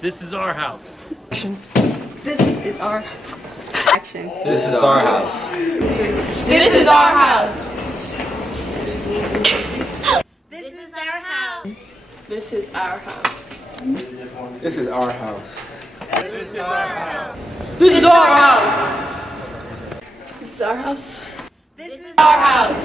This is our house. This is our house. Action. This is our house. This is our house. This is our house. This is our house. This is our house. This is our house. This is our house. This is our house. This is Our house.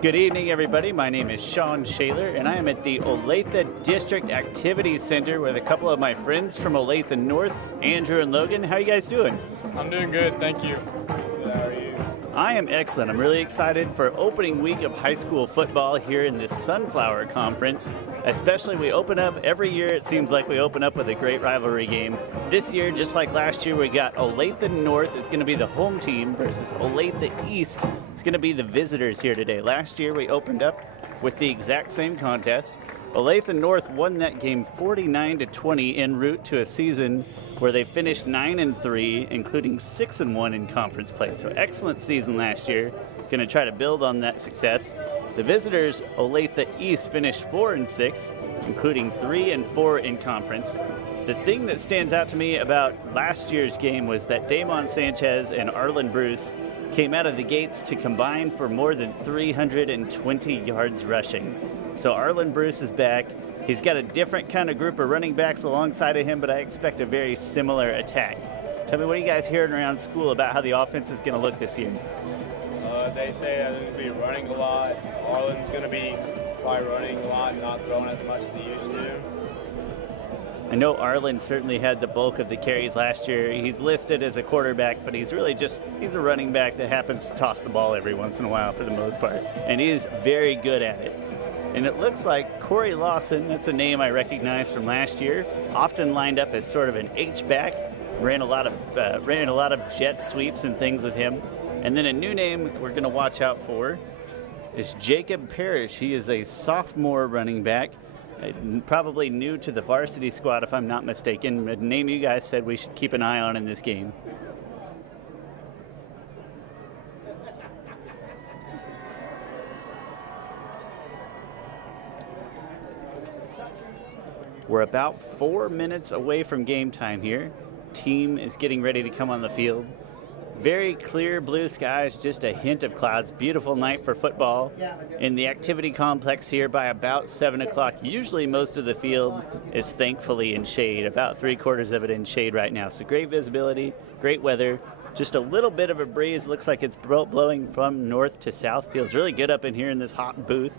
Good evening, everybody. My name is Sean Shaler, and I am at the Olathe District Activities Center with a couple of my friends from Olathe North, Andrew and Logan. How are you guys doing? I'm doing good, thank you. Good, how are you? I am excellent. I'm really excited for opening week of high school football here in this Sunflower Conference. Especially, we open up every year. It seems like we open up with a great rivalry game. This year, just like last year, we got Olathe North is going to be the home team versus Olathe East is going to be the visitors here today. Last year, we opened up with the exact same contest. Olathe North won that game 49-20 en route to a season where they finished 9-3, including 6-1 in conference play. So excellent season last year. Going to try to build on that success. The visitors, Olathe East, finished 4-6, including 3-4 in conference. The thing that stands out to me about last year's game was that Damon Sanchez and Arlen Bruce came out of the gates to combine for more than 320 yards rushing. So Arlen Bruce is back. He's got a different kind of group of running backs alongside of him, but I expect a very similar attack. Tell me, what are you guys hearing around school about how the offense is going to look this year? They say that they're going to be running a lot. Arlen's going to be probably running a lot and not throwing as much as he used to. I know Arlen certainly had the bulk of the carries last year. He's listed as a quarterback, but he's really he's a running back that happens to toss the ball every once in a while for the most part. And he is very good at it. And it looks like Corey Lawson, that's a name I recognize from last year, often lined up as sort of an H-back, ran a lot of jet sweeps and things with him. And then a new name we're going to watch out for is Jacob Parrish. He is a sophomore running back, probably new to the varsity squad if I'm not mistaken. A name you guys said we should keep an eye on in this game. We're about 4 minutes away from game time here. Team is getting ready to come on the field. Very clear blue skies, just a hint of clouds. Beautiful night for football in the activity complex here by about 7 o'clock. Usually most of the field is thankfully in shade, about 3/4 of it in shade right now. So great visibility, great weather. Just a little bit of a breeze. Looks like it's blowing from north to south. Feels really good up in here in this hot booth.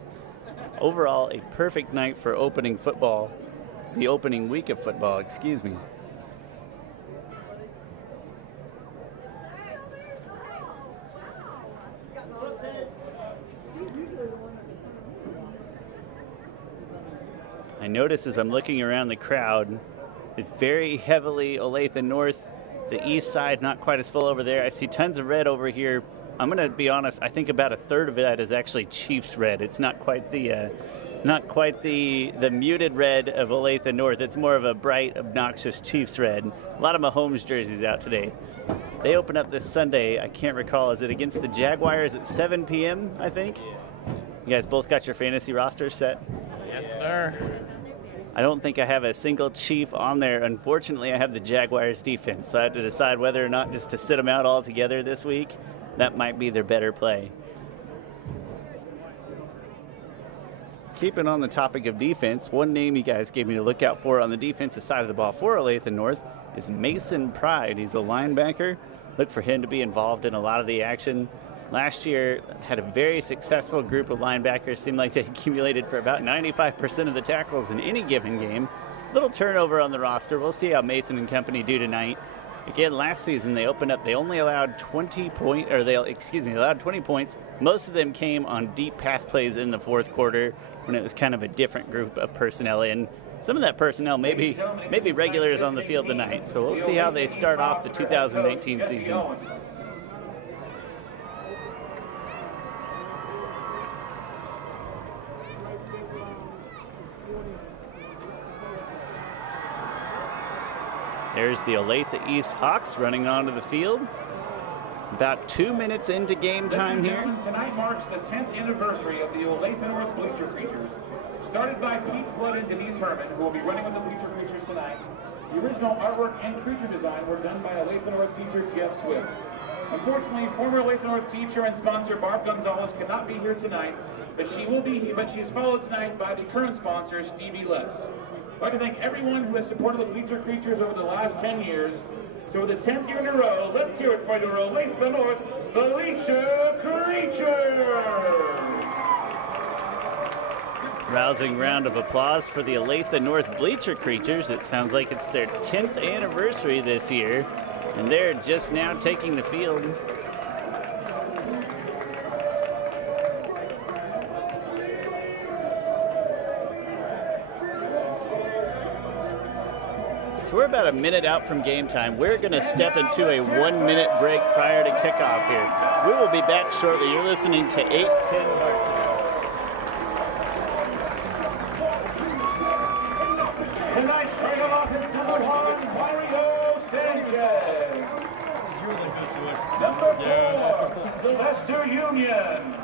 Overall, a perfect night for opening football. The opening week of football, excuse me. I notice as I'm looking around the crowd, it's very heavily Olathe North. The east side, not quite as full over there. I see tons of red over here. I'm going to be honest, I think about a third of that is actually Chiefs red. It's not quite the muted red of Olathe North. It's more of a bright, obnoxious Chiefs red. A lot of Mahomes jerseys out today. They open up this Sunday. I can't recall. Is it against the Jaguars at 7 p.m., I think? You guys both got your fantasy rosters set? Yes, sir. I don't think I have a single Chief on there. Unfortunately, I have the Jaguars defense, so I have to decide whether or not just to sit them out all together this week. That might be their better play. Keeping on the topic of defense, one name you guys gave me to look out for on the defensive side of the ball for Olathe North is Mason Pride. He's a linebacker. Look for him to be involved in a lot of the action. Last year, had a very successful group of linebackers. Seemed like they accumulated for about 95% of the tackles in any given game. Little turnover on the roster. We'll see how Mason and company do tonight. Again, last season they opened up. They only allowed 20 points. Most of them came on deep pass plays in the fourth quarter when it was kind of a different group of personnel in. Some of that personnel may be regulars on the field tonight. So we'll see how they start off the 2019 season. There's the Olathe East Hawks running onto the field. About 2 minutes into game time here. Tonight marks the 10th anniversary of the Olathe North Bleacher Creatures. Started by Pete Flood and Denise Herman, who will be running with the Bleacher Creatures tonight. The original artwork and creature design were done by Olathe North teacher Jeff Swift. Unfortunately, former Olathe North teacher and sponsor Barb Gonzalez cannot be here tonight, but she is followed tonight by the current sponsor, Stevie Less. I'd like to thank everyone who has supported the Bleacher Creatures over the last 10 years. So for the 10th year in a row, let's hear it for the Olathe North Bleacher Creatures! Rousing round of applause for the Olathe North Bleacher Creatures. It sounds like it's their 10th anniversary this year, and they're just now taking the field. So we're about a minute out from game time. We're going to step into a 1-minute break prior to kickoff here. We will be back shortly. You're listening to 810 Varsity. Tonight's starting off in number 1, Mario Sanchez. Number 4, the Leicester Union.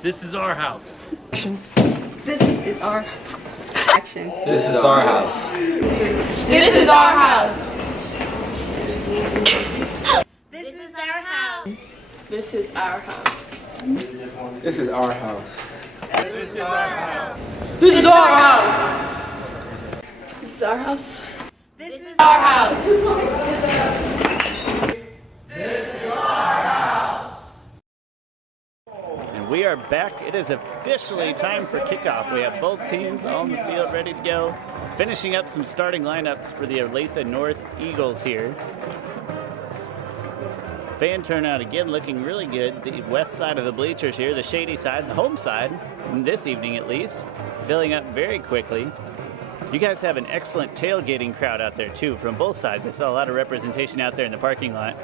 This is our house. This is our house. Action. This is our house. This is our house. This is our house. This is our house. This is our house. This is our house. This is our house. This is our house. This is Our house. And we are back. It is officially time for kickoff. We have both teams on the field ready to go. Finishing up some starting lineups for the Olathe North Eagles here. Fan turnout again looking really good. The west side of the bleachers here, the shady side, the home side, this evening at least, filling up very quickly. You guys have an excellent tailgating crowd out there too from both sides. I saw a lot of representation out there in the parking lot.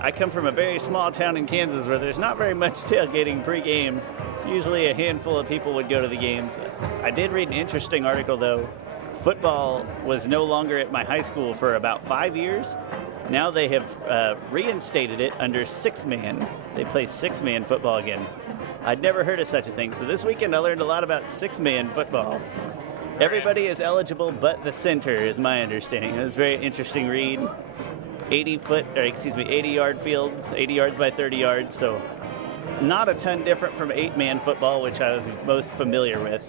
I come from a very small town in Kansas where there's not very much tailgating pre-games. Usually a handful of people would go to the games. I did read an interesting article though. Football was no longer at my high school for about 5 years. Now they have reinstated it under 6-man. They play 6-man football again. I'd never heard of such a thing. So this weekend I learned a lot about 6-man football. Everybody is eligible but the center is my understanding. It was a very interesting read. 80-yard fields, 80 yards by 30 yards. So not a ton different from 8-man football, which I was most familiar with.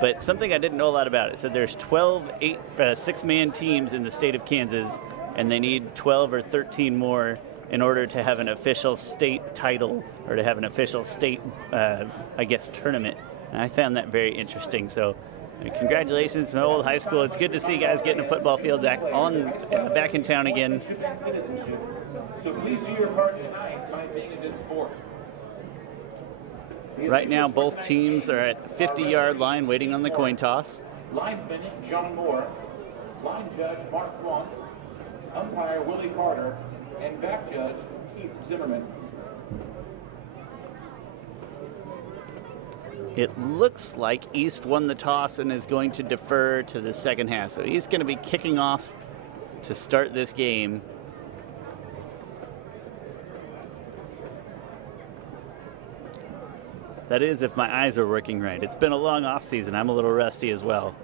But something I didn't know a lot about. It said there's 12 6-man teams in the state of Kansas, and they need 12 or 13 more in order to have an official state title or to have an official state, tournament. And I found that very interesting. So congratulations to my old high school. It's good to see you guys getting a football field back in town again. So please do your part tonight by being a good sport. Right now, both teams are at the 50-yard line waiting on the coin toss. Linesman John Moore, line judge Mark Blunt, umpire Willie Carter, and back judge Keith Zimmerman. It looks like East won the toss and is going to defer to the second half. So he's going to be kicking off to start this game. That is, if my eyes are working right. It's been a long off season. I'm a little rusty as well.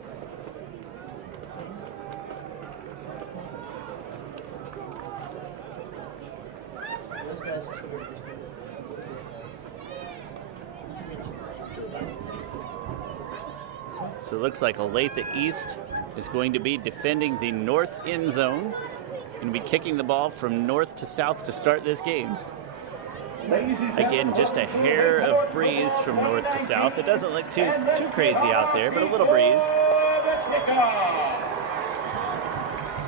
So it looks like Olathe East is going to be defending the north end zone. Going to be kicking the ball from north to south to start this game. Again, just a hair of breeze from north to south. It doesn't look too crazy out there, but a little breeze.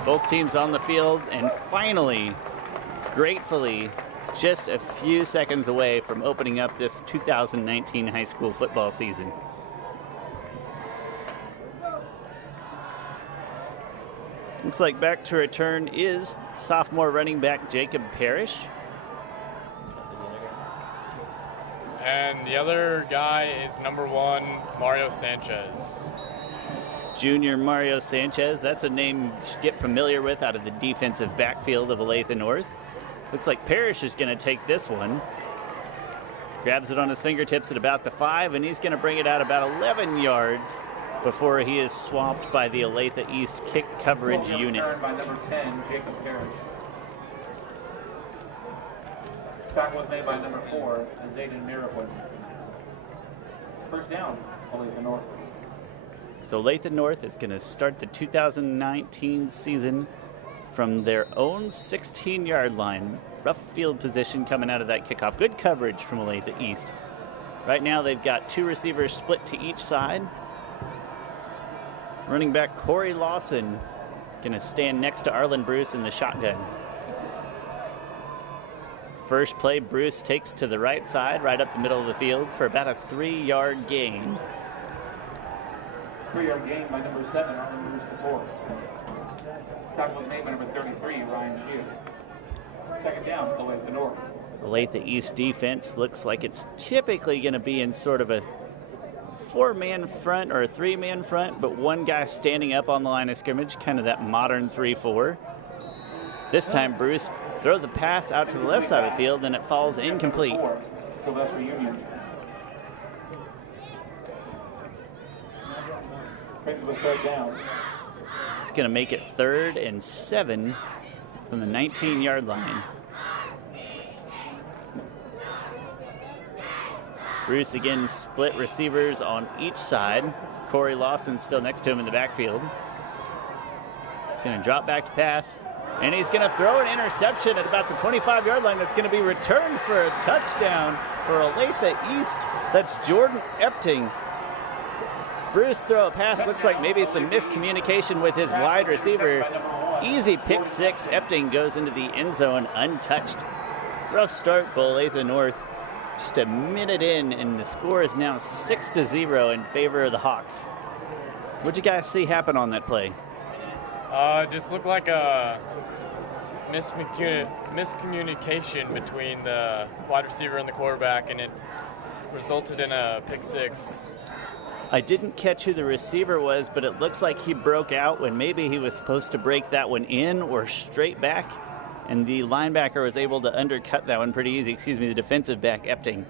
Both teams on the field, and finally, gratefully, just a few seconds away from opening up this 2019 high school football season. Looks like back to return is sophomore running back Jacob Parrish. And the other guy is number 1, Mario Sanchez. Junior Mario Sanchez, that's a name you should get familiar with out of the defensive backfield of Olathe North. Looks like Parrish is going to take this one. Grabs it on his fingertips at about the 5, and he's going to bring it out about 11 yards before he is swamped by the Olathe East kick coverage unit. By number 10, Jacob Parrish. Tackle was made by number 4, Zayden Miracle. First down, Olathe North. So Olathe North is going to start the 2019 season from their own 16-yard line. Rough field position coming out of that kickoff. Good coverage from Olathe East. Right now they've got two receivers split to each side. Running back Corey Lawson going to stand next to Arlen Bruce in the shotgun. First play, Bruce takes to the right side, right up the middle of the field for about a 3-yard gain. 3-yard gain by number 7, Arlen Bruce to 4. Tackle made by number 33, Ryan Shield. Second down, Olathe North. Olathe East defense looks like it's typically going to be in sort of a 4-man front or a 3-man front, but one guy standing up on the line of scrimmage, kind of that modern 3-4. This time Bruce throws a pass out to the left side of the field, and it falls incomplete. It's going to make it 3rd and 7 from the 19-yard line. Bruce again split receivers on each side. Corey Lawson still next to him in the backfield. He's going to drop back to pass, and he's going to throw an interception at about the 25-yard line that's going to be returned for a touchdown for Olathe East. That's Jordan Epting. Bruce throw a pass, looks like maybe some miscommunication with his wide receiver. Easy pick 6. Epting goes into the end zone untouched. Rough start for Olathe North. Just a minute in, and the score is now 6-0 in favor of the Hawks. What'd you guys see happen on that play? Just looked like a miscommunication between the wide receiver and the quarterback, and it resulted in a pick 6. I didn't catch who the receiver was, but it looks like he broke out when maybe he was supposed to break that one in or straight back. And the linebacker was able to undercut that one pretty easy. The defensive back, Epting.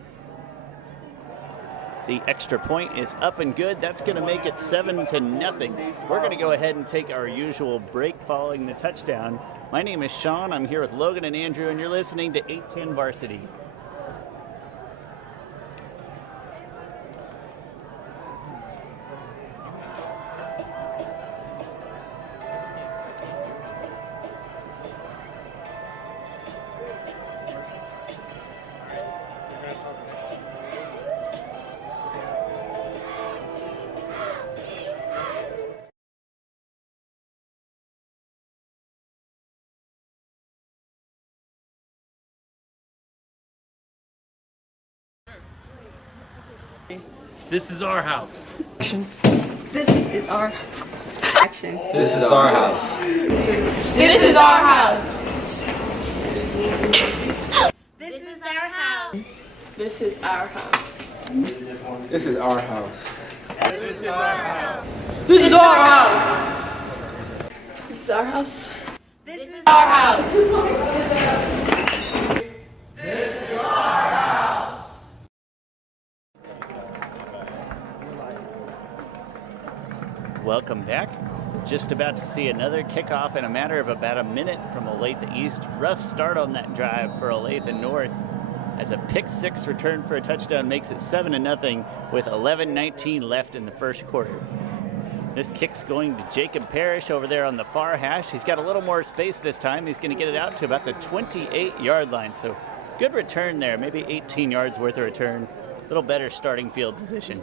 The extra point is up and good. That's going to make it 7-0. We're going to go ahead and take our usual break following the touchdown. My name is Sean. I'm here with Logan and Andrew, and you're listening to 810 Varsity. This is our house. This is our house. Action. This is our house. This is our house. This is our house. This is our house. This is our house. This is our house. This is our house. This is our house. This is Our house. Welcome back. Just about to see another kickoff in a matter of about a minute from Olathe East. Rough start on that drive for Olathe North, as a pick 6 return for a touchdown makes it 7-0 with 11:19 left in the first quarter. This kick's going to Jacob Parrish over there on the far hash. He's got a little more space this time. He's going to get it out to about the 28-yard line. So good return there, maybe 18 yards worth of return. A little better starting field position.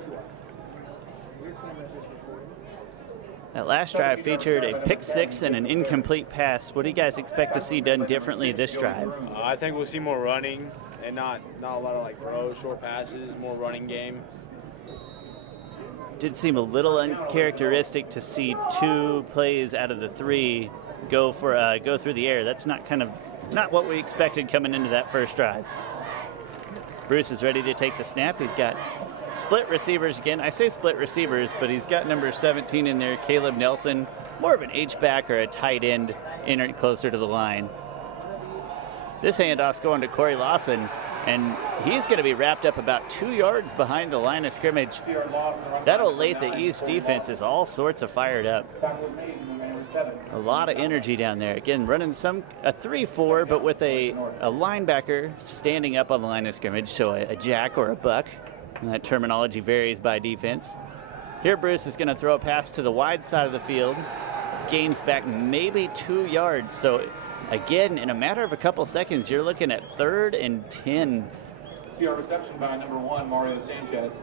That last drive featured a pick 6 and an incomplete pass. What do you guys expect to see done differently this drive? I think we'll see more running and not a lot of throws, short passes, more running game. Did seem a little uncharacteristic to see 2 plays out of the 3 go through the air. That's not what we expected coming into that first drive. Bruce is ready to take the snap. He's got split receivers again. I say split receivers, but he's got number 17 in there, Caleb Nelson, more of an H-back or a tight end, in closer to the line. This handoff's going to Corey Lawson, and he's going to be wrapped up about 2 yards behind the line of scrimmage. That Olathe East defense is all sorts of fired up. A lot of energy down there. Again, running a 3-4, but with a linebacker standing up on the line of scrimmage, so a jack or a buck. And that terminology varies by defense. Here Bruce is going to throw a pass to the wide side of the field. Gains back maybe 2 yards. So again, in a matter of a couple seconds, you're looking at 3rd and 10. Your reception by number 1, Mario Sanchez.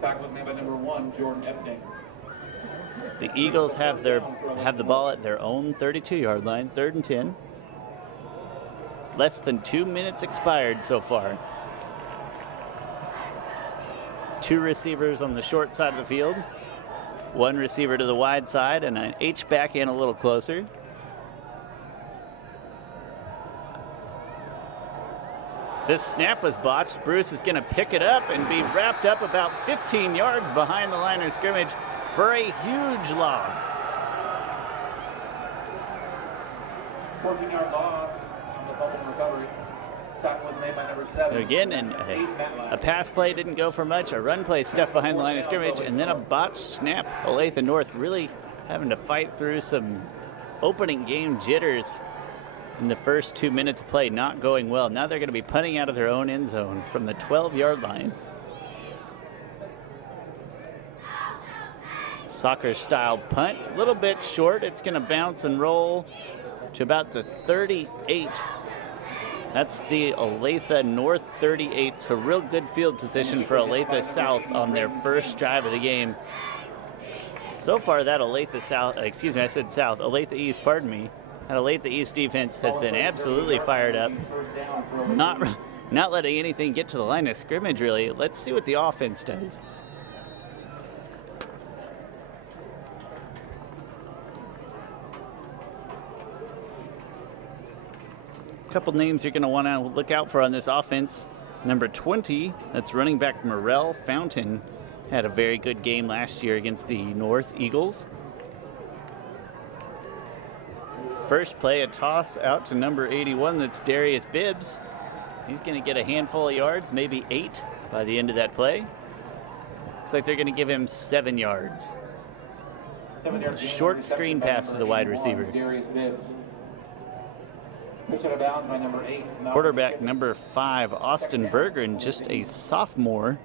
Tackle was made by number 1, Jordan Epting. The Eagles have the ball at their own 32-yard line, 3rd and 10. Less than 2 minutes expired so far. 2 receivers on the short side of the field. 1 receiver to the wide side and an H-back in a little closer. This snap was botched. Bruce is going to pick it up and be wrapped up about 15 yards behind the line of scrimmage for a huge loss. 14-yard loss on the fumble recovery. Tackle was made by number 7. Again, a pass play didn't go for much. A run play stuffed behind the line of scrimmage, and then a botched snap. Olathe North really having to fight through some opening game jitters in the first 2 minutes of play, not going well. Now they're going to be punting out of their own end zone from the 12-yard line. Soccer-style punt, a little bit short. It's going to bounce and roll to about the 38. That's the Olathe North 38, so real good field position for Olathe South on their first drive of the game. So far, that Olathe South, excuse me, I said South, Olathe East, pardon me. That Olathe East defense has been absolutely fired up. Not letting anything get to the line of scrimmage, really. Let's see what the offense does. Couple names you're going to want to look out for on this offense. Number 20, that's running back Morrell Fountain, had a very good game last year against the North Eagles. First play, a toss out to number 81, that's Darius Bibbs. He's going to get a handful of yards, maybe 8 by the end of that play. Looks like they're going to give him 7 yards. Short screen pass to the wide receiver. Quarterback number 5, Austin Bergeron, just a sophomore.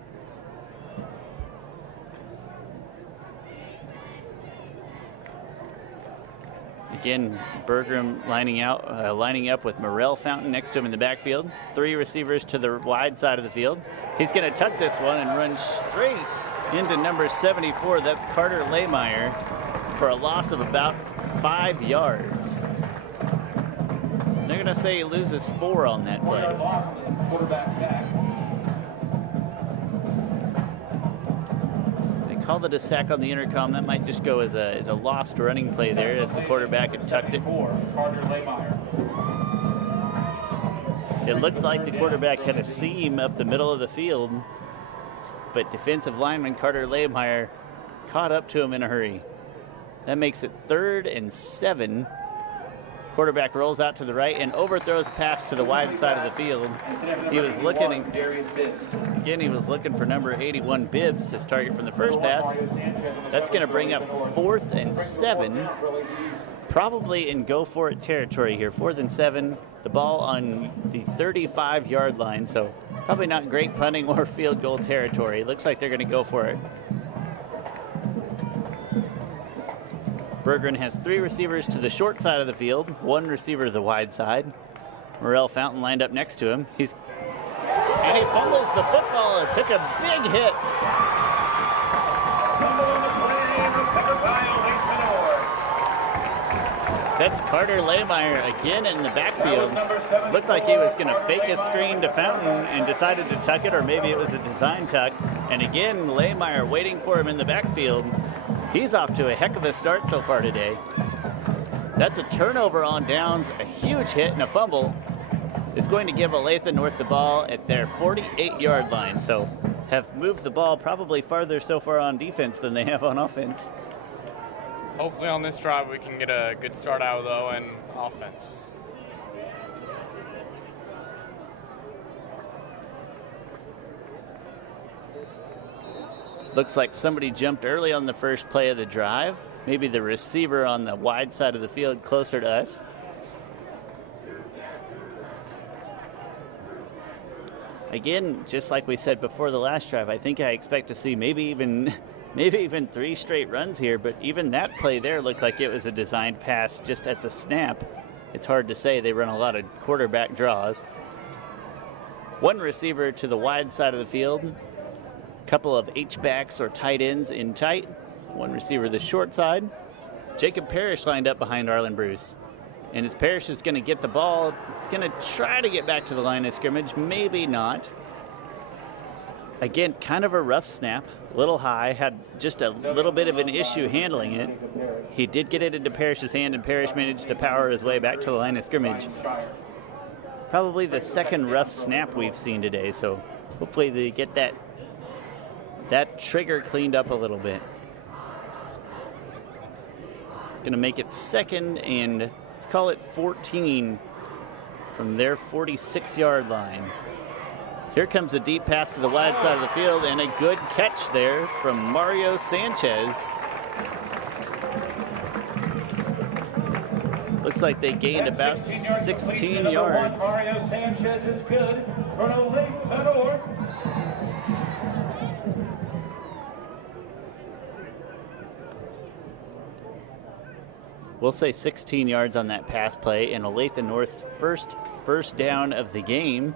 Again, Bergeron lining up with Morrell Fountain next to him in the backfield. 3 receivers to the wide side of the field. He's going to tuck this one and run straight into number 74. That's Carter Lehmeyer for a loss of about 5 yards. They're going to say he loses 4 on that play. They called it a sack on the intercom. That might just go as a lost running play there as the quarterback had tucked it. It looked like the quarterback had a seam up the middle of the field, but defensive lineman Carter Lehmeyer caught up to him in a hurry. That makes it 3rd and 7. Quarterback rolls out to the right and overthrows a pass to the wide side of the field. He was looking for number 81 Bibbs, his target from the first pass. That's going to bring up 4th and 7, probably in go for it territory here. 4th and 7, the ball on the 35-yard line, so probably not great punting or field goal territory. Looks like they're going to go for it. Bergeron has 3 receivers to the short side of the field, 1 receiver to the wide side. Morrell Fountain lined up next to him. And he fumbles the football. It took a big hit. That's Carter Lehmeyer again in the backfield. Looked like he was going to fake a screen to Fountain and decided to tuck it, or maybe it was a design tuck. And again, Lehmeyer waiting for him in the backfield. He's off to a heck of a start so far today. That's a turnover on downs, a huge hit and a fumble. Is going to give Olathe North the ball at their 48-yard line. So have moved the ball probably farther so far on defense than they have on offense. Hopefully on this drive we can get a good start out though and offense. Looks like somebody jumped early on the first play of the drive. Maybe the receiver on the wide side of the field closer to us. Again, just like we said before the last drive, I think I expect to see maybe even maybe even 3 straight runs here, but even that play there looked like it was a designed pass just at the snap. It's hard to say. They run a lot of quarterback draws. 1 receiver to the wide side of the field. Couple of H-backs or tight ends in tight. 1 receiver to the short side. Jacob Parrish lined up behind Arlen Bruce. And as Parrish is going to get the ball, he's going to try to get back to the line of scrimmage. Maybe not. Again, kind of a rough snap. A little high. Had just a little bit of an issue handling it. He did get it into Parrish's hand, and Parrish managed to power his way back to the line of scrimmage. Probably the second rough snap we've seen today, so hopefully they get that trigger cleaned up a little bit. Going to make it second and let's call it 14 from their 46-yard line. Here comes a deep pass to the wide side of the field and a good catch there from Mario Sanchez. Looks like they gained about 16 yards. Mario Sanchez is good for Olathe North. We'll say 16 yards on that pass play, and Olathe North's first down of the game.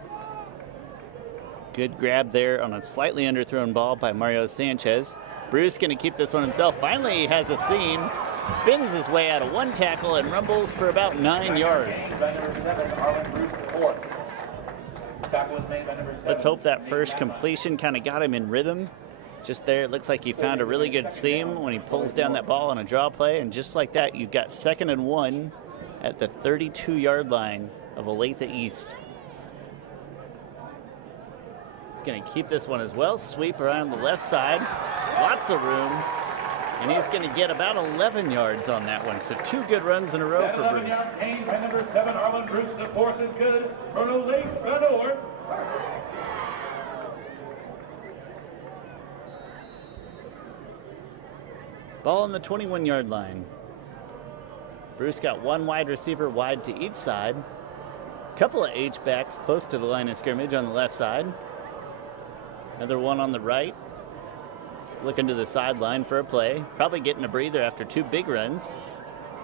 Good grab there on a slightly underthrown ball by Mario Sanchez. Bruce going to keep this one himself. Finally, he has a seam, spins his way out of 1 tackle and rumbles for about 9 yards. Let's hope that first completion kind of got him in rhythm. Just there, it looks like he found a really good seam when he pulls down that ball on a draw play, and just like that, you've got 2nd and 1 at the 32-yard line of Olathe East. He's going to keep this one as well, sweep around the left side, lots of room, and he's going to get about 11 yards on that one, so 2 good runs in a row for Bruce. Number 7, Arlen Bruce, the 4th is good for Olathe North. Ball on the 21-yard line. Bruce got 1 wide receiver wide to each side. Couple of H-backs close to the line of scrimmage on the left side. Another one on the right. He's looking to the sideline for a play. Probably getting a breather after 2 big runs.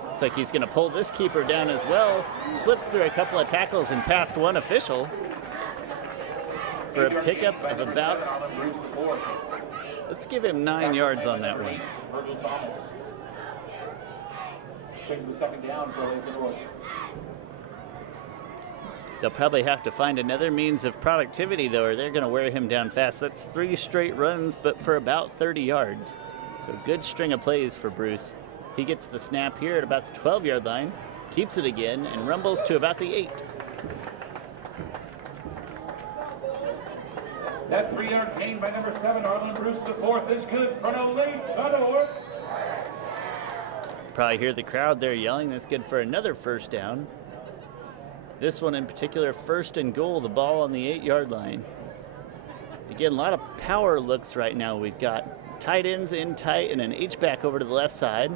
Looks like he's going to pull this keeper down as well. Slips through a couple of tackles and past 1 official for a pickup of about, let's give him 9 yards on that one. They'll probably have to find another means of productivity, though, or they're going to wear him down fast. That's 3 straight runs, but for about 30 yards. So good string of plays for Bruce. He gets the snap here at about the 12-yard line, keeps it again, and rumbles to about the 8. That 3-yard gain by number 7, Arlen Bruce, the 4th is good for Olathe North. Probably hear the crowd there yelling. That's good for another first down. This one in particular, 1st and goal, the ball on the 8-yard line. Again, a lot of power looks right now. We've got tight ends in tight and an H-back over to the left side.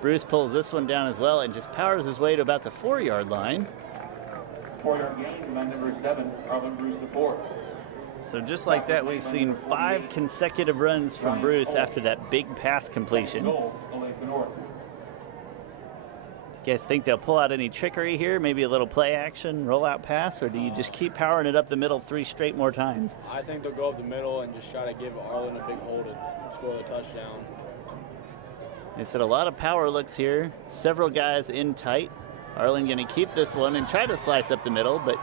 Bruce pulls this one down as well and just powers his way to about the 4-yard line. 4-yard gain by number 7, Arlen Bruce, the 4th. So just like that, we've seen 5 consecutive runs from Bruce after that big pass completion. You guys think they'll pull out any trickery here? Maybe a little play action, rollout pass, or do you just keep powering it up the middle 3 straight more times? I think they'll go up the middle and just try to give Arlen a big hole to score the touchdown. They said a lot of power looks here. Several guys in tight. Arlen going to keep this one and try to slice up the middle, but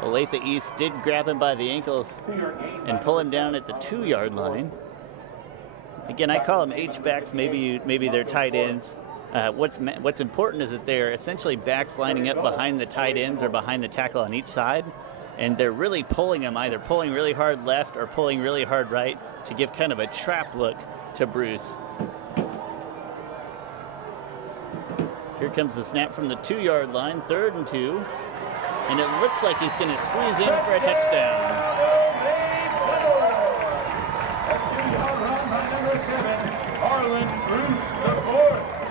Olathe East did grab him by the ankles and pull him down at the 2-yard line. Again, I call them H-backs. Maybe they're tight ends. What's important is that they're essentially backs lining up behind the tight ends or behind the tackle on each side, and they're really pulling them, either pulling really hard left or pulling really hard right to give kind of a trap look to Bruce. Here comes the snap from the 2-yard line, 3rd and 2, and it looks like he's going to squeeze in for a touchdown.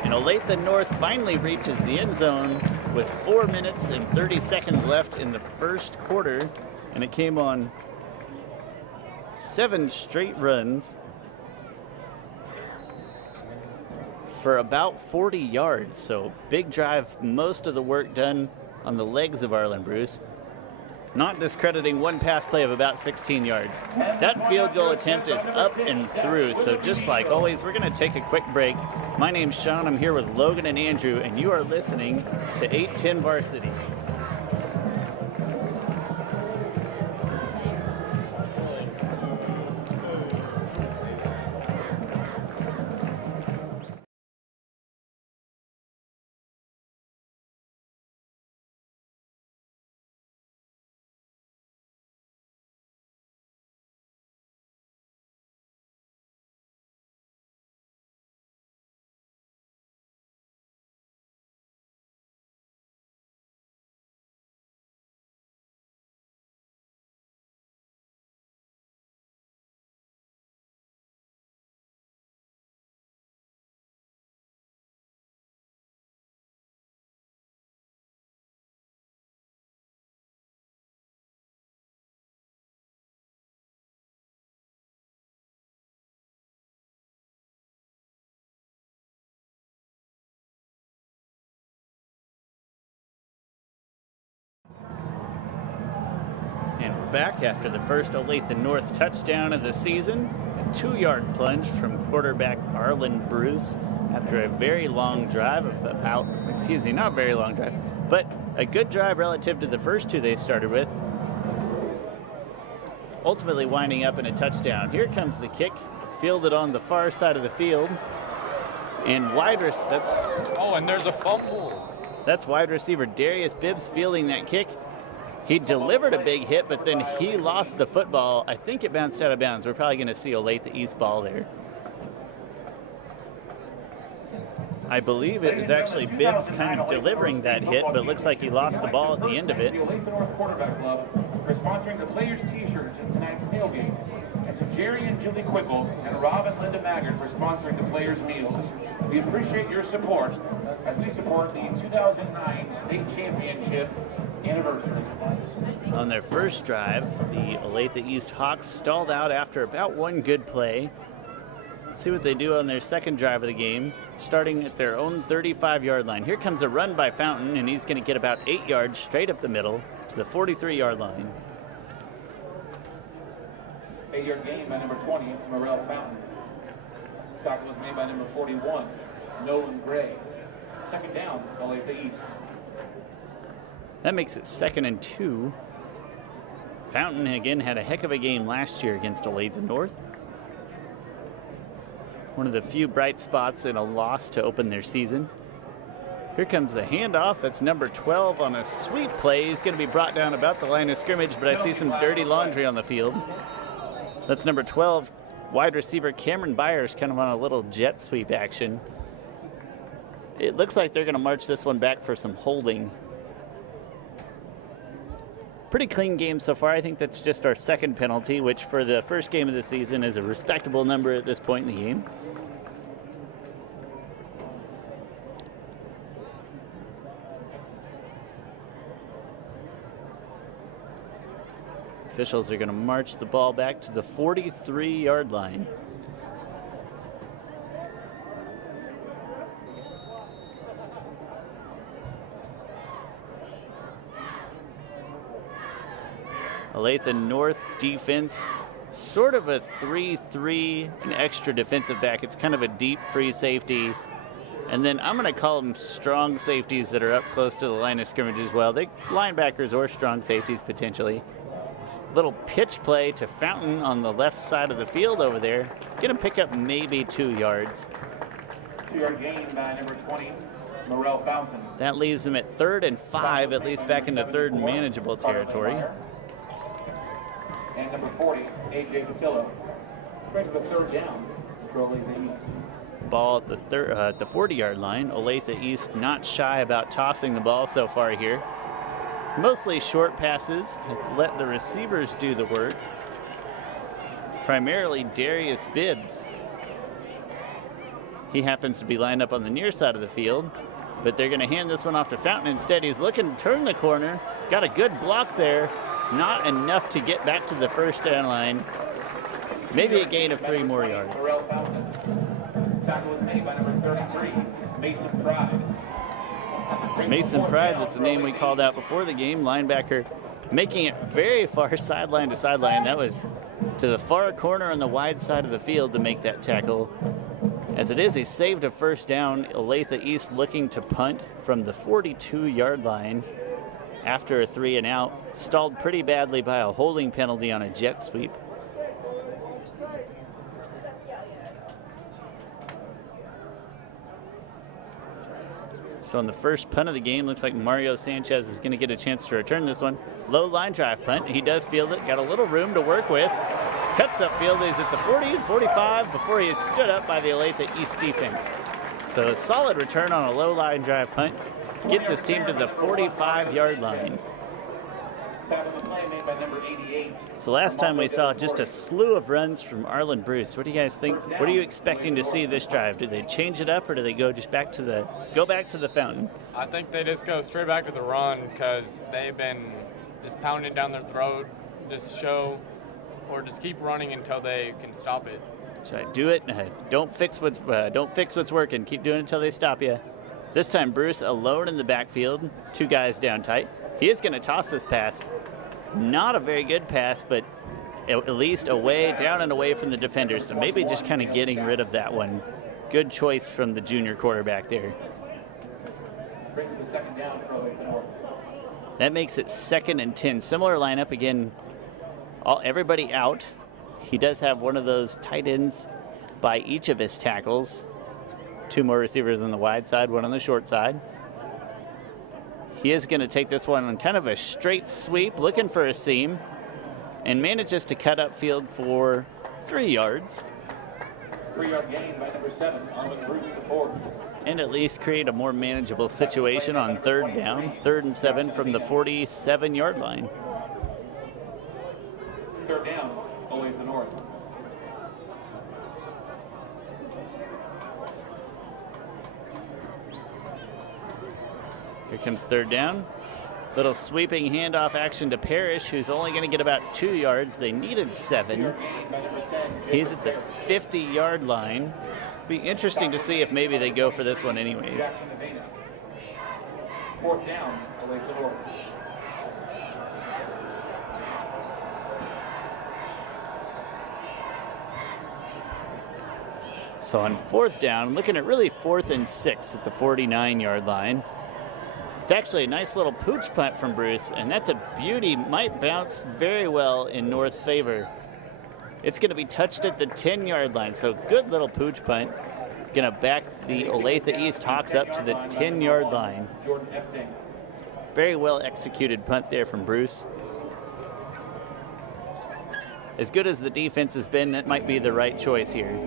And Olathe North finally reaches the end zone with 4 minutes and 30 seconds left in the first quarter, and it came on 7 straight runs for about 40 yards. So big drive, most of the work done on the legs of Arlen Bruce. Not discrediting one pass play of about 16 yards. That field goal attempt is up and through, so just like always, we're going to take a quick break. My name's Sean, I'm here with Logan and Andrew, and you are listening to 810 Varsity. And we're back after the first Olathe North touchdown of the season. A 2-yard plunge from quarterback Arlen Bruce after a very long drive of about, not very long drive, but a good drive relative to the first two they started with. Ultimately winding up in a touchdown. Here comes the kick, fielded on the far side of the field. And and there's a fumble. That's wide receiver Darius Bibbs fielding that kick. He delivered a big hit, but then he lost the football. I think it bounced out of bounds. We're probably going to see Olathe East ball there. I believe it was actually Bibbs kind of delivering that hit, but it looks like he lost the ball at the end of it. The Olathe North Quarterback Club for sponsoring the players' t-shirts in tonight's tailgate. And to Jerry and Julie Quickle and Rob and Linda Maggard for sponsoring the players' meals. We appreciate your support as we support the 2009 state championship anniversary. On their first drive, the Olathe East Hawks stalled out after about one good play. Let's see what they do on their second drive of the game, starting at their own 35-yard line. Here comes a run by Fountain, and he's going to get about 8 yards straight up the middle to the 43-yard line. 8-yard gain by number 20, Morel Fountain. Tackle was made by number 41, Nolan Gray. Second down, Olathe East. That makes it 2nd and 2. Fountain again had a heck of a game last year against Olathe North. One of the few bright spots in a loss to open their season. Here comes the handoff. That's number 12 on a sweep play. He's going to be brought down about the line of scrimmage, but I see some dirty laundry on the field. That's number 12, wide receiver Cameron Byers, kind of on a little jet sweep action. It looks like they're going to march this one back for some holding. Pretty clean game so far. I think that's just our second penalty, which for the first game of the season is a respectable number at this point in the game. Officials are going to march the ball back to the 43-yard line. Olathe North defense, sort of a 3-3, an extra defensive back. It's kind of a deep free safety. And then I'm going to call them strong safeties that are up close to the line of scrimmage as well. They linebackers or strong safeties potentially. Little pitch play to Fountain on the left side of the field over there. Going to pick up maybe 2 yards. 2-yard gain by number 20, Morel Fountain. That leaves them at 3rd and 5, at least back into 3rd and manageable territory. And number 40, A.J. Patillo. Brings the 3rd down for Olathe East. Ball at the 40-yard line. Olathe East not shy about tossing the ball so far here. Mostly short passes, have let the receivers do the work. Primarily Darius Bibbs. He happens to be lined up on the near side of the field, but they're going to hand this one off to Fountain instead. He's looking to turn the corner. Got a good block there. Not enough to get back to the first down line. Maybe a gain of 3 more yards. Tackle was made by number 33, Mason Pride. Mason Pride, that's the name we called out before the game. Linebacker making it very far sideline to sideline. That was to the far corner on the wide side of the field to make that tackle. As it is, he saved a first down. Olathe East looking to punt from the 42-yard line after a 3-and-out. Stalled pretty badly by a holding penalty on a jet sweep. So on the first punt of the game, looks like Mario Sanchez is going to get a chance to return this one. Low line drive punt. He does field it. Got a little room to work with. Cuts upfield. He's at the 40, 45 before he is stood up by the Olathe East defense. So a solid return on a low line drive punt. Gets his team to the 45-yard line. So last time we saw just a slew of runs from Arlen Bruce. What do you guys think? What are you expecting to see this drive? Do they change it up, or do they go just back to the fountain? I think they just go straight back to the run because they've been just pounding down their throat, just show, or just keep running until they can stop it. Try do it. Don't fix what's working. Keep doing it until they stop you. This time Bruce alone in the backfield, 2 guys down tight. He is going to toss this pass. Not a very good pass, but at least down and away from the defenders. So maybe just kind of getting rid of that one. Good choice from the junior quarterback there. That makes it 2nd and 10. Similar lineup again. Everybody out. He does have one of those tight ends by each of his tackles. 2 more receivers on the wide side, 1 on the short side. He is going to take this one on kind of a straight sweep, looking for a seam, and manages to cut upfield for 3 yards. 3-yard gain by number 7, Arlen Bruce support. And at least create a more manageable situation on 3rd down, 3rd and 7 from the 47-yard line. 3rd down, Olathe North. Here comes 3rd down. Little sweeping handoff action to Parrish, who's only going to get about 2 yards. They needed 7. He's at the 50-yard line. Be interesting to see if maybe they go for this one anyways. 4th down, Olathe North. So on 4th down, looking at really 4th and 6 at the 49-yard line. It's actually a nice little pooch punt from Bruce, and that's a beauty. Might bounce very well in North's favor. It's going to be touched at the 10-yard line, so good little pooch punt. Going to back the Olathe East Hawks up to the 10-yard line. Very well executed punt there from Bruce. As good as the defense has been, that might be the right choice here.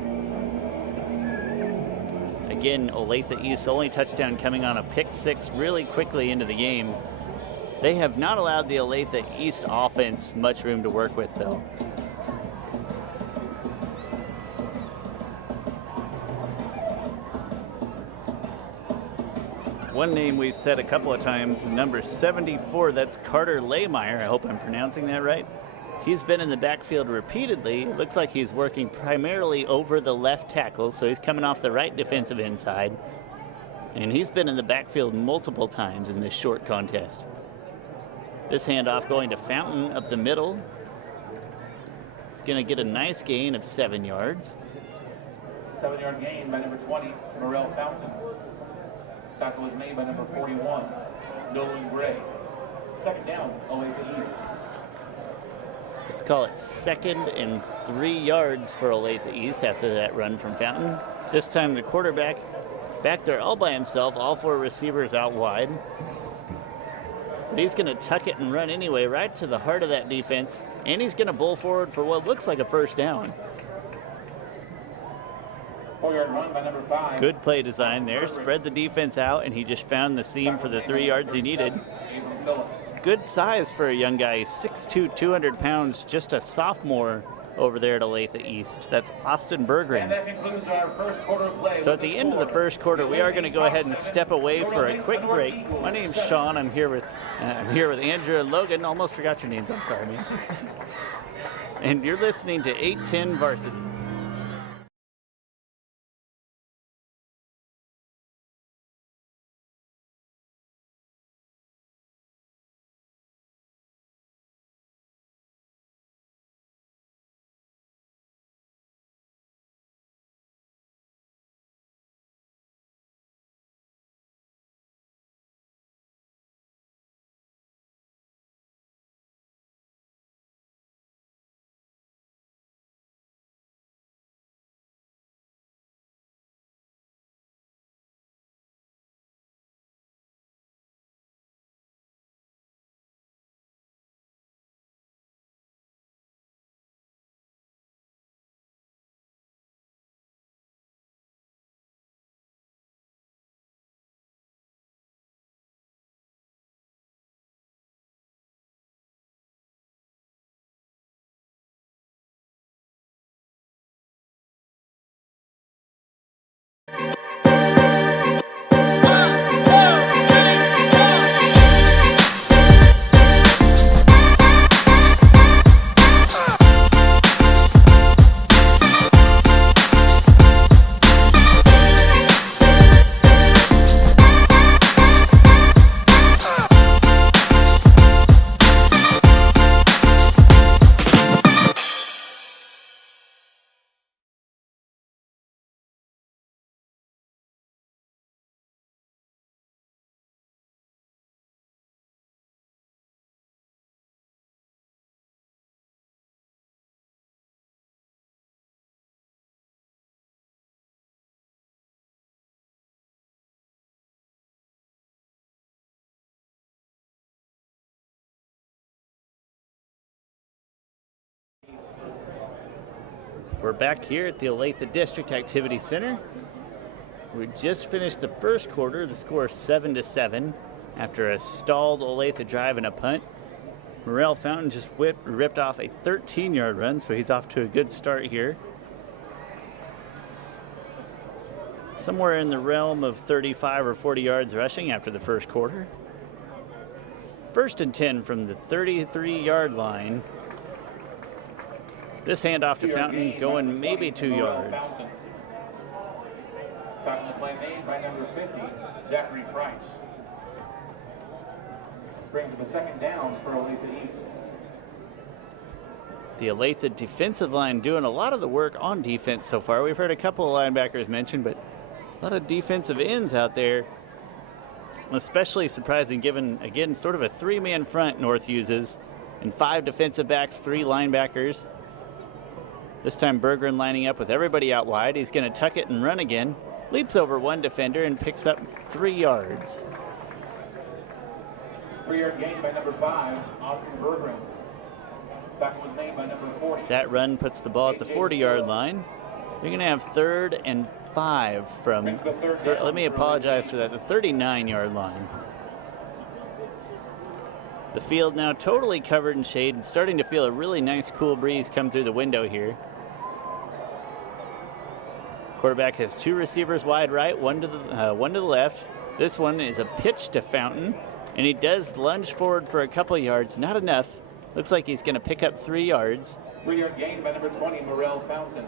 Again, Olathe East's only touchdown coming on a pick 6 really quickly into the game. They have not allowed the Olathe East offense much room to work with, though. One name we've said a couple of times, number 74, that's Carter Laymeyer. I hope I'm pronouncing that right. He's been in the backfield repeatedly. Looks like he's working primarily over the left tackle, so he's coming off the right defensive inside. And he's been in the backfield multiple times in this short contest. This handoff going to Fountain up the middle. He's going to get a nice gain of 7 yards. 7-yard gain by number 20, Morel Fountain. Tackle was made by number 41, Nolan Gray. 2nd down, Olathe East. Let's call it 2nd and 3 yards for Olathe East after that run from Fountain. This time the quarterback back there all by himself, all 4 receivers out wide. But he's going to tuck it and run anyway, right to the heart of that defense. And he's going to bowl forward for what looks like a 1st down. 4-yard run by number 5. Good play design there. Spread the defense out, and he just found the seam for the 3 yards he needed. Good size for a young guy. 6'2", 200 pounds, just a sophomore over there at Olathe East. That's Austin Berggren. And that concludes our first quarter of play. So at the end of the first quarter, we are going to go ahead and step away for a quick break. My name's Sean. I'm here with Andrew and Logan. Almost forgot your names. I'm sorry, man. And you're listening to 810 Varsity. We're back here at the Olathe District Activity Center. We just finished the first quarter. The score is 7-7 after a stalled Olathe drive and a punt. Morrell Fountain just ripped off a 13-yard run, so he's off to a good start here. Somewhere in the realm of 35 or 40 yards rushing after the first quarter. 1st and 10 from the 33-yard line. This handoff to Fountain going maybe 2 yards. Tackle the play made by number 50, Zachary Price. Brings the second down for Olathe East. The Olathe defensive line doing a lot of the work on defense so far. We've heard a couple of linebackers mentioned, but a lot of defensive ends out there. Especially surprising given, again, sort of a 3-man front North uses, and 5 defensive backs, 3 linebackers. This time Bergeron lining up with everybody out wide. He's going to tuck it and run again. Leaps over 1 defender and picks up 3 yards. 3-yard gain by number 5, Austin Bergeron. Tackle was made by number 40. That run puts the ball at the 40-yard line. They're going to have 3rd and 5 from, let me apologize for that, the 39-yard line. The field now totally covered in shade and starting to feel a really nice cool breeze come through the window here. Quarterback has 2 receivers wide right, one to the left. This one is a pitch to Fountain, and he does lunge forward for a couple yards, not enough. Looks like he's going to pick up 3 yards. 3-yard gain by number 20, Morrell Fountain.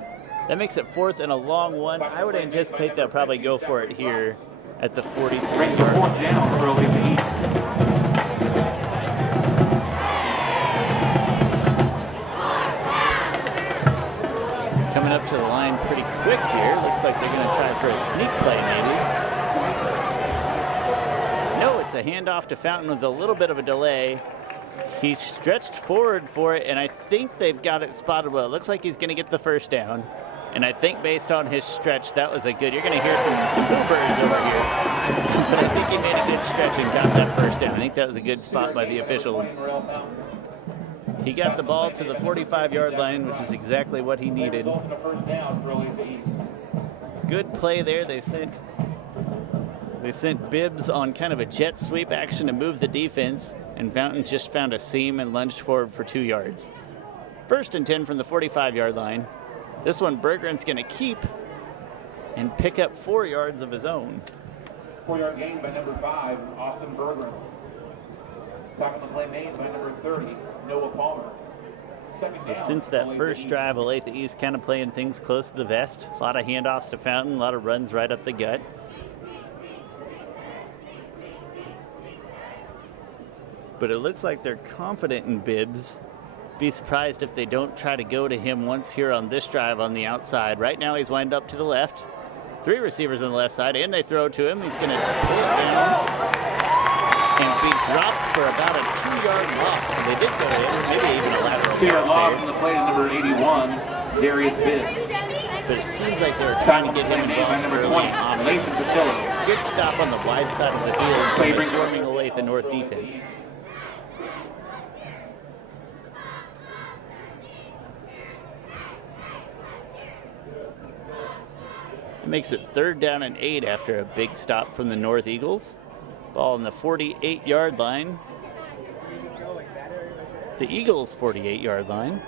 That makes it 4th and a long one. I would anticipate they'll probably go for it here at the 43-yard line. Brings the 4th down for Olathe East. Coming up to the line pretty quick here. Looks like they're going to try for a sneak play maybe. No, it's a handoff to Fountain with a little bit of a delay. He's stretched forward for it, and I think they've got it spotted well. It looks like he's going to get the first down. And I think based on his stretch, that was a good. You're going to hear some bluebirds over here. But I think he made a good stretch and got that first down. I think that was a good spot by the officials. He got the ball to the 45-yard line, which is exactly what he needed. Good play there. They sent Bibbs on kind of a jet sweep action to move the defense, and Fountain just found a seam and lunged forward for 2 yards. 1st and 10 from the 45-yard line. This one Bergeron's going to keep and pick up 4 yards of his own. 4-yard gain by number 5, Austin Bergeron. Tackle the play made by number 30, Noah Palmer. So since that first drive, Olathe East kind of playing things close to the vest. A lot of handoffs to Fountain, a lot of runs right up the gut. But it looks like they're confident in Bibbs. Be surprised if they don't try to go to him once here on this drive on the outside. Right now he's lined up to the left. 3 receivers on the left side, and they throw to him. He's going to pull it down and be dropped for about a 2-yard loss. So they did go in, maybe even a lateral 2-yard loss there. on the play to number 81, Darius Bibbs. But it seems like they were trying to get him involved early on. Good stop on the wide side of the field from the swarming Olathe North defense. It makes it 3rd down and 8 after a big stop from the North Eagles. Ball on the 48-yard line. The Eagles' 48-yard line.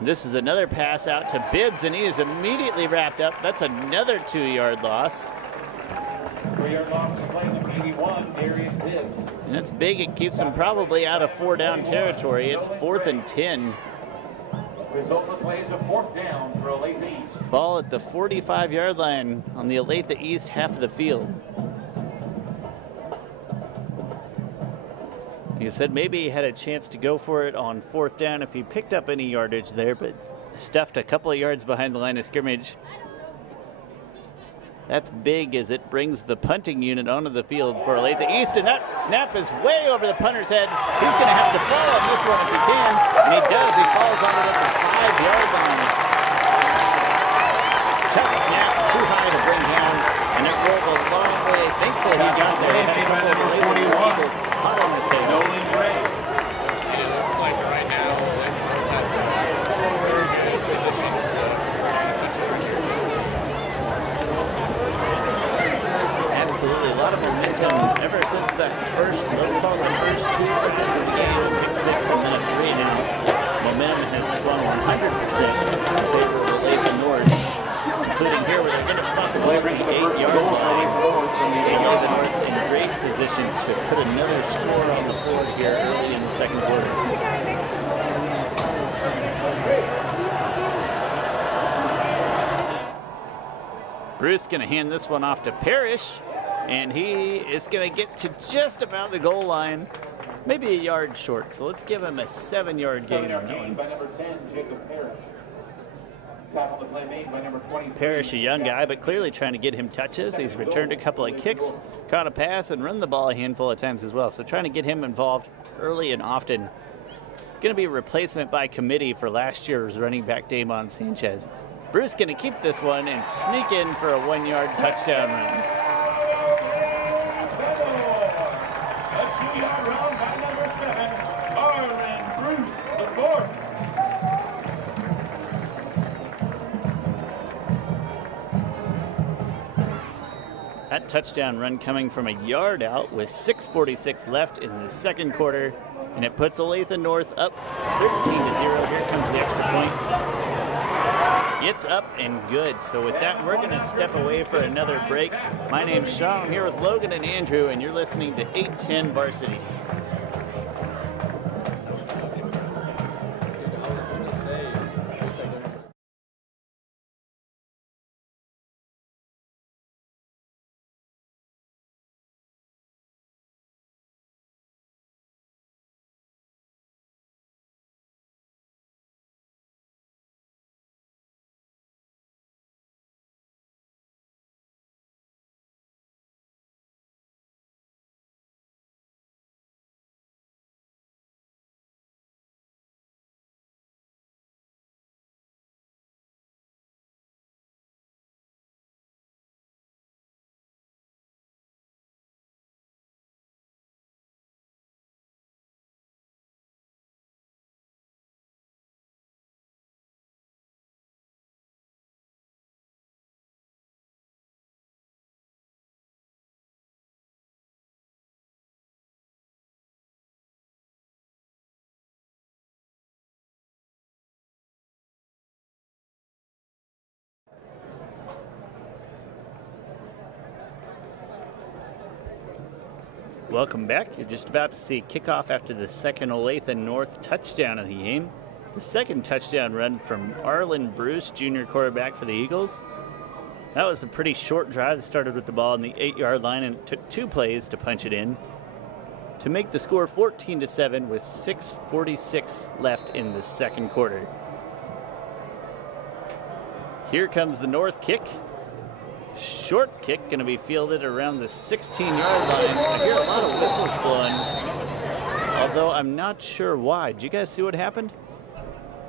This is another pass out to Bibbs, and he is immediately wrapped up. That's another 2-yard loss. 3-yard loss play number 81, Darius Bibbs. And that's big. It keeps him probably out of 4-down territory. It's 4th and 10. Result of the play is a 4th down for Olathe East. Ball at the 45-yard line on the Olathe East half of the field. Like I said, maybe he had a chance to go for it on 4th down if he picked up any yardage there, but stuffed a couple of yards behind the line of scrimmage. That's big as it brings the punting unit onto the field for Olathe East, and that snap is way over the punter's head. He's going to have to fall on this one if he can, and he does. He falls on it at the 5-yard line. Tough snap, too high to bring down, and it rolled a long way. Thankfully he got there. Number 41, Hot on this table. Nolan Gray. It looks like right now lot of momentum ever since that first, let's call it the first 2 drives of the game, pick 6 and then a 3-and-out. Momentum has swung 100% in favor of Olathe North, including here where they're going to spot the ball from the 8-yard line. Olathe North in great position to put another score on the board here early in the second quarter. Bruce going to hand this one off to Parrish, and he is going to get to just about the goal line, maybe a yard short. So let's give him a 7-yard gain on that one. Parrish, a young guy, but clearly trying to get him touches. He's returned a couple of kicks, caught a pass, and run the ball a handful of times as well. So trying to get him involved early and often. Going to be a replacement by committee for last year's running back Damon Sanchez. Bruce going to keep this one and sneak in for a 1-yard touchdown run. A 2-yard run by number 7, Arlen Bruce, the fourth. That touchdown run coming from a yard out with 6:46 left in the second quarter, and it puts Olathe North up 13-0. Here comes the extra point. It's up and good. So with that, we're going to step away for another break. My name's Sean. I'm here with Logan and Andrew, and you're listening to 810 Varsity. Welcome back. You're just about to see kickoff after the second Olathe North touchdown of the game. The second touchdown run from Arlen Bruce, junior quarterback for the Eagles. That was a pretty short drive that started with the ball on the 8-yard line, and it took 2 plays to punch it in to make the score 14-7 with 6:46 left in the second quarter. Here comes the North kick. Short kick going to be fielded around the 16-yard line. I hear a lot of whistles blowing, although I'm not sure why. Did you guys see what happened?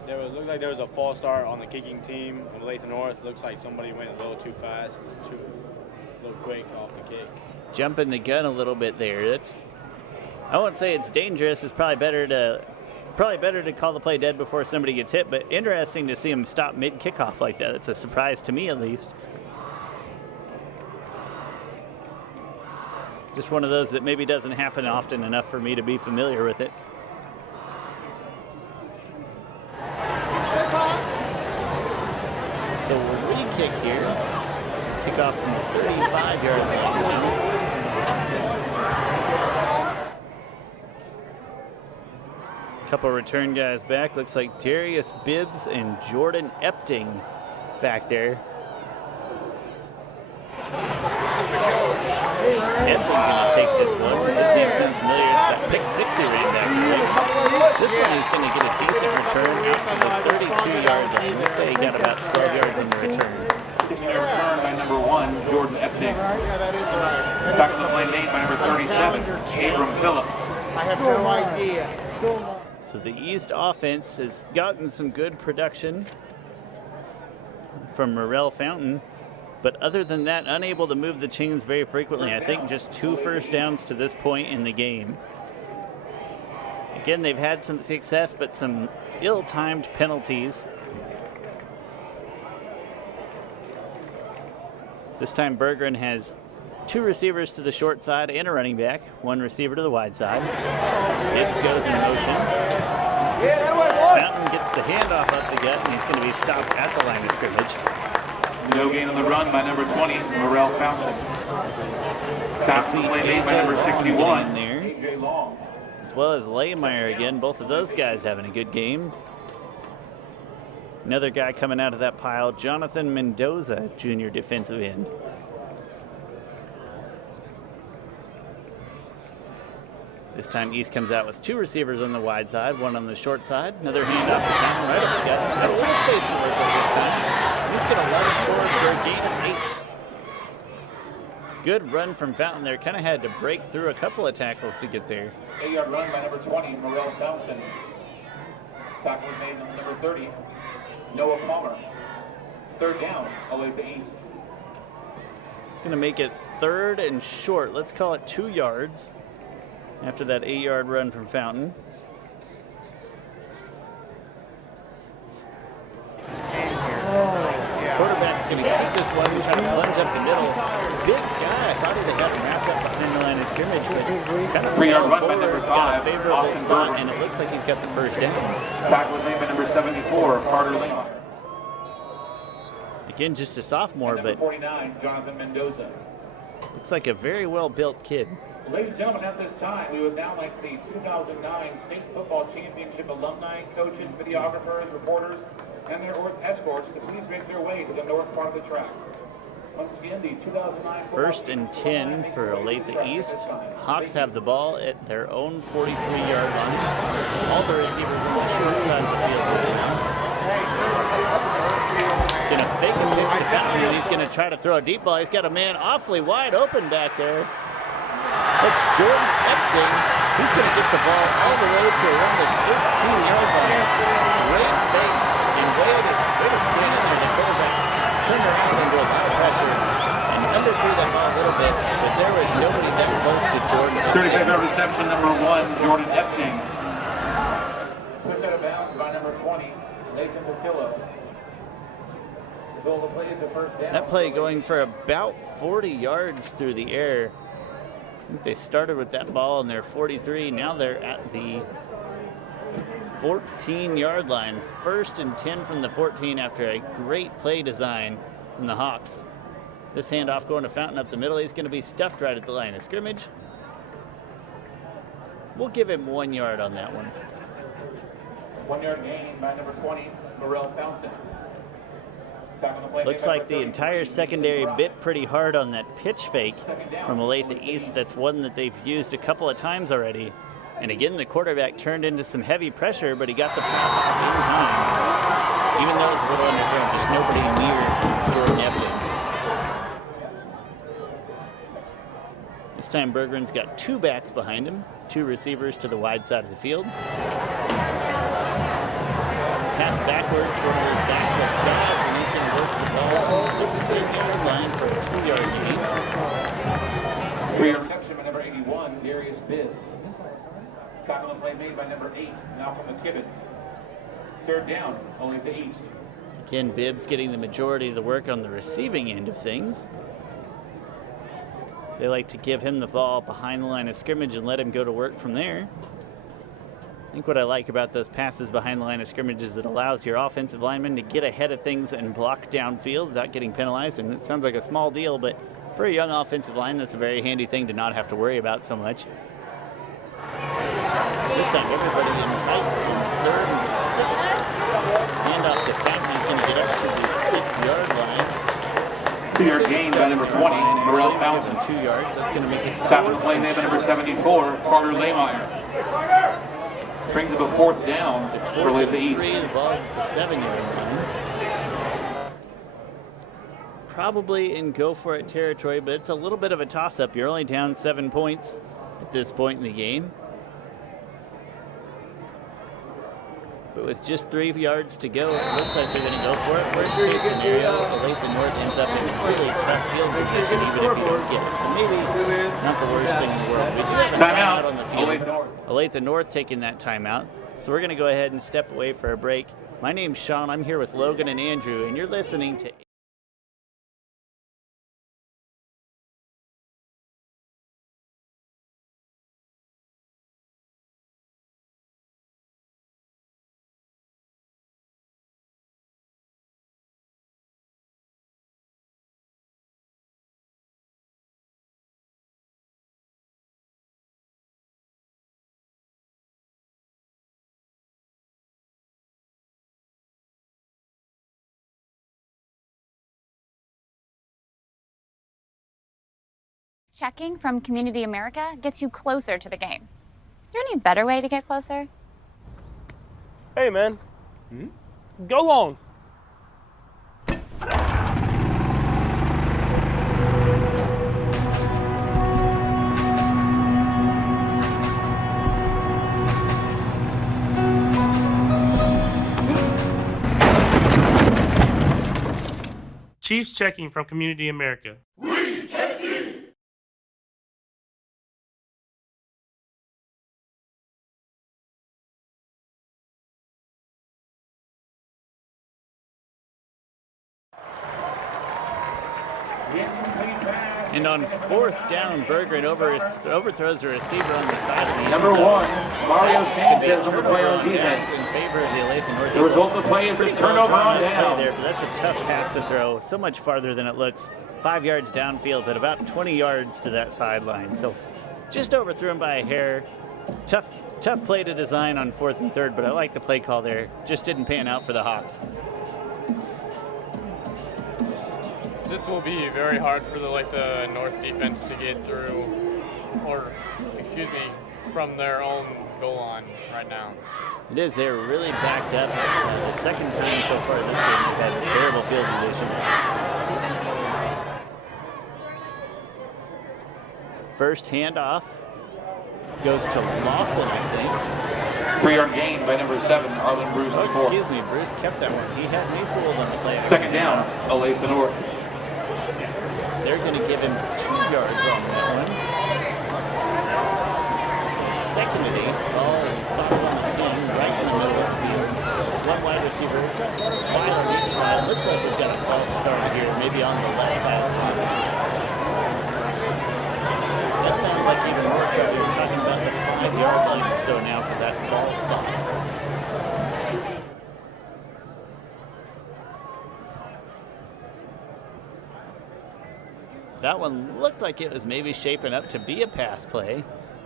It looked like there was a false start on the kicking team of Olathe North. Looks like somebody went a little too fast, a little quick off the kick. Jumping the gun a little bit there. I won't say it's dangerous. It's probably better to call the play dead before somebody gets hit, but interesting to see him stop mid-kickoff like that. It's a surprise to me, at least. Just one of those that maybe doesn't happen often enough for me to be familiar with it. So we'll re-kick here. Kick off from the 35-yard line. Couple return guys back. Looks like Darius Bibbs and Jordan Epting back there. Epton's going to take this one. His name sounds familiar. It's that pick 6 he ran back there. This one he's going to get a decent return out to the 32-yard line. Let's say he got about 12 yards in the return. Taking a return by number 1, Jordan Epting. Back on the play made by number 37, Abram Phillips. I have no idea. So the East offense has gotten some good production from Morrell Fountain. But other than that, unable to move the chains very frequently. I think just 2 first downs to this point in the game. Again, they've had some success, but some ill-timed penalties. This time Berggren has 2 receivers to the short side and a running back. 1 receiver to the wide side. Gibbs goes in motion. Fountain gets the handoff up the gut, and he's going to be stopped at the line of scrimmage. No gain on the run by number 20, Morrell Fountain. Fountain play made by number 61, A.J. Long. As well as Lehmeyer again. Both of those guys having a good game. Another guy coming out of that pile, Jonathan Mendoza, junior defensive end. This time East comes out with 2 receivers on the wide side, 1 on the short side. Another handoff to Fountain right up the gut. Got a little space to work with this time. He's going to launch forward for a gain of 8. Good run from Fountain there. Kind of had to break through a couple of tackles to get there. 8-yard run by number 20, Morrell Fountain. Tackle was made on number 30, Noah Palmer. 3rd down, Olathe East. It's going to make it 3rd and short. Let's call it 2 yards after that 8-yard run from Fountain. Quarterback's going to keep this one, trying to plunge up the middle. Big guy. I thought he'd have got him wrapped up behind the line of scrimmage, but kind of 3-yard run by number 5, got a favorable spot, and it looks like he's got the 1st down. Tackle was made by number 74, Carter Lehmeyer. Again, just a sophomore, but 49, Jonathan Mendoza. looks like a very well-built kid. Ladies and gentlemen, at this time, we would now like the 2009 State Football Championship alumni, coaches, videographers, reporters, and their escorts to please make their way to the north part of the track. Once again, the 2009 1st and 10 for Olathe East. Hawks have the ball at their own 43-yard line. All the receivers on the short side of the field this time. Gonna fake and pitch to Fountain, and he's gonna try to throw a deep ball. He's got a man awfully wide open back there. It's Jordan Epting. He's gonna get the ball all the way to around the 13-yard line. Great fake and way to stand in there. The quarterback turned around under a lot of pressure and underthrew that ball a little bit, but there was nobody that close to Jordan. 35-yard reception, number 1, Jordan Epting. Pushed out of bounds by number 20, Nathan Patillo. That play going for about 40 yards through the air. I think they started with that ball in their 43. Now they're at the 14-yard line. 1st and 10 from the 14 after a great play design from the Hawks. This handoff going to Fountain up the middle. He's going to be stuffed right at the line of scrimmage. We'll give him 1 yard on that one. 1 yard gain by number 20, Morrell Fountain. Looks like the entire secondary bit pretty hard on that pitch fake from Olathe East. That's one that they've used a couple of times already. And again, the quarterback turned into some heavy pressure, but he got the pass off in time. Even though it was a little interference, there's nobody near Jordan Epting. This time Bergeron's got 2 backs behind him, 2 receivers to the wide side of the field. Pass backwards to one of those backs that's Dobbs, and he's going to work the ball on the 13-yard line for a 2-yard gain. 3-yard reception by number 81, Darius Bibbs. Tackle and play made by number 8, Malcolm McKibben. 3rd down, Olathe East. Again, Bibbs getting the majority of the work on the receiving end of things. They like to give him the ball behind the line of scrimmage and let him go to work from there. I think what I like about those passes behind the line of scrimmage is it allows your offensive lineman to get ahead of things and block downfield without getting penalized. And it sounds like a small deal, but for a young offensive line, that's a very handy thing to not have to worry about so much. This time, everybody in tight, 3rd and 6. Hand off to Fountain. He's going to get up to the 6-yard line. 2-yard gain by number 20, Morrell Fountain. 2 yards. That's going to make it. Tackle and play made by number 74, Carter Lehmeyer. Brings up a 4th down for Olathe East. The ball's at the 7-yard line. Probably in go-for-it territory, but it's a little bit of a toss-up. You're only down 7 points at this point in the game. But with just 3 yards to go, it looks like they're going to go for it. Worst case scenario, Olathe North ends up in really tough field position, even if you don't get it. So maybe not the worst thing in the world. We do have a timeout on the field. Olathe North taking that timeout. So we're going to go ahead and step away for a break. My name's Sean. I'm here with Logan and Andrew, and you're listening to checking from Community America gets you closer to the game. Is there any better way to get closer? Hey, man. Go long. Chiefs checking from Community America. We can see. And on 4th down, Berggren overthrows a receiver on the side of the Number 1, Mario Sanchez on the play on defense. In favor of the Olathe North. The result of the play is a turnover on down. There, but that's a tough pass to throw, so much farther than it looks. 5 yards downfield, but about 20 yards to that sideline. So just overthrown by a hair. Tough play to design on 4th and 3rd, but I like the play call there. Just didn't pan out for the Hawks. This will be very hard for the North defense to get through, or excuse me, from their own goal line right now. It is. They're really backed up. The second time so far this game they've had terrible field position. First handoff goes to Lawson, I think. 3-yard gain by number 7, Arlen Bruce. Oh, excuse me, Bruce kept that one. He had me fooled on the play. Second down, Olathe North. They're going to give him 2 yards on that one. So it's 2nd and 8. Ball is spotted on the 10, right in the middle of the field. One wide receiver, wide on each side. Looks like we've got a false start here, maybe on the left side of the field. That sounds like even more trouble. We're talking about the 5-yard line or so now for that ball spot. That one looked like it was maybe shaping up to be a pass play.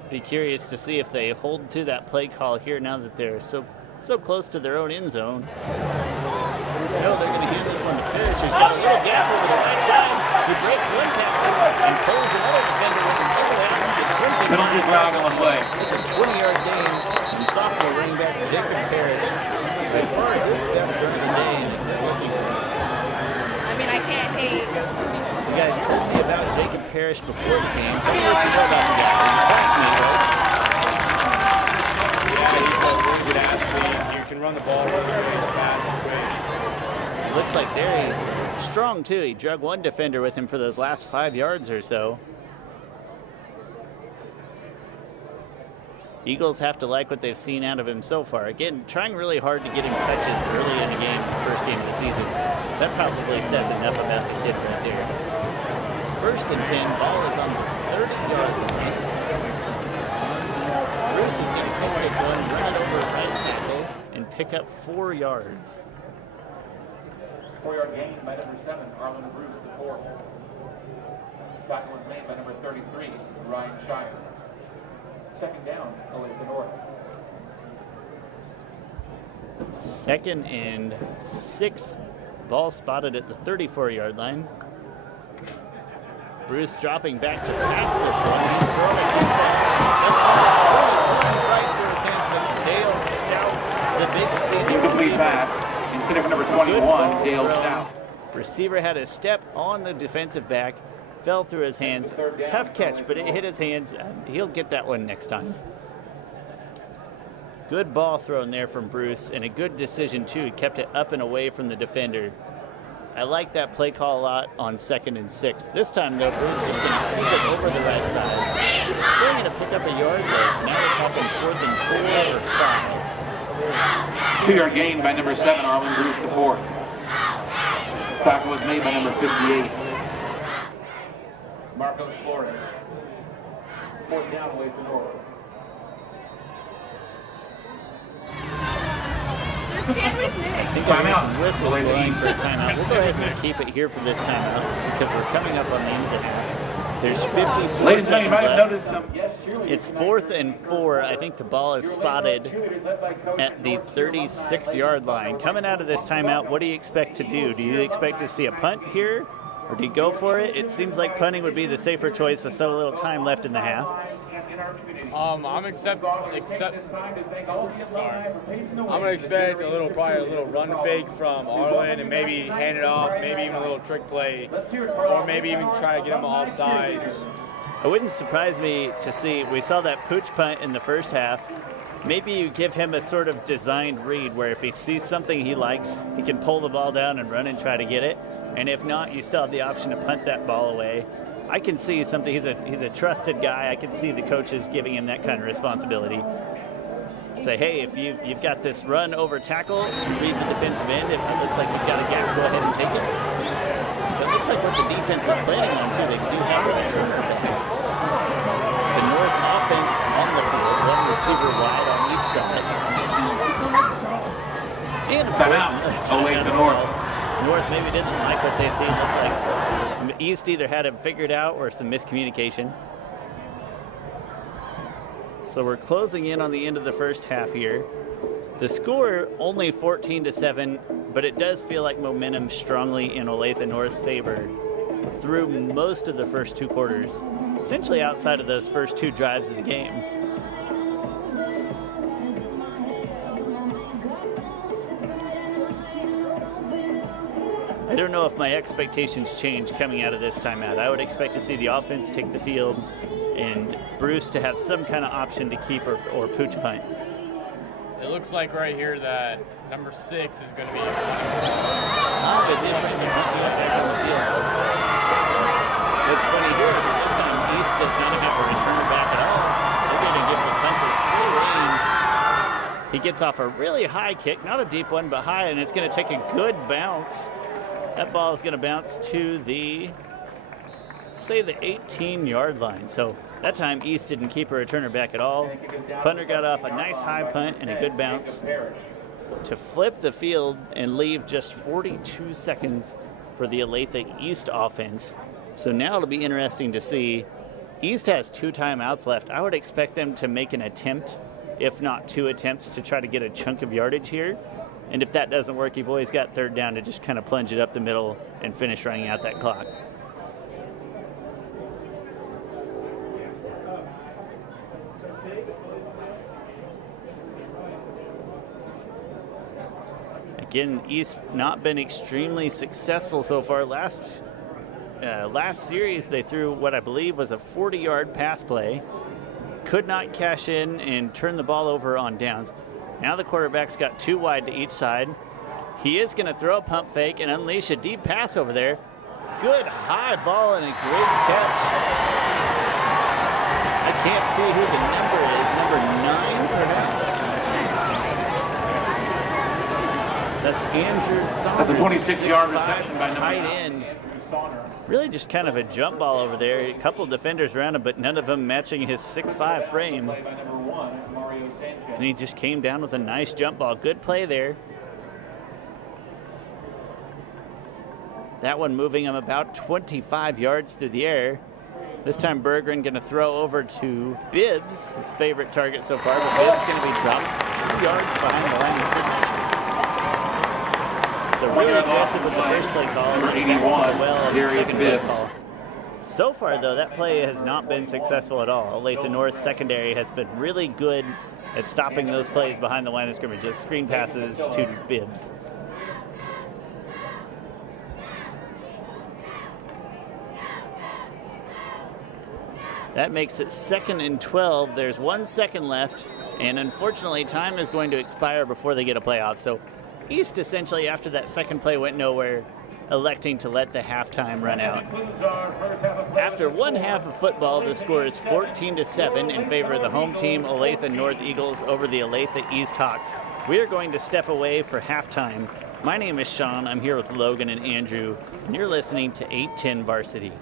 Be curious to see if they hold to that play call here now that they're so close to their own end zone. No, they're going to hand this one to Parrish, who's got a little gap over the right side. He breaks one tackle and pulls another defender with an overhead. Penalty flag on the play. It's a 20-yard gain from sophomore running back Jacob Parrish. By far, it's his best run of the day. I mean, I can't hate. So you guys told me about Jacob Parrish before the game. Tell me what you know about the guy. He's a really good athlete. You can run the ball really fast and quick. Looks like they're strong too. He drug one defender with him for those last 5 yards or so. Eagles have to like what they've seen out of him so far. Again, trying really hard to get him touches early in the game, the first game of the season. That probably says enough about the kid right there. 1st and 10, ball is on the 30-yard line. Bruce is going to pick this one, run it over right tackle, and pick up 4 yards. 4-yard gain by number 7, Arlen Bruce, the 4th. Tackle was made by number 33, Ryan Shire. 2nd down, Olathe North. 2nd and 6. Ball spotted at the 34-yard line. Bruce dropping back to pass this one. He's throwing too far. Right for his hands. That's Dale Stout, the big senior. Incomplete pass. Instead of number 21, Dale Stout. Receiver had a step on the defensive back. Fell through his hands. Tough catch, but it hit his hands. He'll get that one next time. Good ball thrown there from Bruce, and a good decision too. He kept it up and away from the defender. I like that play call a lot on 2nd and 6. This time though, Bruce just going to keep it over the right side. Still going to pick up a yard though, so now we're talking 4th and 4 or 5. 2-yard gain by number 7, Arlen Bruce, the 4th. Tackle was made by number 58. Marcos Flores. 4th down, Olathe North. I think there are some whistles blowing for a timeout. We'll go ahead and keep it here for this timeout because we're coming up on the end of the half. There's 54 seconds left. It's 4th and 4. I think the ball is spotted at the 36-yard line. Coming out of this timeout, what do you expect to do? Do you expect to see a punt here? Or do you go for it? It seems like punting would be the safer choice with so little time left in the half. I'm gonna expect probably a little run fake from Arlen and maybe hand it off, maybe even a little trick play, or maybe even try to get him off sides. It wouldn't surprise me to see, we saw that pooch punt in the first half. Maybe you give him a sort of designed read where if he sees something he likes, he can pull the ball down and run and try to get it. And if not, you still have the option to punt that ball away. I can see something, he's a trusted guy. I can see the coaches giving him that kind of responsibility. Say, hey, if you've got this run over tackle, read the defensive end. If it looks like you've got a gap, go ahead and take it. It looks like what the defense is planning on too. They do have a returner back. The North offense on the field, one receiver wide on each side. And of course, Olathe North. North maybe didn't like what they see. It looked like East either had him figured out or some miscommunication. So we're closing in on the end of the first half here. The score only 14-7, but it does feel like momentum strongly in Olathe North's favor through most of the first two quarters, essentially outside of those first two drives of the game. I don't know if my expectations change coming out of this timeout. I would expect to see the offense take the field and Bruce to have some kind of option to keep or pooch punt. It looks like right here that number 6 is going to be. What's funny here is that this time East does not have a returner back at all. They're going to give the punter free range. He gets off a really high kick, not a deep one, but high, and it's going to take a good bounce. That ball is going to bounce to the, say, the 18-yard line. So that time East didn't keep a returner back at all. Punter got off a nice high punt and a good bounce to flip the field and leave just 42 seconds for the Olathe East offense. So now it'll be interesting to see. East has 2 timeouts left. I would expect them to make an attempt, if not 2 attempts, to try to get a chunk of yardage here. And if that doesn't work, you've always got third down to just kind of plunge it up the middle and finish running out that clock. Again, East not been extremely successful so far. Last series, they threw what I believe was a 40-yard pass play. Could not cash in and turn the ball over on downs. Now the quarterback's got 2 wide to each side. He is going to throw a pump fake and unleash a deep pass over there. Good high ball and a great catch. I can't see who the number is. Number 9, perhaps? That's Andrew Saunders. That's a 26-yard reception by tight end. Really just kind of a jump ball over there. A couple defenders around him, but none of them matching his 6'5" frame. And he just came down with a nice jump ball. Good play there. That one moving him about 25 yards through the air. This time Berggren going to throw over to Bibbs, his favorite target so far, but Bibbs going to be dropped 2 yards behind the line of scrimmage. So really aggressive with the first play call. Number 81, second play call. So far, though, that play has not been successful at all. Olathe North secondary has been really good at stopping those plays behind the line of scrimmage. Just screen passes to Bibbs. That makes it 2nd and 12. There's 1 second left, and unfortunately, time is going to expire before they get a playoff. So East essentially, after that second play went nowhere, electing to let the halftime run out. After 1 half of football, the score is 14-7 in favor of the home team, Olathe North Eagles, over the Olathe East Hawks. We are going to step away for halftime. My name is Sean. I'm here with Logan and Andrew, and you're listening to 810 Varsity.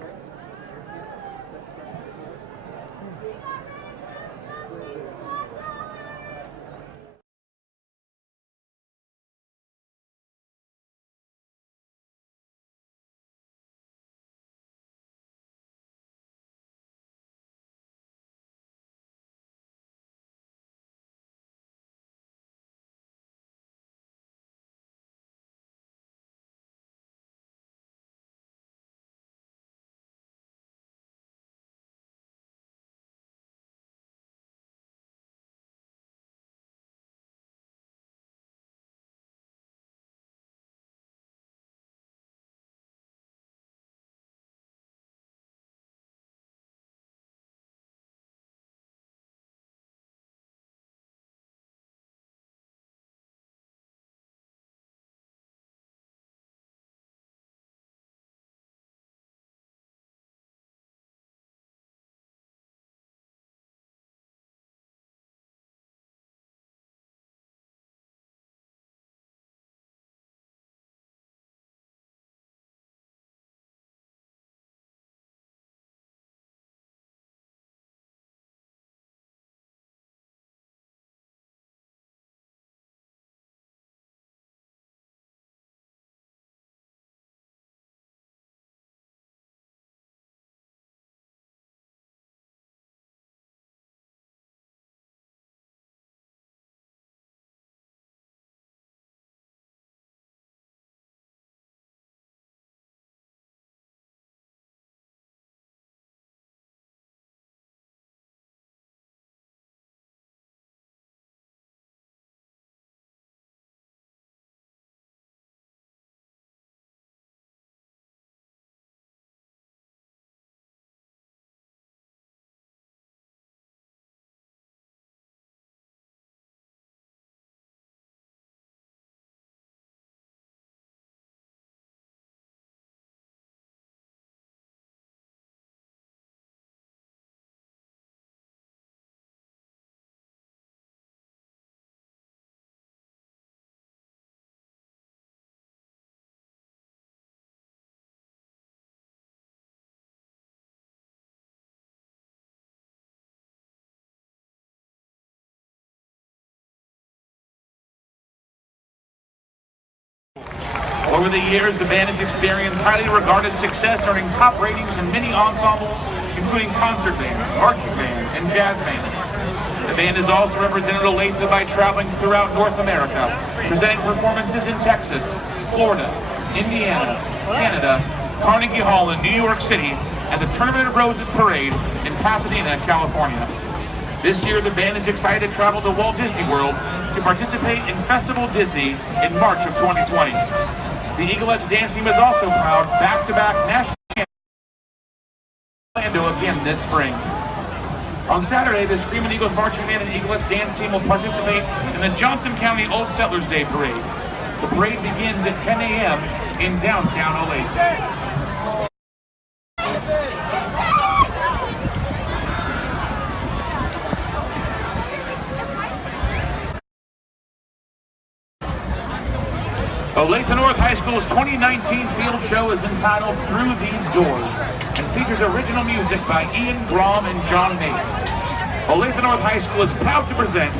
Over the years, the band has experienced highly regarded success, earning top ratings in many ensembles, including concert band, marching band, and jazz band. The band has also represented Olathe by traveling throughout North America, presenting performances in Texas, Florida, Indiana, Canada, Carnegie Hall in New York City, and the Tournament of Roses Parade in Pasadena, California. This year, the band is excited to travel to Walt Disney World to participate in Festival Disney in March of 2020. The Eaglettes dance team is also proud back-to-back national champions Orlando again this spring. On Saturday, the Screamin' Eagles Marching Band and Eaglettes dance team will participate in the Johnson County Old Settlers Day Parade. The parade begins at 10 a.m. in downtown Olathe. Olathe North High School's 2019 field show is entitled Through These Doors and features original music by Ian Grom and John Mays. Olathe North High School is proud to present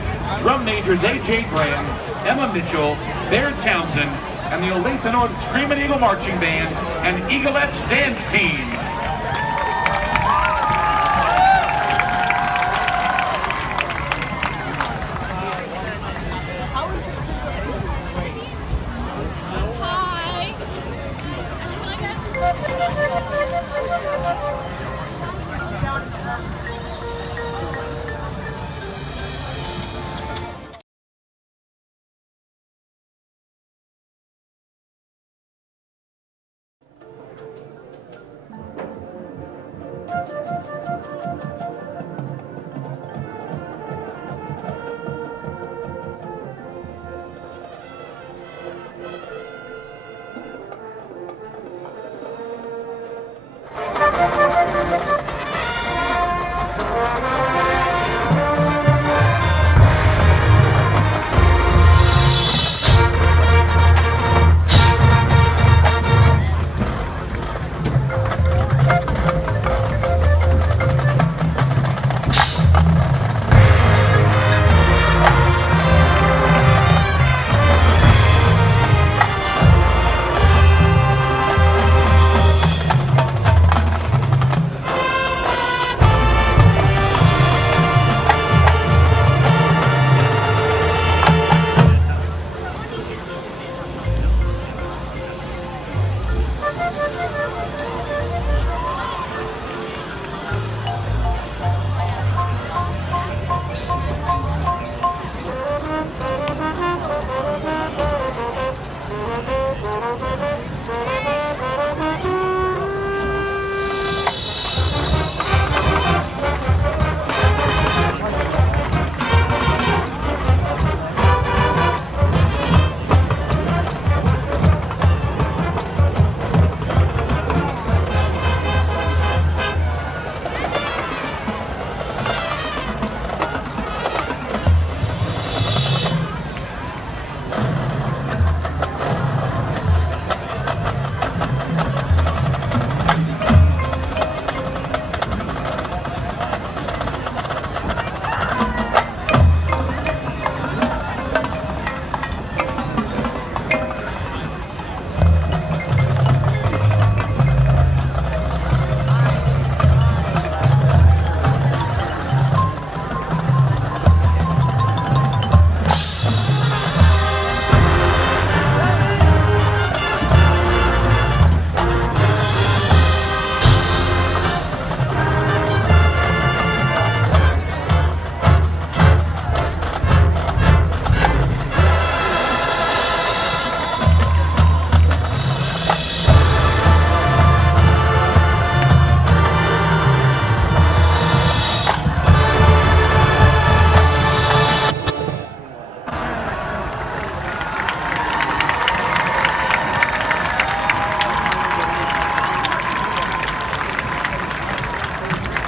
drum majors A.J. Graham, Emma Mitchell, Baird Townsend, and the Olathe North Screamin' Eagle Marching Band and Eaglettes Dance Team.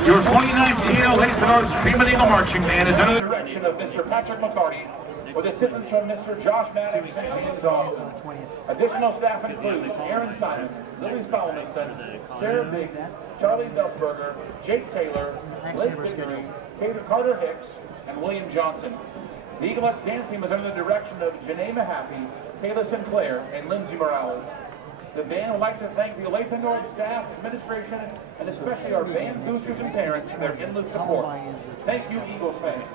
Your 2019 Olathe North Screamin' Eagle Marching Band is under the direction of Mr. Patrick McCarty, with assistance from Mr. Josh Maddox and Ian Dawson. Additional staff include Aaron Simon, Lily Solomonson, Sarah Biggs, Charlie Duffberger, Jake Taylor, Blake Vickery, Carter Hicks, and William Johnson. The Eaglettes dance team is under the direction of Janae Mahaffey, Kayla Sinclair, and Lindsay Morales. The band would like to thank the Olathe North staff, administration, and especially our band boosters and parents for their endless support. Thank you, Eagles fans.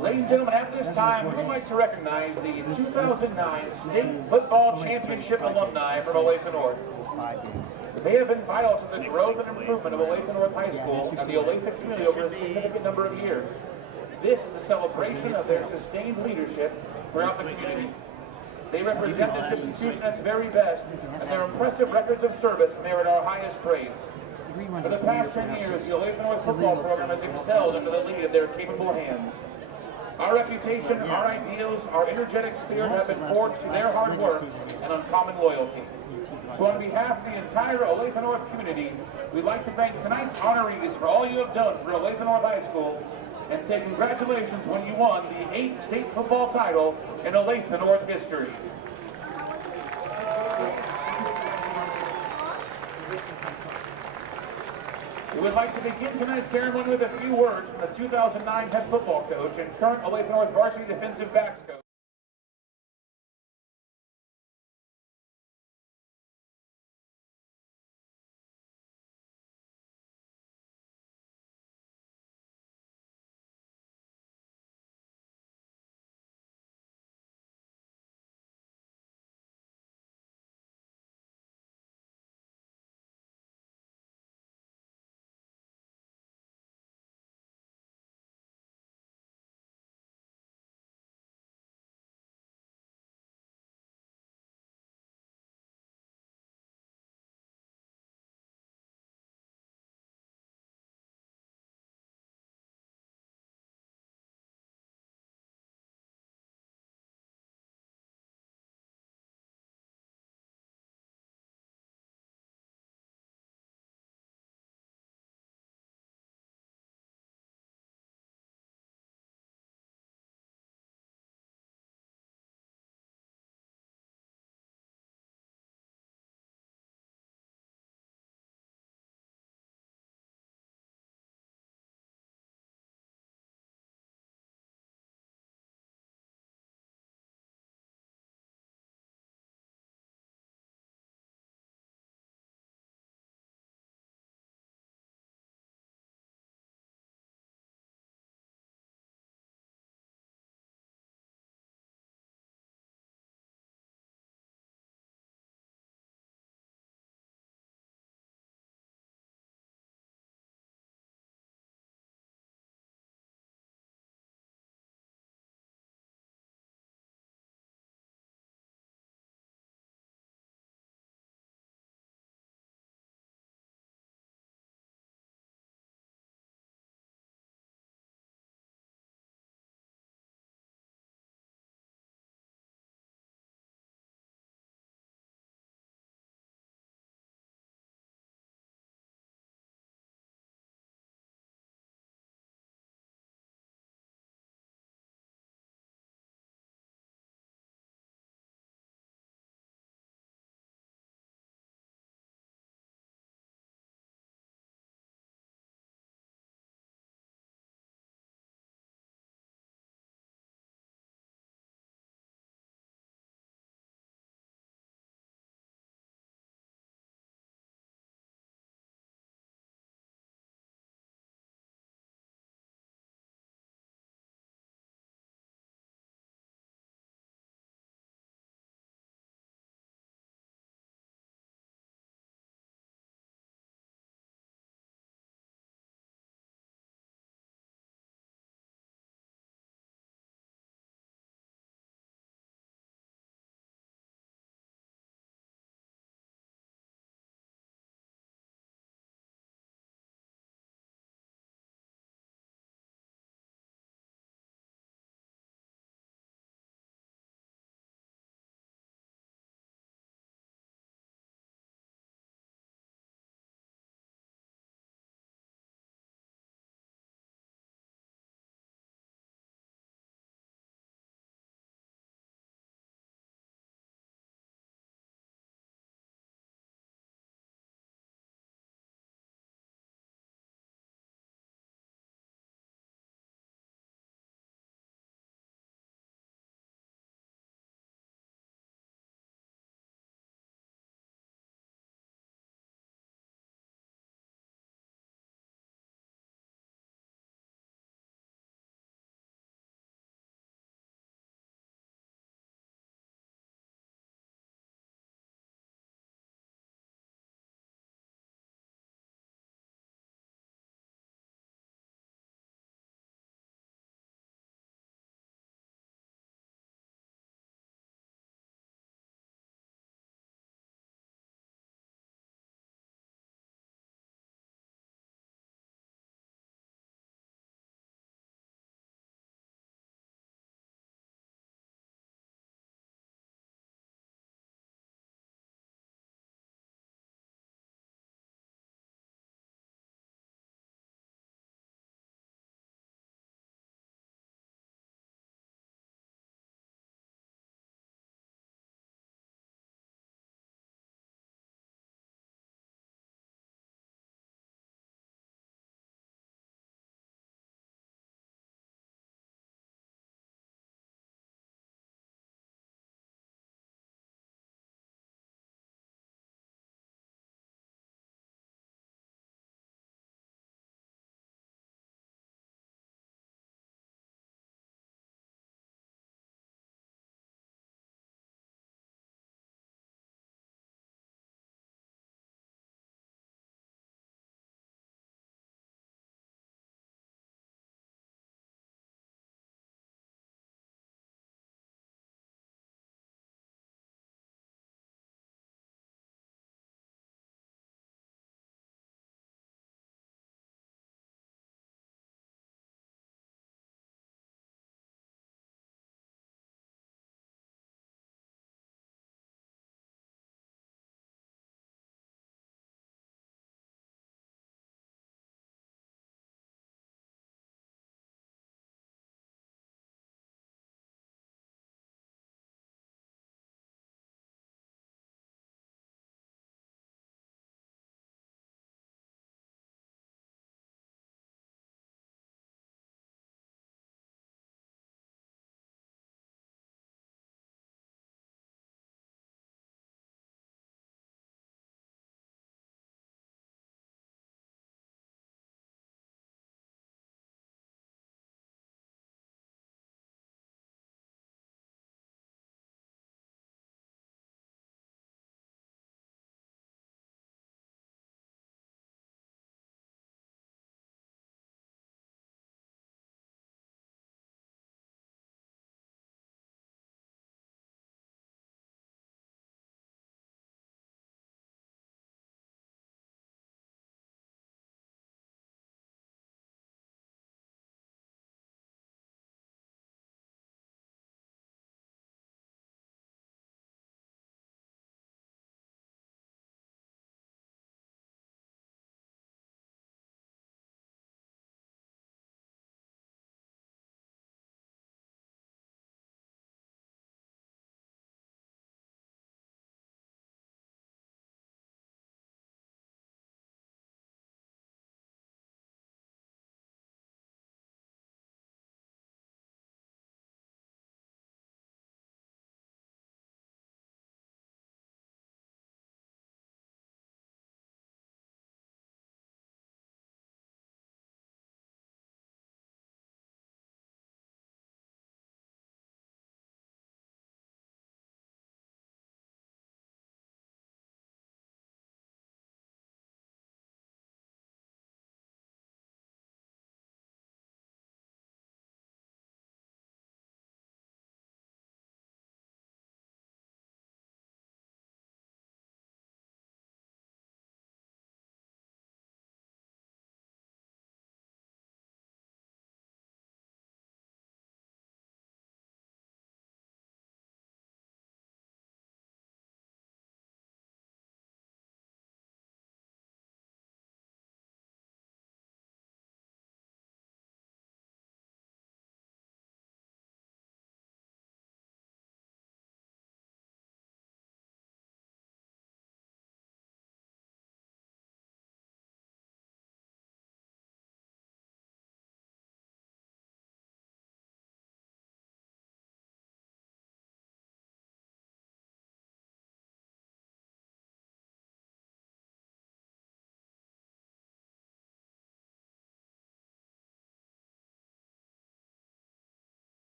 Ladies and gentlemen, at this time, we would like to recognize the 2009 State Football Championship alumni from Olathe North. They have been vital to the growth and improvement of Olathe North High School and the Olathe community over a significant number of years. This is a celebration of their sustained leadership throughout the community. They represent this institution at its very best, and their impressive records of service merit our highest praise. For the past 10 years, the Olathe North football program has excelled under the lead of their capable hands. Our reputation, our ideals, our energetic spirit have been forged through their hard work and uncommon loyalty. So on behalf of the entire Olathe North community, we'd like to thank tonight's honorees for all you have done for Olathe North High School, and say congratulations when you won the 8th state football title in Olathe North history. We would like to begin tonight's ceremony with a few words from the 2009 head football coach and current Olathe North varsity defensive backs coach.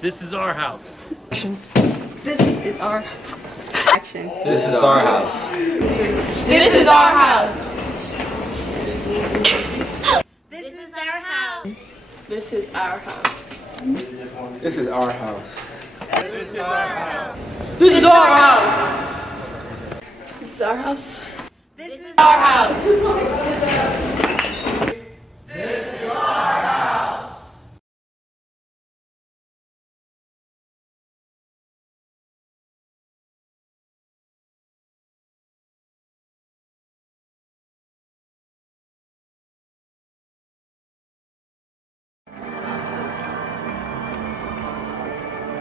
This is our house. This is our house. Action. This is our house. This is our house. This is our house. This is our house. This is our house. This is our house. This is our house. This is our house. This is Our house.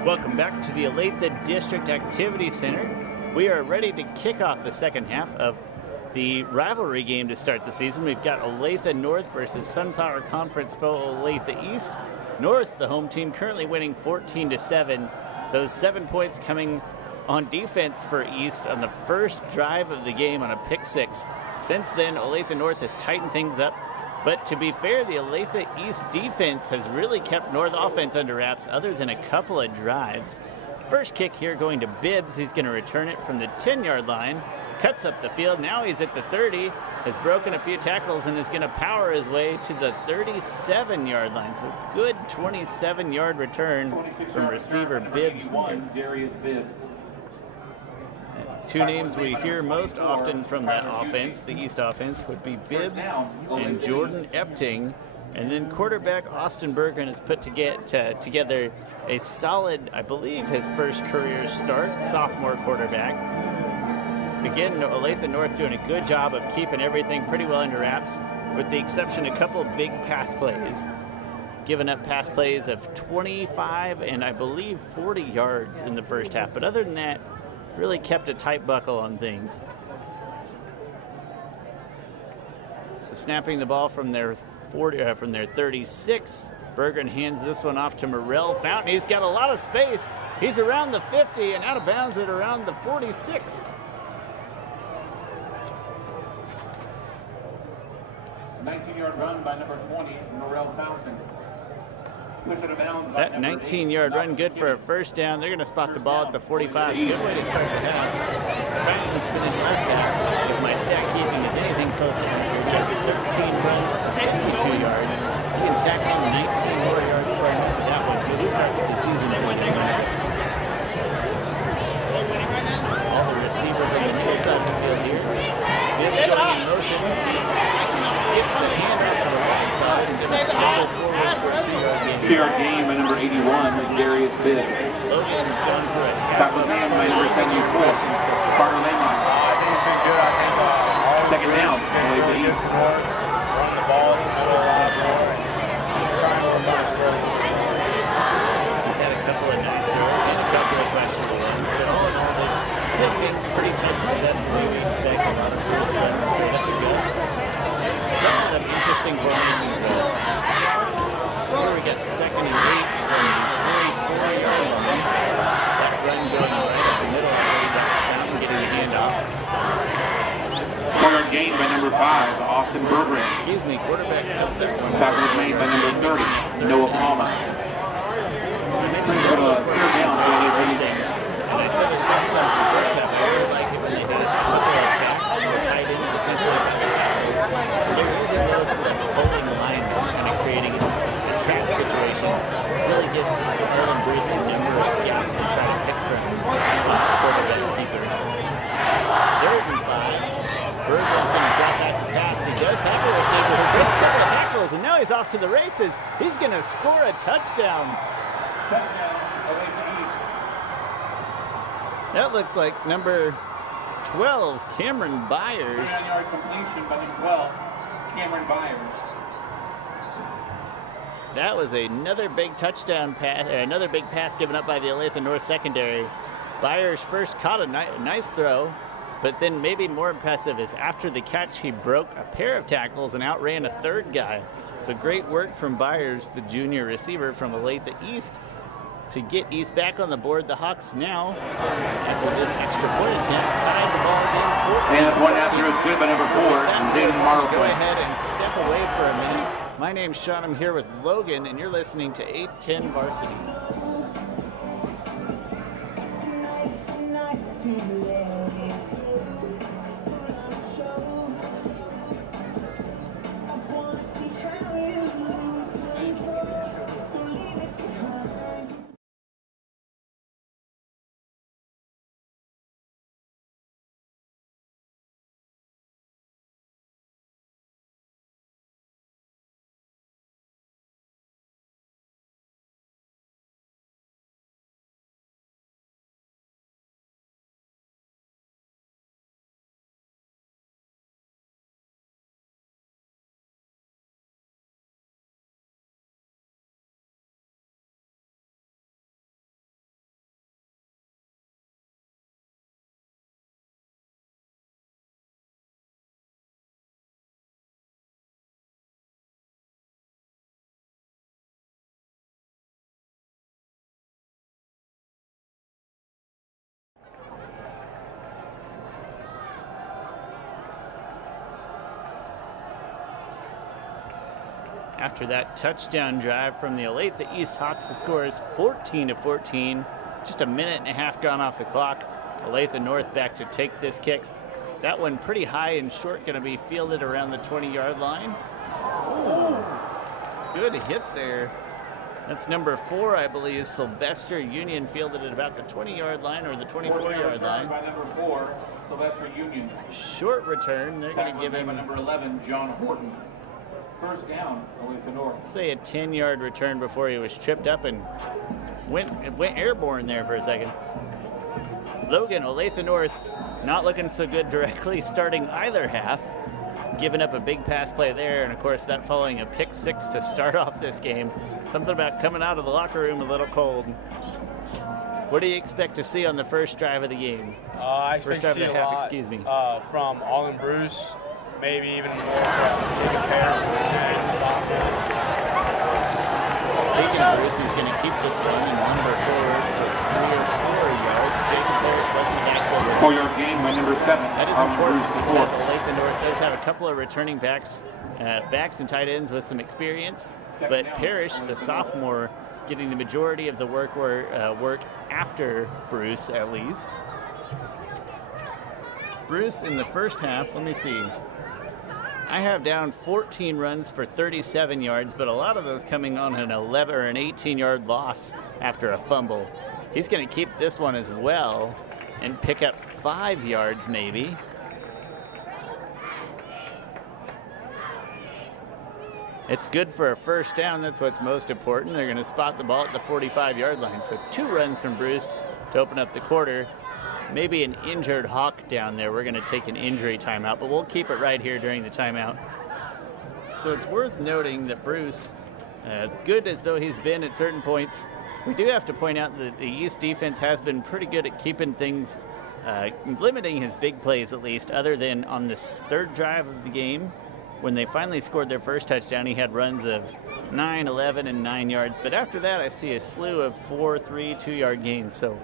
Welcome back to the Olathe District Activity Center. We are ready to kick off the second half of the rivalry game to start the season. We've got Olathe North versus Sunflower Conference foe Olathe East. North, the home team, currently winning 14-7. Those 7 points coming on defense for East on the first drive of the game on a pick six. Since then, Olathe North has tightened things up. But to be fair, the Olathe East defense has really kept North offense under wraps other than a couple of drives. First kick here going to Bibbs. He's going to return it from the 10-yard line. Cuts up the field. Now he's at the 30. Has broken a few tackles and is going to power his way to the 37-yard line. So good 27-yard return from receiver Bibbs. Two names we hear most often from that offense, the East offense, would be Bibbs and Jordan Epting. And then quarterback Austin Bergen has put together a solid, I believe, his first career start, sophomore quarterback. Again, Olathe North doing a good job of keeping everything pretty well under wraps, with the exception of a couple of big pass plays. Giving up pass plays of 25 and I believe 40 yards in the first half. But other than that, really kept a tight buckle on things. So snapping the ball from their 36, Bergen hands this one off to Morrell Fountain. He's got a lot of space. He's around the 50 and out of bounds at around the 46. A 19-yard run by number 20, Morrell Fountain. That 19-yard run good for a first down. They're going to spot the ball at the 45. Good way to start the half. Fountain finished last half. If my stat keeping is anything close to that, he's got 13 runs, 52 yards. He can tack on 19 more yards for him. That was a good start to the season. All the receivers on the near side of the field here. Bibbs going in motion. Gets the hand out to the right side and then stumbles forward for a 2-yard gain. 2-yard gain by number 81, Darius Bibbs. That was hand by number 74, Carter Lamont. I think it's been good. I think second down. Really good for North. Run the ball, throw a lot more, and trying to reverse really. He's had a couple of nice throws and a couple of questionable ones, but all in all, the thing's pretty touchy. That's the way we expect a lot of first runs straight up the gut. Some of them interesting formations though. Here we got 2nd and 8 from the 44-yard line. That run going right up the middle. That's Fountain getting the handoff. 4-yard gain by number 5, Austin Bergen. Excuse me, quarterback out there. Tackle was made by number 30, Noah Palmer. Brings it a 3rd down for Olathe. And I said it many times in the first half. I really like it when they did it to the backs or tight ends, essentially. They're using those as like a holding line, kind of creating a trap situation. Really gives Ellen Bruce a number of gaps to try to pick from quarterback keepers. 3rd and 5. Bergen's going to drop back to pass. He does have a receiver who breaks a couple of tackles, and now he's off to the races. He's going to score a touchdown. That looks like number 12, Cameron Byers. 9-yard completion by number 12, Cameron Byers. That was another big touchdown pass, another big pass given up by the Olathe North secondary. Byers first caught a nice throw, but then maybe more impressive is after the catch, he broke a pair of tackles and outran a 3rd guy. So great work from Byers, the junior receiver from Olathe East, to get East back on the board. The Hawks now, after this extra point attempt, tied the ball game 14-14. And the point after is good by number 4, Zayden Marley. Go ahead and step away for a minute. My name's Sean. I'm here with Logan, and you're listening to 810 Varsity. After that touchdown drive from the Olathe, the East Hawks, the score is 14-14. Just a minute and a half gone off the clock. Olathe North back to take this kick. That one pretty high and short, going to be fielded around the 20-yard line. Ooh, good hit there. That's number 4, I believe. Sylvester Union fielded at about the 20-yard line or the 24-yard line. By number 4, Sylvester Union. Short return. They're going to give him number 11, John Horton. First down, Olathe North. Say a 10-yard return before he was tripped up and went airborne there for a second. Logan, Olathe North, not looking so good directly starting either half. Giving up a big pass play there, and of course that following a pick 6 to start off this game. Something about coming out of the locker room a little cold. What do you expect to see on the first drive of the game? I expect to see a lot excuse me. From Alden Bruce. Maybe even more from Jacob Parrish, Speaking of Bruce, he's going to keep this one and number forward for 3 or 4 yards. Jacob Parrish wasn't back over. 4-yard gain by number 7. That is important because Olathe North does have a couple of returning backs and tight ends with some experience. But Parrish, the sophomore, getting the majority of the work after Bruce, at least. Bruce in the first half, let me see. I have down 14 runs for 37 yards, but a lot of those coming on an 11 or an 18-yard loss after a fumble. He's going to keep this one as well and pick up 5 yards maybe. It's good for a first down. That's what's most important. They're going to spot the ball at the 45-yard line. So 2 runs from Bruce to open up the quarter. Maybe an injured Hawk down there. We're going to take an injury timeout, but we'll keep it right here during the timeout. So it's worth noting that Bruce, good as though he's been at certain points, we do have to point out that the East defense has been pretty good at keeping things, limiting his big plays at least, other than on this 3rd drive of the game. When they finally scored their first touchdown, he had runs of 9, 11, and 9 yards. But after that, I see a slew of 4, 3, 2-yard gains. So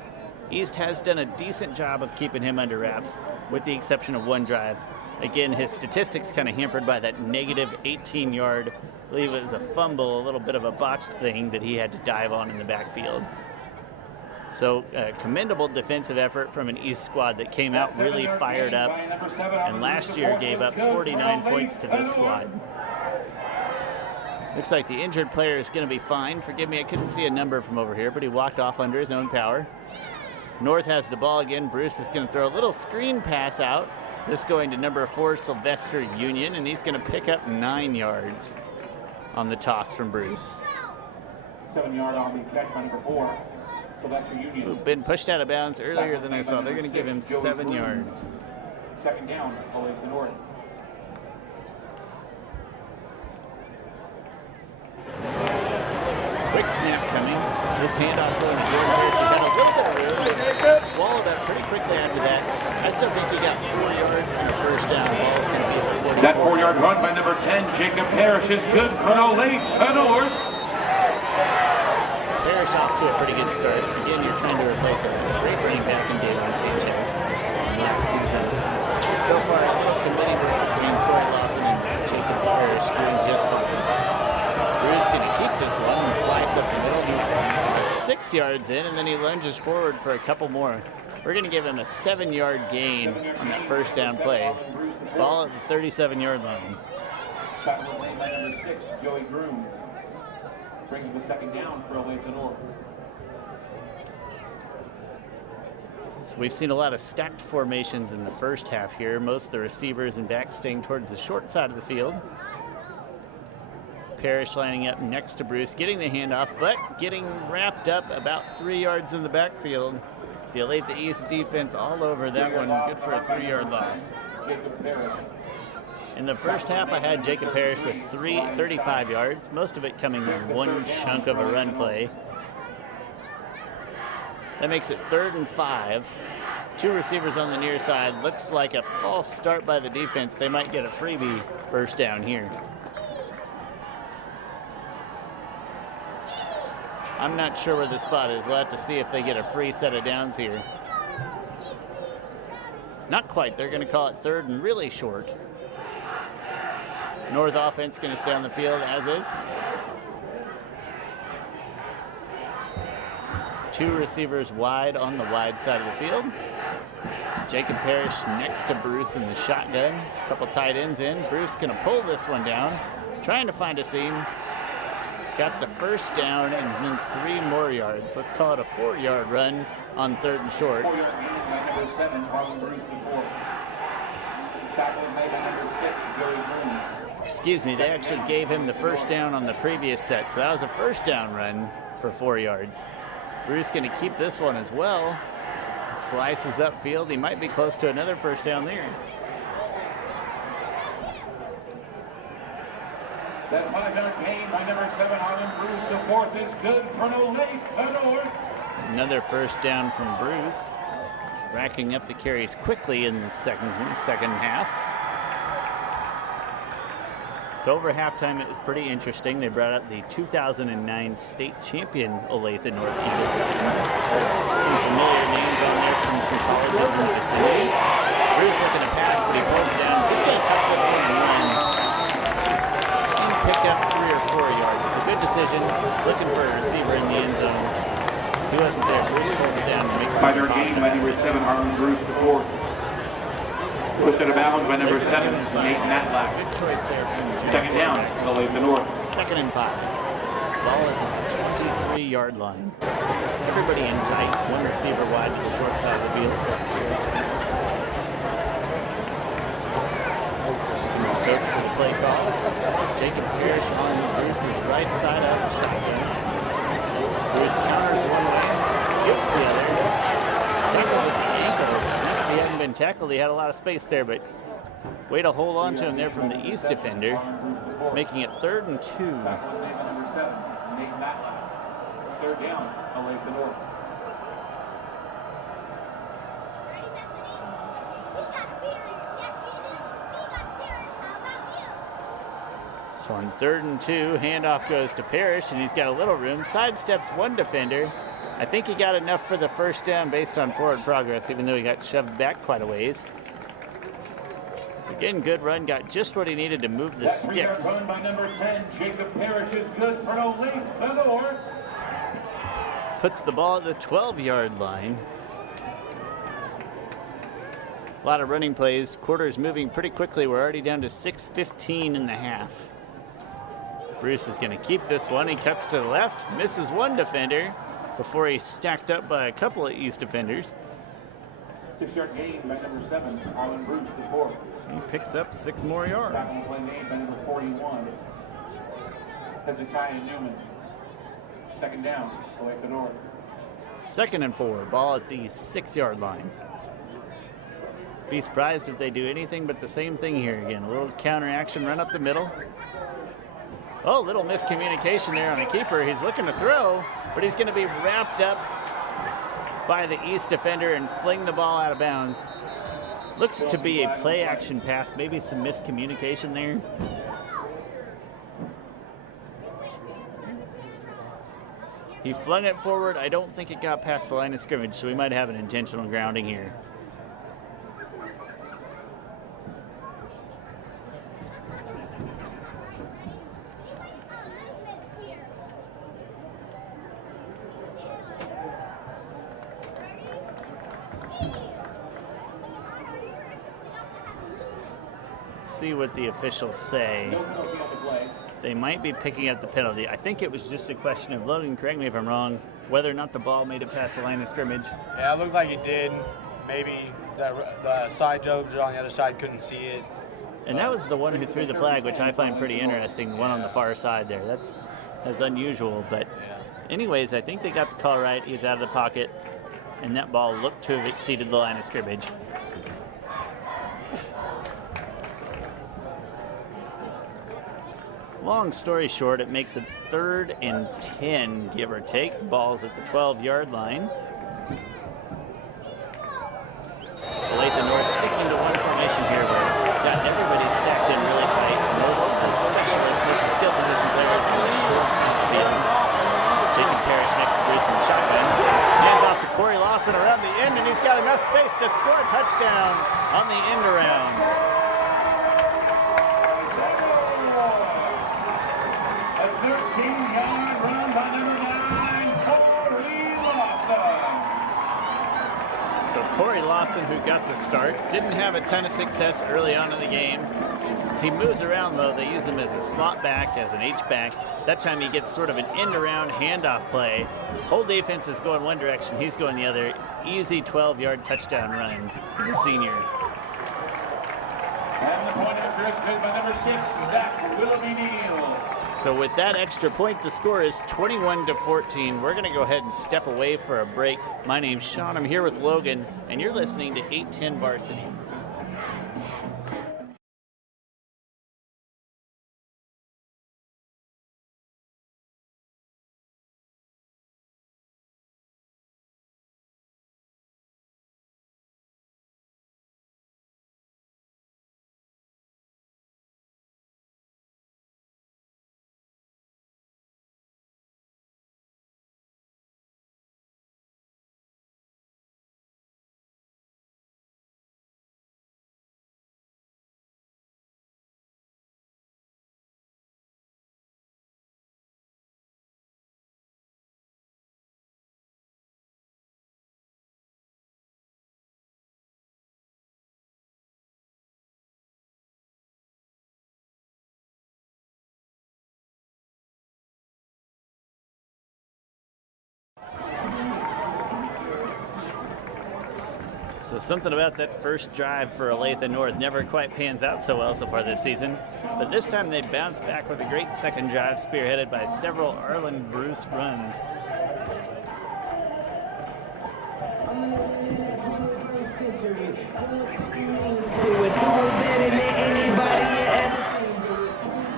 East has done a decent job of keeping him under wraps, with the exception of 1 drive. Again, his statistics kind of hampered by that negative 18-yard, I believe it was a fumble, a little bit of a botched thing that he had to dive on in the backfield. So commendable defensive effort from an East squad that came out really fired up, and last year gave up 49 points to this squad. Looks like the injured player is going to be fine. Forgive me, I couldn't see a number from over here, but he walked off under his own power. North has the ball again. Bruce is going to throw a little screen pass out. This going to number 4, Sylvester Union, and he's going to pick up 9 yards on the toss from Bruce. 7-yard on the catch by number 4, Sylvester Union. Who've been pushed out of bounds earlier than I saw. They're going to give him 7 yards. 2nd down, Olathe North. Quick snap coming. This handoff going to Jordan Harris. He got a little bit of room, but swallowed up pretty quickly after that. I still think he got 4 yards on the first down. Ball's going to be at 44. That 4-yard run by number 10, Jacob Parrish, is good for Olathe North. Parrish off to a pretty good start. Again, you're trying to replace a great running back in David Sanchez last season. So far, I think the committee between Corey Lawson and Jacob Parrish doing just fine. 6 yards in, and then he lunges forward for a couple more. We're going to give him a 7-yard gain on that first down play. Ball at the 37-yard line. Tackle made by number 6, Joey Groom. Brings the second down for Olathe North. So we've seen a lot of stacked formations in the first half here. Most of the receivers and backs staying towards the short side of the field. Parrish lining up next to Bruce, getting the handoff, but getting wrapped up about 3 yards in the backfield. The Olathe East defense all over that one, good for a 3-yard loss. In the first half, I had Jacob Parrish with 35 yards, most of it coming in one chunk of a run play. That makes it 3rd and 5. 2 receivers on the near side. Looks like a false start by the defense. They might get a freebie first down here. I'm not sure where the spot is. We'll have to see if they get a free set of downs here. Not quite. They're going to call it 3rd and really short. North offense going to stay on the field as is. 2 receivers wide on the wide side of the field. Jacob Parrish next to Bruce in the shotgun. A couple tight ends in. Bruce going to pull this one down. Trying to find a seam. Got the first down and 3 more yards. Let's call it a 4-yard run on 3rd and short. 4-yard gain by number 7, Harlan Bruce before. Tackle made by number 6, Joey Groom. Excuse me, they actually gave him the first down on the previous set, so that was a first down run for 4 yards. Bruce going to keep this one as well. Slices upfield. He might be close to another first down there. That 5-yard gain by number 7, Harlan Bruce. The 4th is good for Olathe North. Another first down from Bruce. Racking up the carries quickly in the second half. So over halftime, it was pretty interesting. They brought out the 2009 state champion Olathe North Eagles team. Some familiar names on there from some colleges in the vicinity. Bruce looking to pass, but he pulls it down. Just going to tuck this one and run. And pick up 3 or 4 yards. So good decision. Looking for a receiver in the end zone. He wasn't there. Bruce pulls it down and makes it. 5-yard gain by number 7, Harlan Bruce the 4th. Pushed out of bounds by number 7, Nate Matlack. Good choice there. Second down, Olathe North. 2nd and 5. Ball is at the 23-yard line. Everybody in tight. 1 receiver wide to the short side of the field. Goes to the play call. Jacob Parrish on Bruce's right side of the shotgun. Bruce counters one way, jukes the other. Tackled with the ankles. If he hadn't been tackled, he had a lot of space there, but way to hold on to him there from the East defender, making it 3rd and 2. 3rd down, Olathe North. So on 3rd and 2, handoff goes to Parrish, and he's got a little room. Sidesteps 1 defender. I think he got enough for the first down based on forward progress, even though he got shoved back quite a ways. So again, good run. Got just what he needed to move the sticks. Run by number 10, Jacob Parrish is good for Olathe North. Puts the ball at the 12-yard line. A lot of running plays. Quarters moving pretty quickly. We're already down to 6:15 in the half. Bruce is going to keep this one. He cuts to the left, misses 1 defender before he's stacked up by a couple of East defenders. 6-yard gain by number 7, Harlan Bruce the 4th. He picks up 6 more yards. Tackle play made by number 41, Hezekiah Newman. 2nd down, Olathe North. 2nd and 4, ball at the 6-yard line. Be surprised if they do anything but the same thing here again. A little counter action, run up the middle. Oh, little miscommunication there on a keeper. He's looking to throw, but he's going to be wrapped up by the East defender and fling the ball out of bounds. Looks to be a play action pass, maybe some miscommunication there. He flung it forward. I don't think it got past the line of scrimmage, so we might have an intentional grounding here. see what the officials say. No penalty on the play. They might be picking up the penalty. I think it was just a question of, Logan, correct me if I'm wrong, whether or not the ball made it past the line of scrimmage. Yeah, it looked like it did. Maybe the side judge on the other side couldn't see it. And that was the one who threw the flag, which I find pretty interesting, the one on the far side there. That's unusual, but anyways, I think they got the call right. He's out of the pocket, and that ball looked to have exceeded the line of scrimmage. Long story short, it makes it 3rd and 10, give or take. The ball's at the 12-yard line. Olathe North sticking to one formation here where we've got everybody stacked in really tight. Most of the specialists, most of the skill position players on the short side of the field. Jacob Parrish next to Bruce in the shotgun. Hands off to Corey Lawson around the end, and he's got enough space to score a touchdown on the end around. A 13-yard run by number 9, Corey Lawson. So Corey Lawson, who got the start, didn't have a ton of success early on in the game. He moves around though. They use him as a slot back, as an H-back. That time he gets sort of an end-around handoff play. Whole defense is going one direction. He's going the other. Easy 12-yard touchdown run for the senior. And the point after is good by number 6, Zach Willoughby Neal. So with that extra point, the score is 21-14. We're going to go ahead and step away for a break. My name's Sean. I'm here with Logan, and you're listening to 810 Varsity. So something about that first drive for Olathe North never quite pans out so well so far this season. But this time they bounce back with a great second drive spearheaded by several Arlen Bruce runs.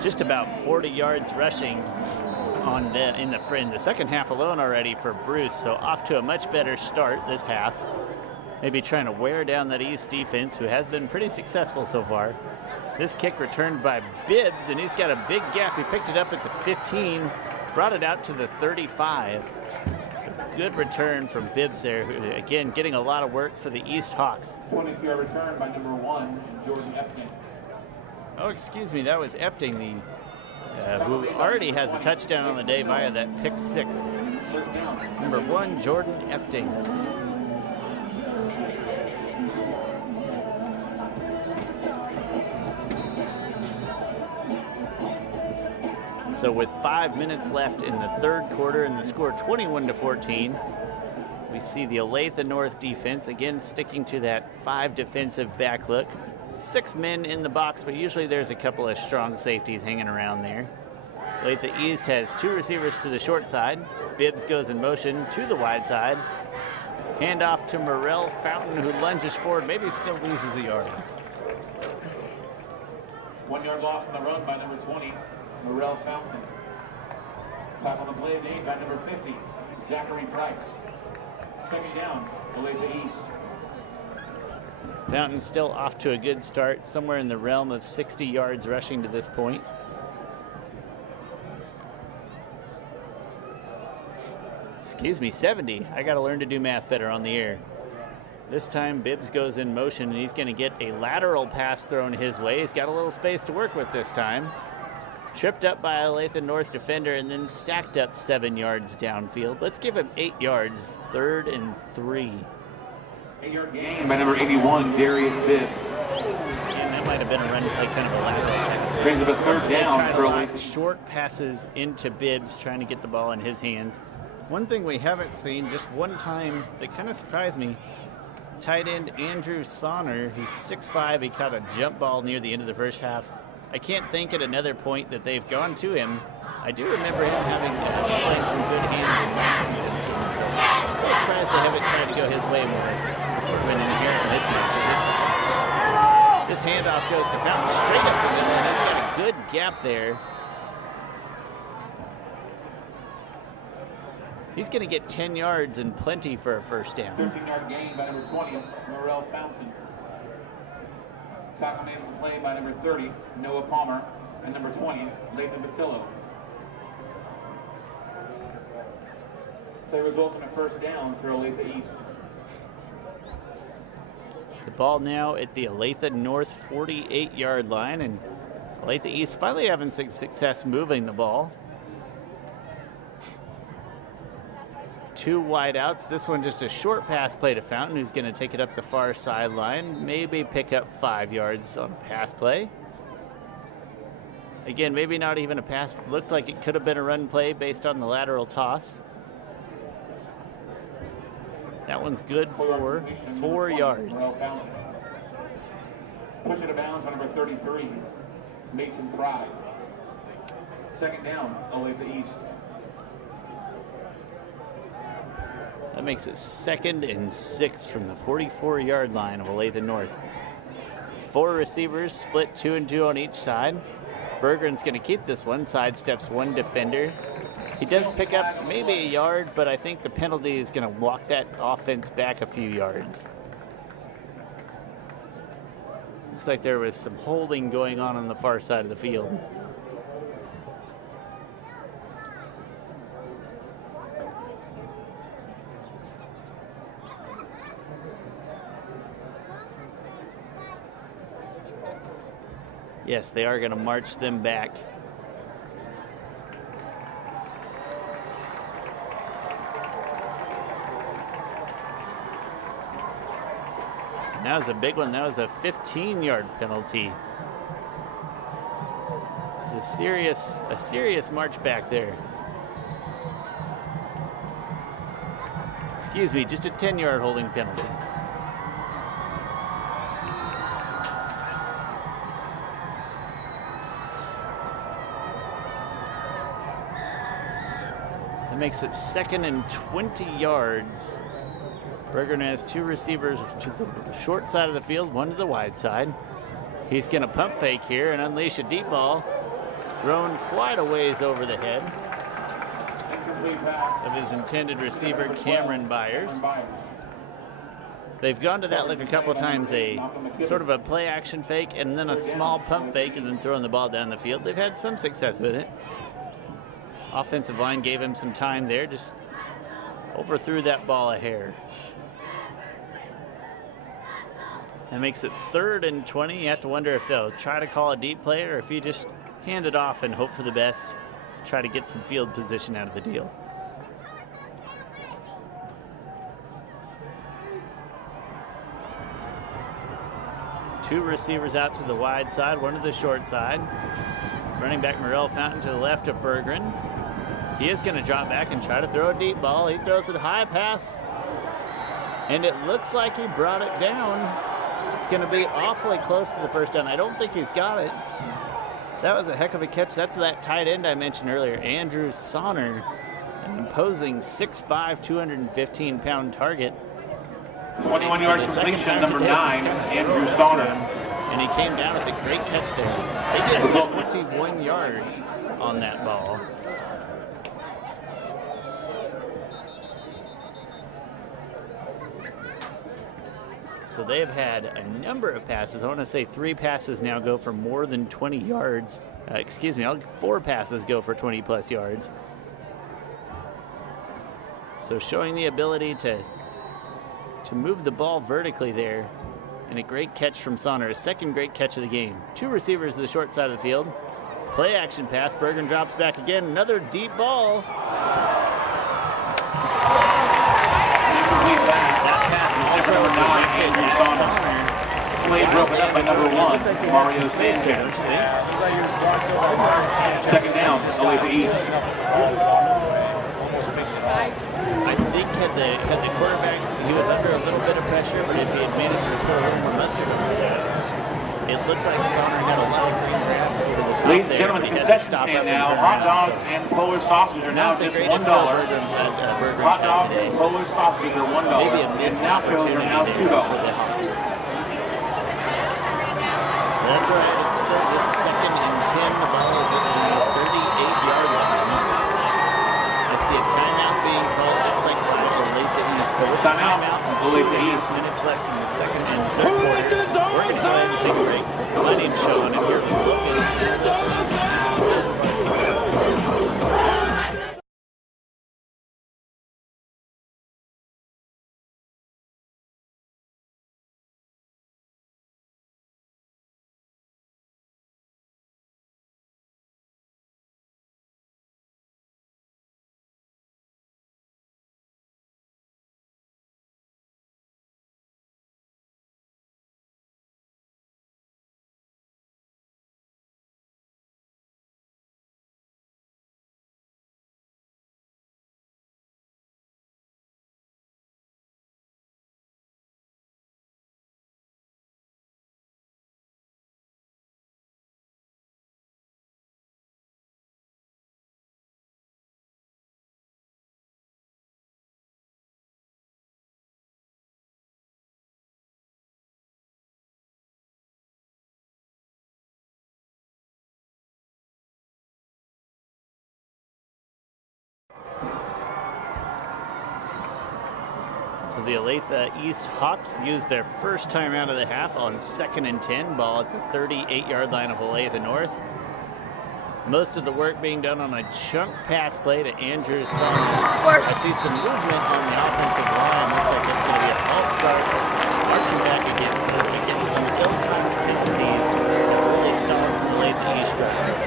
Just about 40 yards rushing in the second half alone already for Bruce, so off to a much better start this half. Maybe trying to wear down that East defense, who has been pretty successful so far. This kick returned by Bibbs, and he's got a big gap. He picked it up at the 15, brought it out to the 35. So good return from Bibbs there, who, again, getting a lot of work for the East Hawks. 22-yard return by number 1, Jordan Epting. Oh, excuse me, that was Epting, who already has a touchdown on the day via that pick 6. Number 1, Jordan Epting. So with 5 minutes left in the third quarter and the score 21-14, we see the Olathe North defense again sticking to that 5 defensive back look. 6 men in the box, but usually there's a couple of strong safeties hanging around there. Olathe East has 2 receivers to the short side. Bibbs goes in motion to the wide side. Handoff to Morrell Fountain, who lunges forward, maybe still loses a yard. 1 yard loss on the run by number 20, Morrell Fountain. Back on the play made by number 50, Zachary Price. Second down, Olathe East. Fountain still off to a good start, somewhere in the realm of 60 yards rushing to this point. Excuse me, 70. I got to learn to do math better on the air. This time Bibbs goes in motion, and he's going to get a lateral pass thrown his way. He's got a little space to work with this time. Tripped up by a Olathe North defender and then stacked up 7 yards downfield. Let's give him 8 yards, 3rd and 3. 8-yard gain by number 81, Darius Bibb. And that might have been a run play, kind of a lateral. Brings up a third down for Olathe. Short passes into Bibbs, trying to get the ball in his hands. One thing we haven't seen, just one time, that kind of surprised me, tight end Andrew Sonner, he's 6'5", he caught a jump ball near the end of the first half. I can't think at another point that they've gone to him. I do remember him having playing some good hands in last season, so I'm surprised they haven't tried to go his way more. This would have been inherent in this match. This handoff goes to Fountain straight up the middle, and he's got a good gap there. He's going to get 10 yards and plenty for a first down. 13-yard gain by number 20, Morrell Fountain. Tackle made on the play by number 30, Noah Palmer, and number 20, Lathan Batillo. Play results in a first down for Olathe East. The ball now at the Olathe North 48-yard line, and Olathe East finally having some success moving the ball. 2 wideouts. This one just a short pass play to Fountain, who's going to take it up the far sideline, maybe pick up 5 yards on a pass play. Again, maybe not even a pass. Looked like it could have been a run play based on the lateral toss. That one's good for 4 yards. Push it to bounds on number 33, Mason Pride. Second down, Olathe East. That makes it 2nd and 6 from the 44-yard line of Olathe North. 4 receivers, split 2 and 2 on each side. Bergeron's going to keep this one, sidesteps 1 defender. He does pick up maybe a yard, but I think the penalty is going to walk that offense back a few yards. Looks like there was some holding going on the far side of the field. Yes, they are going to march them back. That was a big one. That was a 15-yard penalty. It's a serious march back there. Excuse me, just a 10-yard holding penalty. That makes it 2nd and 20 yards. Bergeron has 2 receivers to the short side of the field, 1 to the wide side. He's going to pump fake here and unleash a deep ball, thrown quite a ways over the head of his intended receiver, Cameron Byers. They've gone to that look a couple of times, a sort of a play action fake and then a small pump fake and then throwing the ball down the field. They've had some success with it. Offensive line gave him some time there, just overthrew that ball a hair. That makes it 3rd and 20. You have to wonder if they'll try to call a deep play or if you just hand it off and hope for the best, try to get some field position out of the deal. Two receivers out to the wide side, 1 to the short side. Running back Morrell Fountain to the left of Bergeron. He is going to drop back and try to throw a deep ball. He throws it high pass, and it looks like he brought it down. It's going to be awfully close to the first down. I don't think he's got it. That was a heck of a catch. That's that tight end I mentioned earlier, Andrew Sonner, an imposing 6'5", 215-pound target. 21-yard completion, number 9, Andrew Sonner. And he came down with a great catch there. They get 21 yards on that ball. So they've had a number of passes. I want to say 3 passes now go for more than 20 yards. 4 passes go for 20-plus yards. So showing the ability to move the ball vertically there. And a great catch from Sonner, a second great catch of the game. 2 receivers to the short side of the field. Play action pass. Bergeron drops back again. Another deep ball. incomplete pass. That pass also Number 9, Andrew Sonner. Play broken up by number 1, Mario Sanchez. Second down, Olathe East. I think had the quarterback, he was under a little bit of pressure, but if he had managed to throw a little more mustard over that, it looked like Sonner had a lot of green grass over the top. Ladies and gentlemen, the concession stand now. Hot dogs and Polish sausages are now just $1. Hot dogs and Polish sausages are $1. And nachos are now $2. That's all right. It's still just 2nd and 10. The ball is at the 38-yard line. I see a timeout being called. Looks like by Olathe East. So with the timeout and 2.5 minutes left in the second and third quarter, we're going to go ahead and take a break. My name's Sean, and you're looking at this. So the Olathe East Hawks used their first time out of the half on 2nd and 10, ball at the 38-yard line of Olathe North. Most of the work being done on a chunk pass play to Andrew Sonner. I see some movement on the offensive line. Looks like it's going to be a false start. Marching back again, so we're going to get some ill-timed penalties and really stop some Olathe East drives.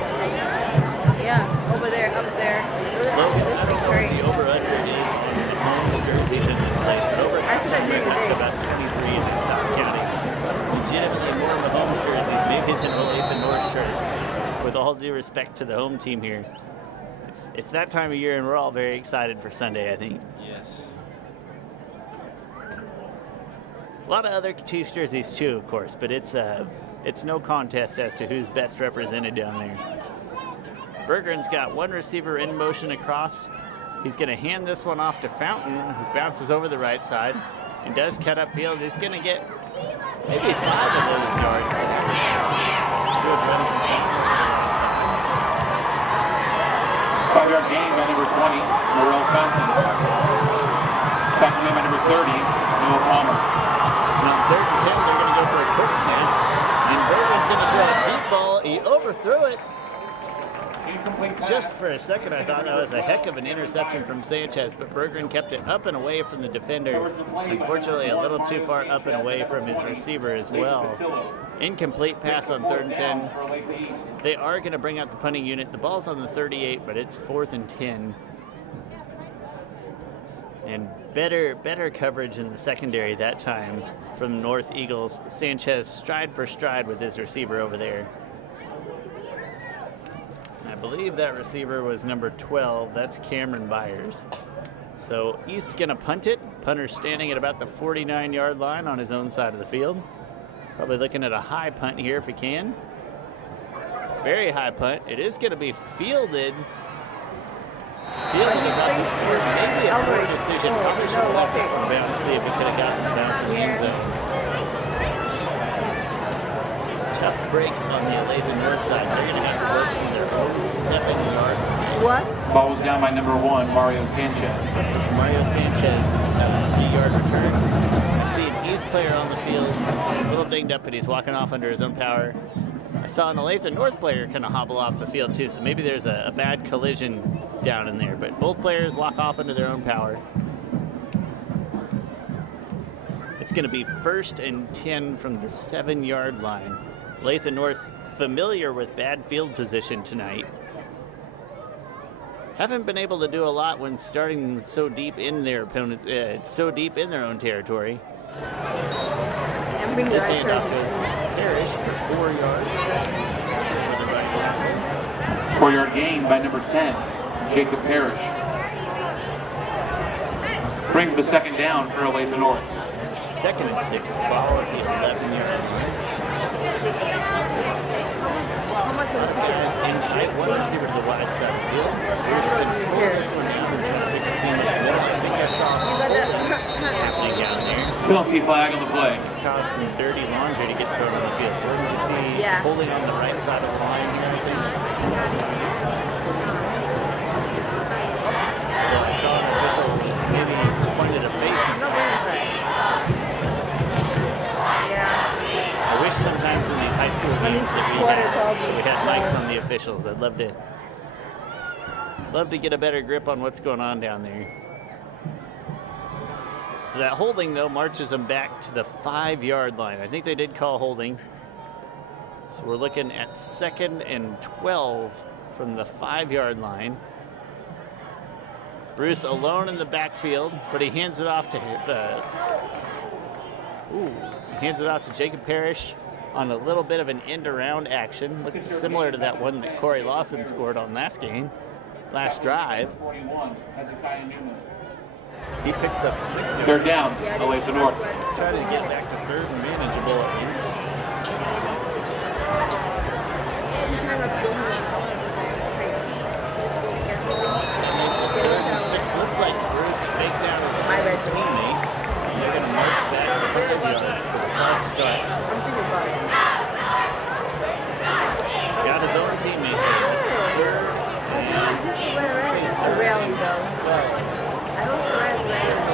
Yeah, over there, up there. Logan, I don't know what the over-under is on the home jerseys in this place, but over I said that during the day. about 23 in Stock County. Legitimately more of the home jerseys, maybe than Olathe North shirts. With all due respect to the home team here, it's that time of year, and we're all very excited for Sunday, I think. Yes. A lot of other Chiefs jerseys too, of course, but it's no contest as to who's best represented down there. Bergeron's got one receiver in motion across. He's going to hand this one off to Fountain, who bounces over the right side and does cut upfield. He's going to get maybe 5 of those yards. Good run. 5-yard gain by number 20, Morel Fountain. Second man by number 30, Noah Palmer. And on 3rd and 10, they're going to go for a quick snap. And Bergeron's going to throw a deep ball. He overthrew it. Just for a second, I thought that was a heck of an interception from Sanchez, but Bergeron kept it up and away from the defender. Unfortunately, a little too far up and away from his receiver as well. Incomplete pass on 3rd and 10. They are going to bring out the punting unit. The ball's on the 38, but it's 4th and 10. And better coverage in the secondary that time from North Eagles. Sanchez stride for stride with his receiver over there. I believe that receiver was number 12. That's Cameron Byers. So East gonna punt it. Punter standing at about the 49-yard line on his own side of the field. Probably looking at a high punt here if he can. Very high punt. It is gonna be fielded. Fielded about the 4, maybe a poor decision. Probably should have left it from bounds, see if he could have gotten the bounce in the end zone. Tough break on the Olathe North side. They're going to have to work from their own 7-yard line. What? Ball was down by number 1, Mario Sanchez. It's Mario Sanchez, 3-yard return. I see an East player on the field, a little dinged up, but he's walking off under his own power. I saw an Olathe North player kind of hobble off the field too, so maybe there's a bad collision down in there. But both players walk off under their own power. It's going to be 1st and 10 from the 7-yard line. Olathe North familiar with bad field position tonight. haven't been able to do a lot when starting so deep in their opponents, so deep in their own territory. This handoff goes Parrish for 4 yards. 4-yard gain by number 10, Jacob Parrish. Brings the second down for Olathe North. 2nd and 6, ball at the 11-yard line. In tight, one receiver to the wide side of the field. Bruce can pull this one down and try to pick the seamless middle. I think I saw some happening down there. Penalty flag on the play. Caused some dirty laundry to get thrown on the field. We're going to see holding on the right side of the line here, I think. Well, I saw an official maybe pointed a face. I wish sometimes in these high school games that we had mics on the officials. I'd love to get a better grip on what's going on down there. So that holding, though, marches them back to the 5-yard line. I think they did call holding. So we're looking at 2nd and 12 from the 5-yard line. Bruce alone in the backfield, but he hands it off to Jacob Parrish on a little bit of an end-around action, looking similar to that one that Corey Lawson scored on last drive. He picks up 6 yards. Third down, Olathe North. Try to get back to 3rd and manageable at least. That makes it 3rd and 6. Looks like Bruce faked out his teammate. They're going to march back 5 yards for the false start. Got his own teammate. That's 3rd and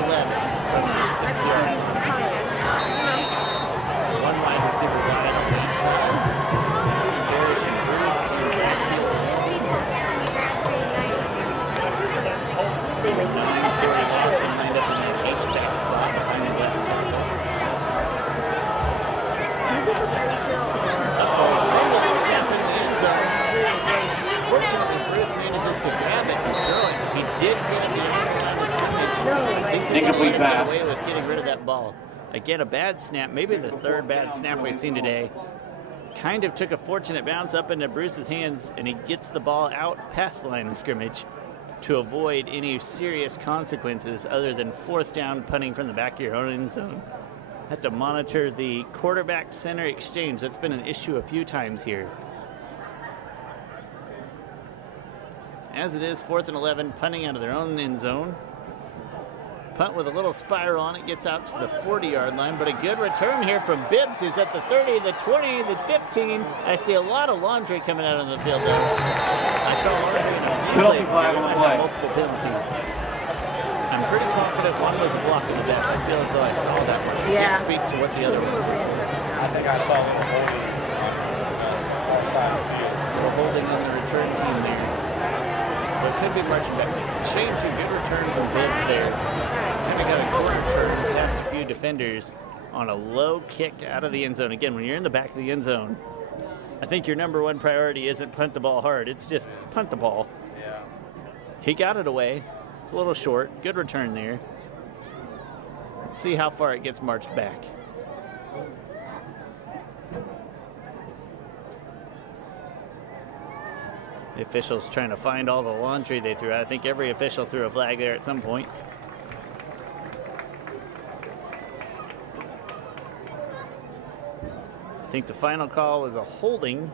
11 from the 6-yard line. One wide receiver wide on each side. Parrish and Bruce in the backfield. Corey Lawson lined up in that H-back spot behind the left tackle. Snap in the end zone. Fortunately, Bruce manages to grab it and throw it. He did get it in the line of scrimmage. Incomplete pass. Away with getting rid of that ball. Again, a bad snap, maybe the 3rd bad snap we've seen today. Kind of took a fortunate bounce up into Bruce's hands, and he gets the ball out past the line of scrimmage to avoid any serious consequences other than 4th down punting from the back of your own end zone. Have to monitor the quarterback-center exchange. That's been an issue a few times here. As it is, 4th and 11, punting out of their own end zone. Punt with a little spiral on it, gets out to the 40-yard line, but a good return here from Bibbs, who's at the 30, the 20, the 15. I see a lot of laundry coming out on the field, though. I saw laundry in a few places. Multiple penalties. I'm pretty confident one was a blocking step. I feel as though I saw that one. I can't speak to what the other one was. I think I saw a little holding on the side of the field. We're holding on the return team there. So it could be marching back. Shame too, good return from Bibbs there. Kind of got a quarter turn past a few defenders on a low kick out of the end zone. Again, when you're in the back of the end zone, I think your number one priority isn't punt the ball hard. It's just punt the ball. Yeah. He got it away. It's a little short. Good return there. Let's see how far it gets marched back. The officials trying to find all the laundry they threw out. I think every official threw a flag there at some point. I think the final call was a holding,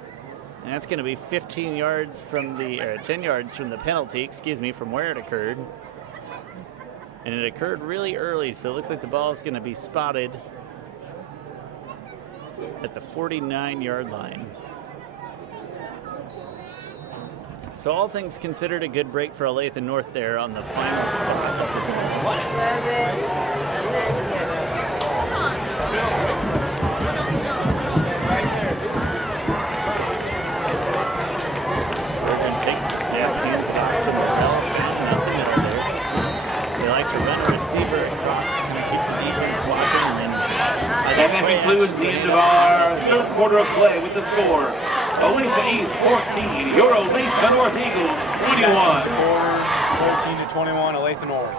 and that's going to be 15 yards from the, 10 yards from the penalty, from where it occurred. And it occurred really early, so it looks like the ball is going to be spotted at the 49-yard line. So all things considered, a good break for Olathe North there on the final stop. Bergen takes the snap, hands it off to Morrell. Nothing out there. They like to run a receiver across and keep the defense watching. And that concludes the end of our 3rd quarter of play with the score. Olathe East 14, your Olathe North Eagles 21. 21, Olathe North.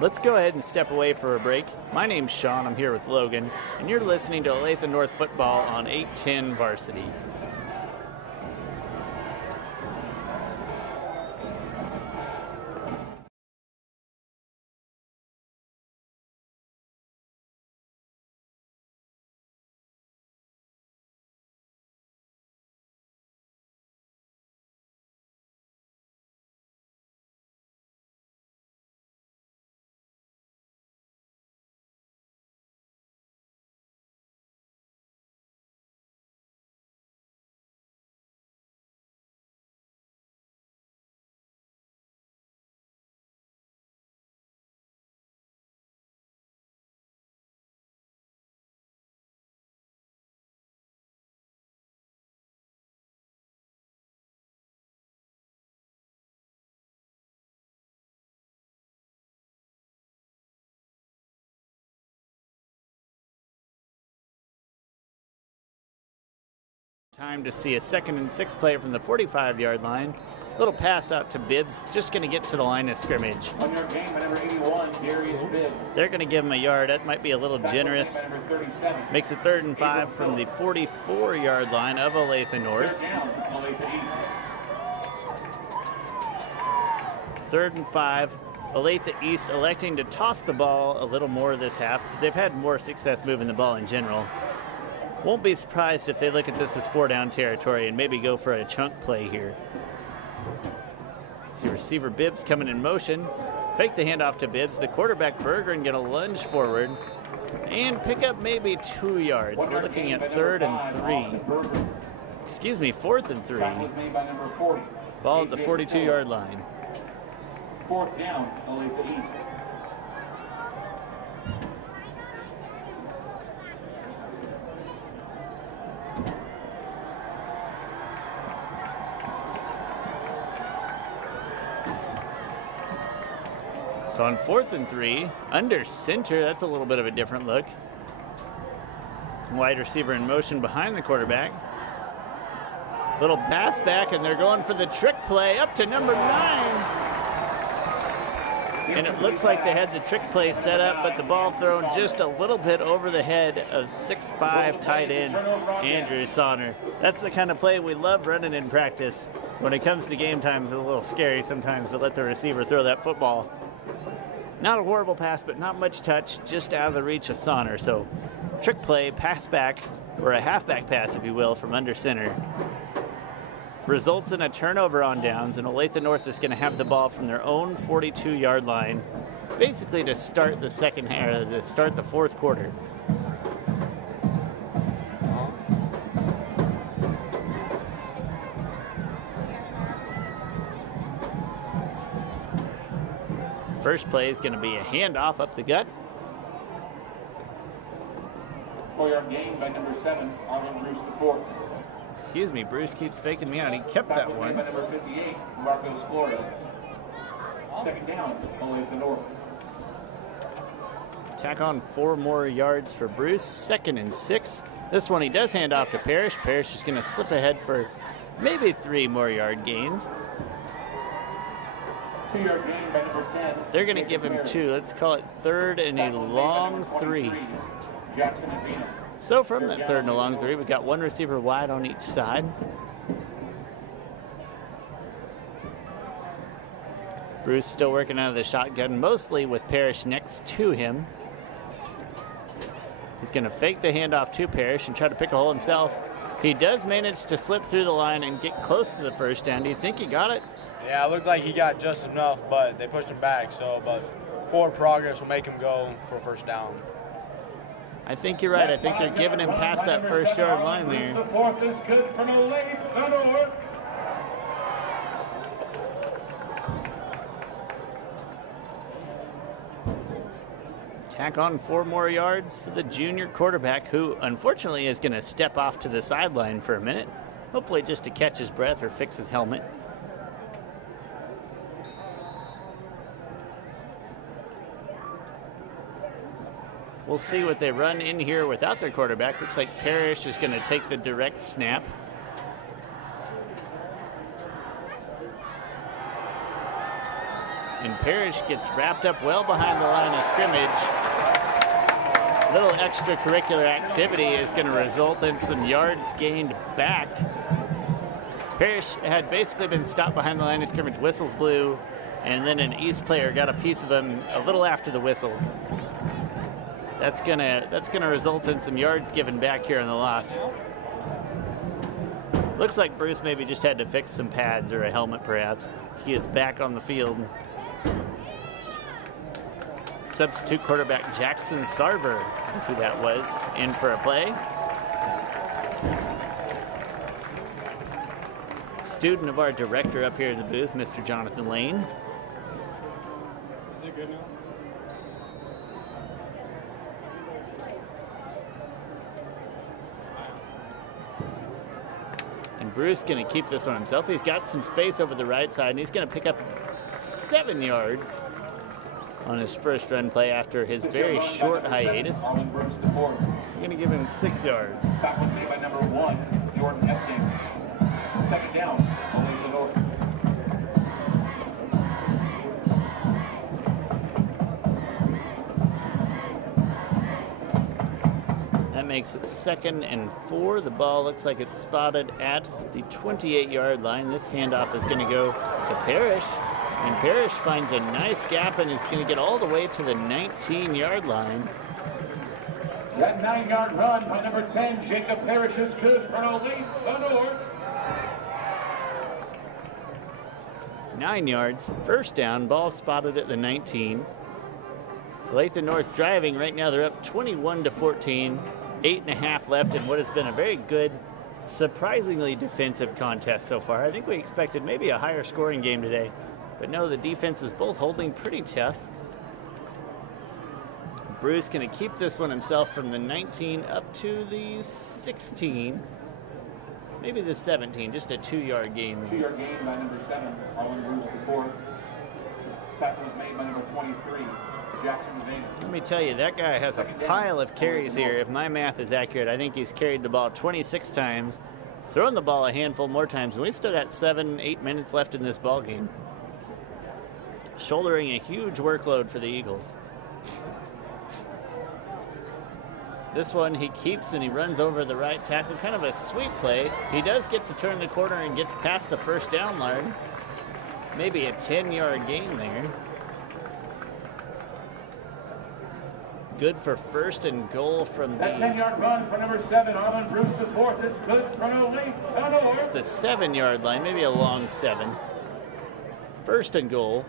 Let's go ahead and step away for a break. My name's Sean, I'm here with Logan, and you're listening to Olathe North Football on 810 Varsity. Time to see a 2nd and 6 play from the 45-yard line. Little pass out to Bibbs, just going to get to the line of scrimmage. On your game, number 81, Darius Bibbs. They're going to give him a yard. That might be a little generous. Makes it 3rd and 5 from the 44-yard line of Olathe North. 3rd and 5. Olathe East electing to toss the ball a little more this half. They've had more success moving the ball in general. Won't be surprised if they look at this as 4-down territory and maybe go for a chunk play here. See receiver Bibbs coming in motion. Fake the handoff to Bibbs. The quarterback Bergeron going to lunge forward and pick up maybe 2 yards. We're looking at 3rd and 3. Excuse me, 4th and 3. Ball at the 42-yard line. 4th down, Olathe East. So on 4th and 3, under center, that's a little bit of a different look. Wide receiver in motion behind the quarterback. Little pass back, and they're going for the trick play up to number 9. And it looks like they had the trick play set up, but the ball thrown just a little bit over the head of 6'5" tight end Andrew Sonner. That's the kind of play we love running in practice. When it comes to game time, it's a little scary sometimes to let the receiver throw that football. Not a horrible pass, but not much touch, just out of the reach of Sonner. So trick play, pass back, or a halfback pass, if you will, from under center. Results in a turnover on downs, and Olathe North is going to have the ball from their own 42-yard line, basically to start the the 4th quarter. First play is going to be a handoff up the gut. 4-yard gain by number 7, Arlen Bruce IV. Excuse me, Bruce keeps faking me out. He kept that one. By number 58, Marcos Florida. 2nd down, Olathe North. Tack on 4 more yards for Bruce. 2nd and 6. This one he does hand off to Parrish. Parrish is going to slip ahead for maybe 3 more yard gains. 2-yard gain by number 10. They're going to give him 2. Let's call it 3rd and a long 3. Jackson Adina. So from that 3rd and a long 3, we've got 1 receiver wide on each side. Bruce still working out of the shotgun, mostly with Parrish next to him. He's going to fake the handoff to Parrish and try to pick a hole himself. He does manage to slip through the line and get close to the first down. Do you think he got it? Yeah, it looked like he got just enough, but they pushed him back. But forward progress will make him go for 1st down. I think you're right. I think they're giving him past that 1st-yard line there. The 4th is good for Olathe North. Tack on 4 more yards for the junior quarterback, who unfortunately is going to step off to the sideline for a minute, hopefully just to catch his breath or fix his helmet. We'll see what they run in here without their quarterback. Looks like Parrish is going to take the direct snap. And Parrish gets wrapped up well behind the line of scrimmage. Little extracurricular activity is going to result in some yards gained back. Parrish had basically been stopped behind the line of scrimmage, whistles blew, and then an East player got a piece of him a little after the whistle. That's gonna result in some yards given back here in the loss. Looks like Bruce maybe just had to fix some pads or a helmet perhaps. He is back on the field. Substitute quarterback Jackson Sarver is who that was, in for a play. Student of our director up here in the booth, Mr. Jonathan Lane. Is it good now? And Bruce going to keep this one himself. He's got some space over the right side, and he's going to pick up 7 yards on his first run play after his very short hiatus. I'm going to give him 6 yards. Tackle made by number 1, Jordan Epking. Second down, Olathe North. That makes it 2nd and 4. The ball looks like it's spotted at the 28-yard line. This handoff is going to go to Parrish. And Parrish finds a nice gap and is going to get all the way to the 19-yard line. That 9-yard run by number 10, Jacob Parrish, is good for Olathe North. 9 yards, first down, ball spotted at the 19. Olathe North driving right now. They're up 21-14, 8.5 left in what has been a very good, surprisingly defensive contest so far. I think we expected maybe a higher scoring game today, but no, the defense is both holding pretty tough. Bruce going to keep this one himself from the 19 up to the 16. Maybe the 17, just a 2-yard gain. 2-yard gain by number 7, Harlan Bruce the fourth. Tackle was made by number 23, Jackson Zane. Let me tell you, that guy has a pile of carries here. If my math is accurate, I think he's carried the ball 26 times, thrown the ball a handful more times, and we still got 7-8 minutes left in this ball game. Shouldering a huge workload for the Eagles. This one he keeps and he runs over the right tackle. Kind of a sweep play. He does get to turn the corner and gets past the first down line. Maybe a 10-yard gain there. Good for 1st and goal from the... That 10-yard run for number 7, Harlan Bruce the fourth. It's good for Olathe North. It's the 7-yard line, maybe a long 7. 1st and goal.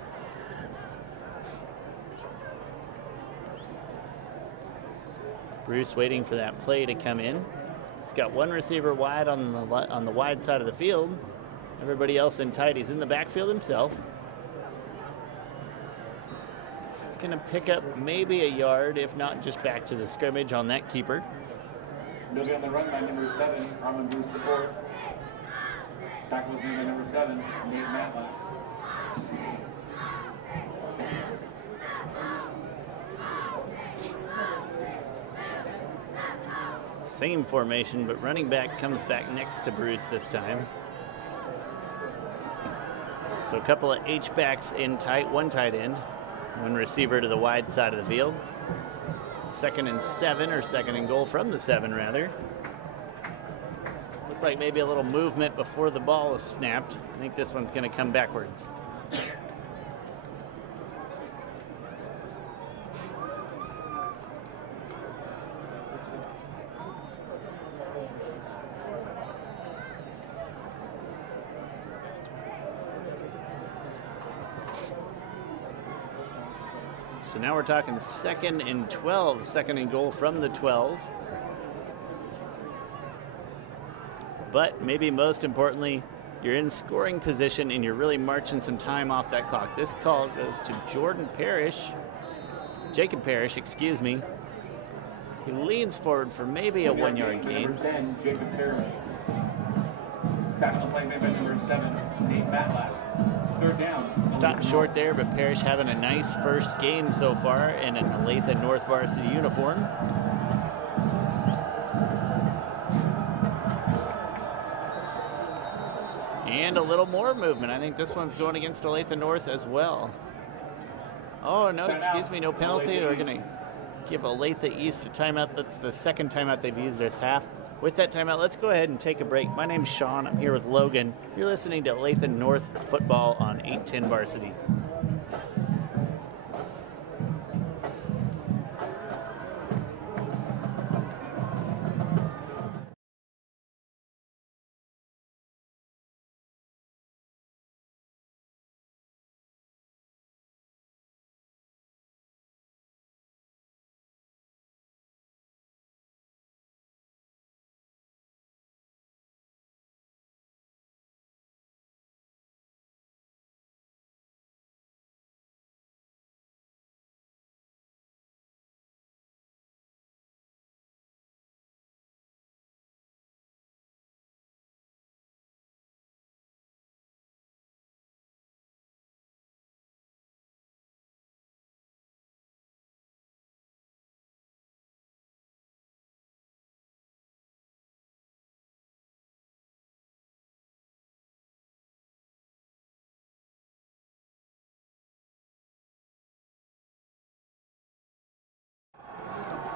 Bruce waiting for that play to come in. He's got one receiver wide on the wide side of the field. Everybody else in tight. He's in the backfield himself. He's going to pick up maybe a yard, if not just back to the scrimmage on that keeper. He'll be on the run by number 7, Harlan Bruce the fourth. Tackle was made by number 7, Nate Matlack. Same formation, but running back comes back next to Bruce this time. So a couple of H-backs in tight, one tight end, one receiver to the wide side of the field. 2nd and 7, or 2nd and goal from the 7 rather. Looked like maybe a little movement before the ball is snapped. I think this one's going to come backwards. So now we're talking 2nd and 12, 2nd and goal from the 12. But maybe most importantly, you're in scoring position and you're really marching some time off that clock. This call goes to Jacob Parrish, excuse me. He leans forward for maybe a 1-yard gain. Number 10, Jacob Parrish. Tackle play made by number 7, Nate Matlack. 3rd down. Stopped short there, but Parrish having a nice first game so far in an Olathe North varsity uniform. And a little more movement. I think this one's going against Olathe North as well. Oh, no, excuse me, no penalty. We're going to give Olathe East a timeout. That's the second timeout they've used this half. With that timeout, let's go ahead and take a break. My name's Sean. I'm here with Logan. You're listening to Olathe North Football on 810 Varsity.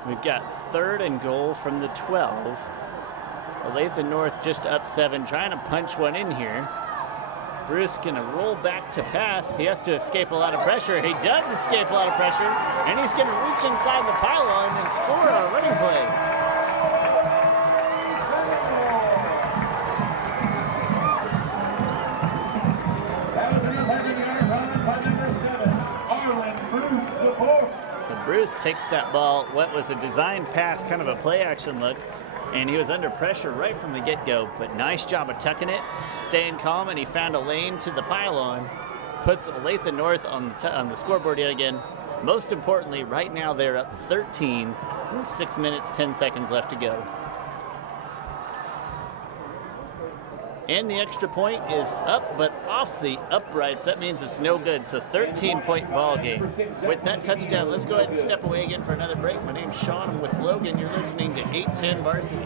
We've got 3rd and goal from the 12. Olathe North just up 7, trying to punch one in here. Bruce gonna roll back to pass. He has to escape a lot of pressure. He does escape a lot of pressure, and he's gonna reach inside the pylon and score a running play. Bruce takes that ball, what was a designed pass, kind of a play action look, and he was under pressure right from the get-go, but nice job of tucking it, staying calm, and he found a lane to the pylon, puts Olathe North on the scoreboard yet again. Most importantly, right now they're up 13 with 6 minutes, 10 seconds left to go. And the extra point is up, but off the uprights. That means it's no good, so 13-point ball game. With that touchdown, let's go ahead and step away again for another break. My name's Sean. I'm with Logan. You're listening to 810 Varsity.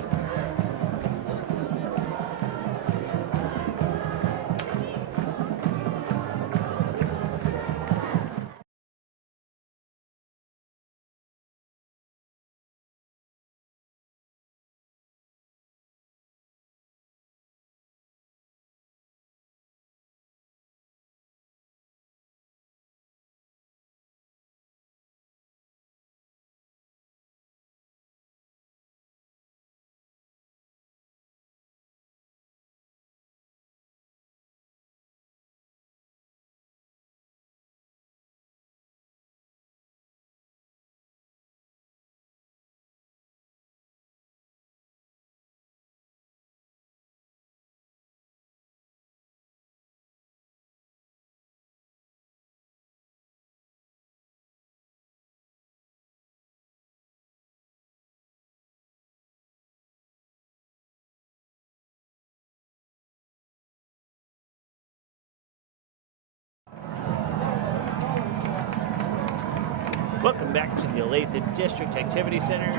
Welcome back to the Olathe District Activity Center.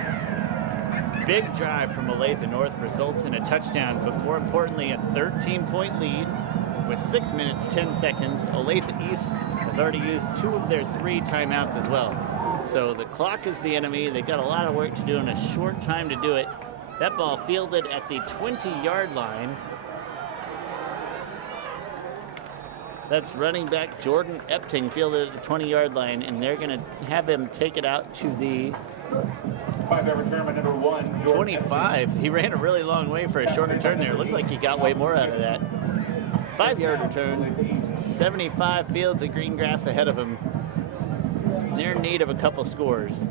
Big drive from Olathe North results in a touchdown, but more importantly, a 13-point lead with 6 minutes, 10 seconds. Olathe East has already used 2 of their 3 timeouts as well. So the clock is the enemy. They've got a lot of work to do in a short time to do it. That ball fielded at the 20-yard line. That's running back Jordan Epting fielded at the 20-yard line, and they're going to have him take it out to the 25. He ran a really long way for a short return there. It looked like he got way more out of that. 5-yard return. 75 fields of green grass ahead of him. They're in need of a couple scores.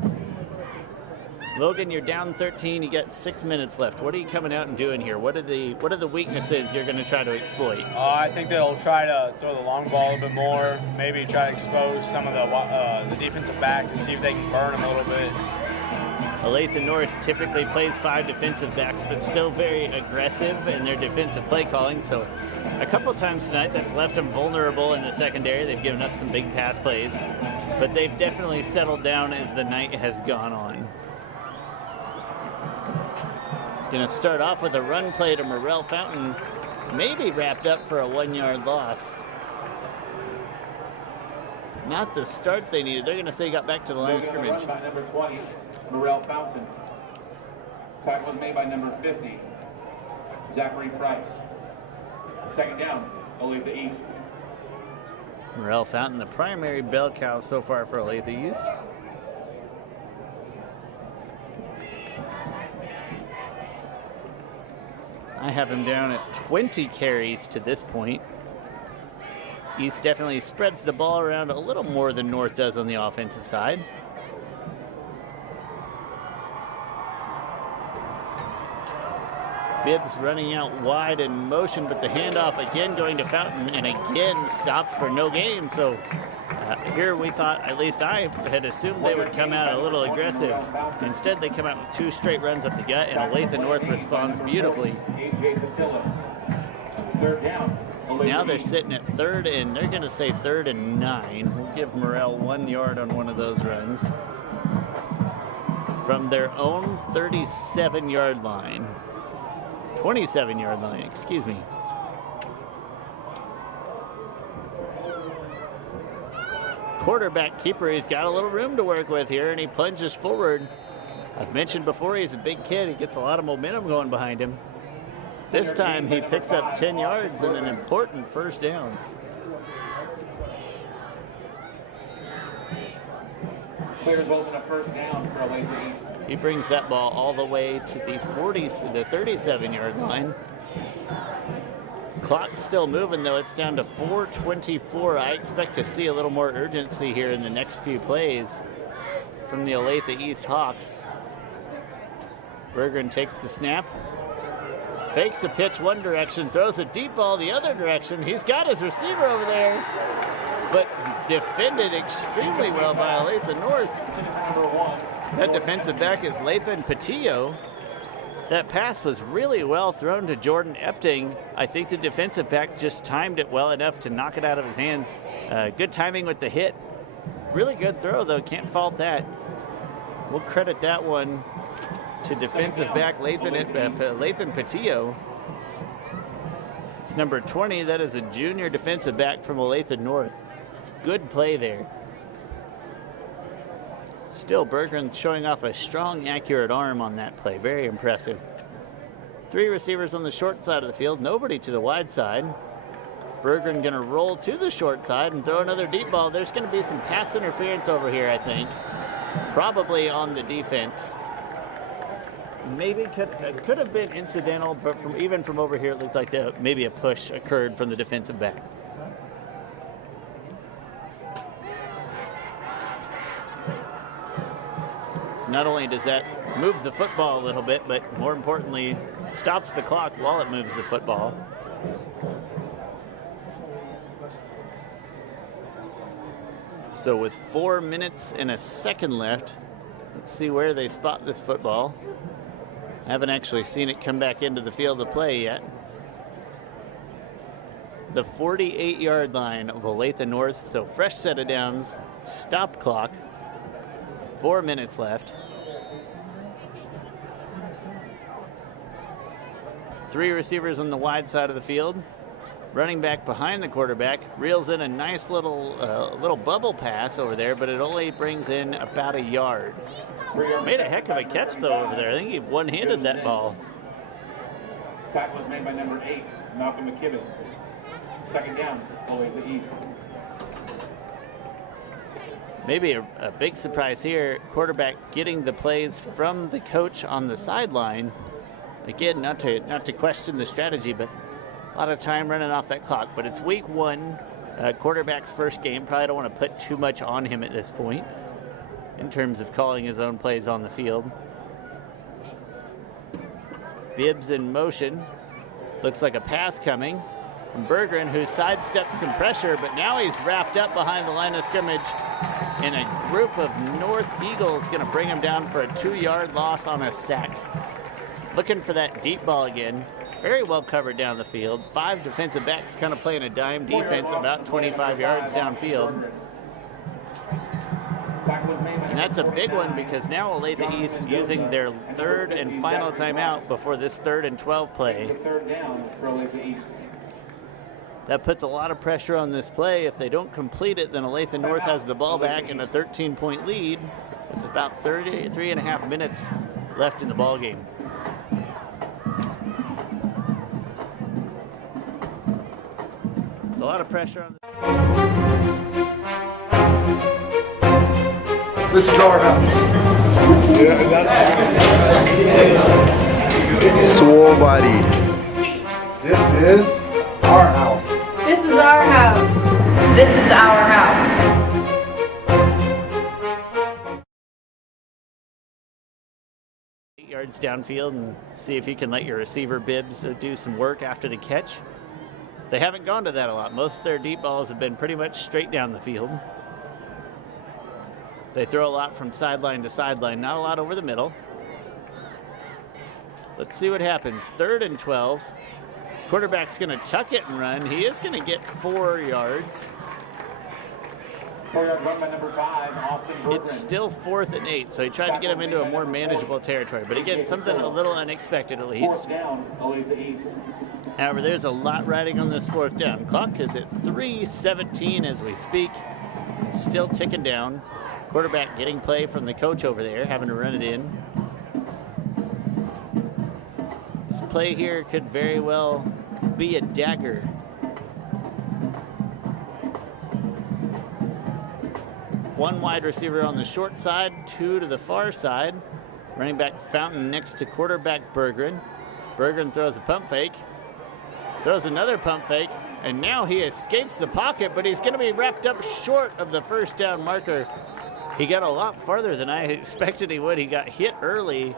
Logan, you're down 13. You got 6 minutes left. What are you coming out and doing here? What are the weaknesses you're going to try to exploit? I think they'll try to throw the long ball a little bit more. Maybe try to expose some of the defensive backs and see if they can burn them a little bit. Olathe North typically plays 5 defensive backs, but still very aggressive in their defensive play calling. So a couple of times tonight, that's left them vulnerable in the secondary. They've given up some big pass plays, but they've definitely settled down as the night has gone on. Going to start off with a run play to Morrell Fountain, maybe wrapped up for a 1-yard loss. not the start they needed. They're going to say he got back to the line of scrimmage. By number 20, Morel Fountain. Tackle was made by number 50, Zachary Price. Second down, Olathe East. Morel Fountain, the primary bell cow so far for Olathe East. I have him down at 20 carries to this point. East definitely spreads the ball around a little more than North does on the offensive side. Bibbs running out wide in motion, but the handoff again going to Fountain and again stopped for no gain. So here we thought, at least I had assumed they would come out a little aggressive. Instead, they come out with 2 straight runs up the gut, and Olathe North responds beautifully. Now they're sitting at 3rd, and they're going to say 3rd and 9. We'll give Morel 1 yard on one of those runs from their own 37-yard line. 27-yard line, excuse me. Quarterback keeper, he's got a little room to work with here, and he plunges forward. I've mentioned before, he's a big kid. He gets a lot of momentum going behind him. This time he picks up 10 yards and an important first down. Clears Wilson a first down for Olathe East. He brings that ball all the way to the 37-yard line. Clock's still moving, though. It's down to 4:24. I expect to see a little more urgency here in the next few plays from the Olathe East Hawks. Bergeron takes the snap, fakes a pitch one direction, throws a deep ball the other direction. He's got his receiver over there, but defended extremely well by Olathe North. That defensive back is Lathan Patillo. That pass was really well thrown to Jordan Epting. I think the defensive back just timed it well enough to knock it out of his hands. Good timing with the hit. Really good throw, though. Can't fault that. We'll credit that one to defensive back Lathan Patillo. It's number 20. That is a junior defensive back from Olathe North. Good play there. Still, Bergeron showing off a strong, accurate arm on that play. Very impressive. 3 receivers on the short side of the field, nobody to the wide side. Bergeron going to roll to the short side and throw another deep ball. There's going to be some pass interference over here, I think. Probably on the defense. Maybe could have been incidental, but even from over here, it looked like maybe a push occurred from the defensive back. So not only does that move the football a little bit, but more importantly, stops the clock while it moves the football. So with 4 minutes and a second left, let's see where they spot this football. I haven't actually seen it come back into the field of play yet. The 48-yard line of Olathe North, so fresh set of downs, stop clock. 4 minutes left. 3 receivers on the wide side of the field. Running back behind the quarterback reels in a nice little bubble pass over there, but it only brings in about a yard. Made a heck of a catch though over there. I think he one-handed that ball. Tackle was made by number 8, Malcolm McKibben. Second down, Olathe East. Maybe a big surprise here. Quarterback getting the plays from the coach on the sideline. Again, not to question the strategy, but a lot of time running off that clock. But it's week 1, quarterback's first game. Probably don't want to put too much on him at this point in terms of calling his own plays on the field. Bibbs in motion. Looks like a pass coming from Bergeron, who sidesteps some pressure, but now he's wrapped up behind the line of scrimmage. And a group of North Eagles going to bring him down for a 2-yard loss on a sack. Looking for that deep ball again. Very well covered down the field. 5 defensive backs kind of playing a dime defense about 25 yards downfield. And that's a big one because now Olathe East using their 3rd and final timeout before this 3rd and 12 play. That puts a lot of pressure on this play. If they don't complete it, then Olathe North has the ball back in a 13-point lead with about 3.5 minutes left in the ball game. There's a lot of pressure on This is our house. Swole body. This is our house. This is our house. This is our house. Yards downfield and see if you can let your receiver Bibbs do some work after the catch. They haven't gone to that a lot. Most of their deep balls have been pretty much straight down the field. They throw a lot from sideline to sideline, not a lot over the middle. Let's see what happens. 3rd and 12. Quarterback's going to tuck it and run. He is going to get 4 yards. 4-yard run by number 5, Austin Bergren. It's still 4th and 8, so he tried to get him into a more manageable territory. But again, something a little unexpected at least. 4th down, Olathe East. However, there's a lot riding on this 4th down. Clock is at 3:17 as we speak. It's still ticking down. Quarterback getting play from the coach over there, having to run it in. This play here could very well be a dagger. One wide receiver on the short side, 2 to the far side. Running back Fountain next to quarterback Bergren. Bergren throws a pump fake, throws another pump fake, and now he escapes the pocket, but he's going to be wrapped up short of the 1st down marker. He got a lot farther than I expected he would. He got hit early,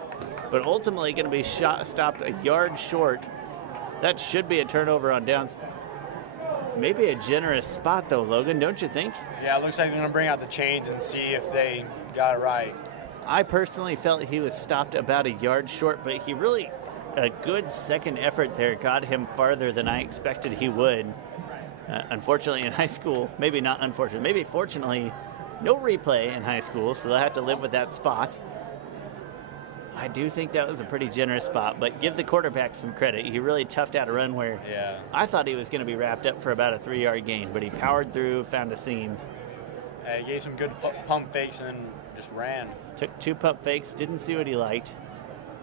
but ultimately going to be stopped a yard short. That should be a turnover on downs. Maybe a generous spot though, Logan, don't you think? Yeah, it looks like they're going to bring out the chains and see if they got it right. I personally felt he was stopped about a yard short, but he really, a good second effort there got him farther than I expected he would. Unfortunately in high school, maybe not unfortunately, maybe fortunately, no replay in high school, so they'll have to live with that spot. I do think that was a pretty generous spot, but give the quarterback some credit. He really toughed out a run where I thought he was going to be wrapped up for about a 3-yard gain, but he powered through, found a seam. He gave some good pump fakes and then just ran. Took 2 pump fakes, didn't see what he liked.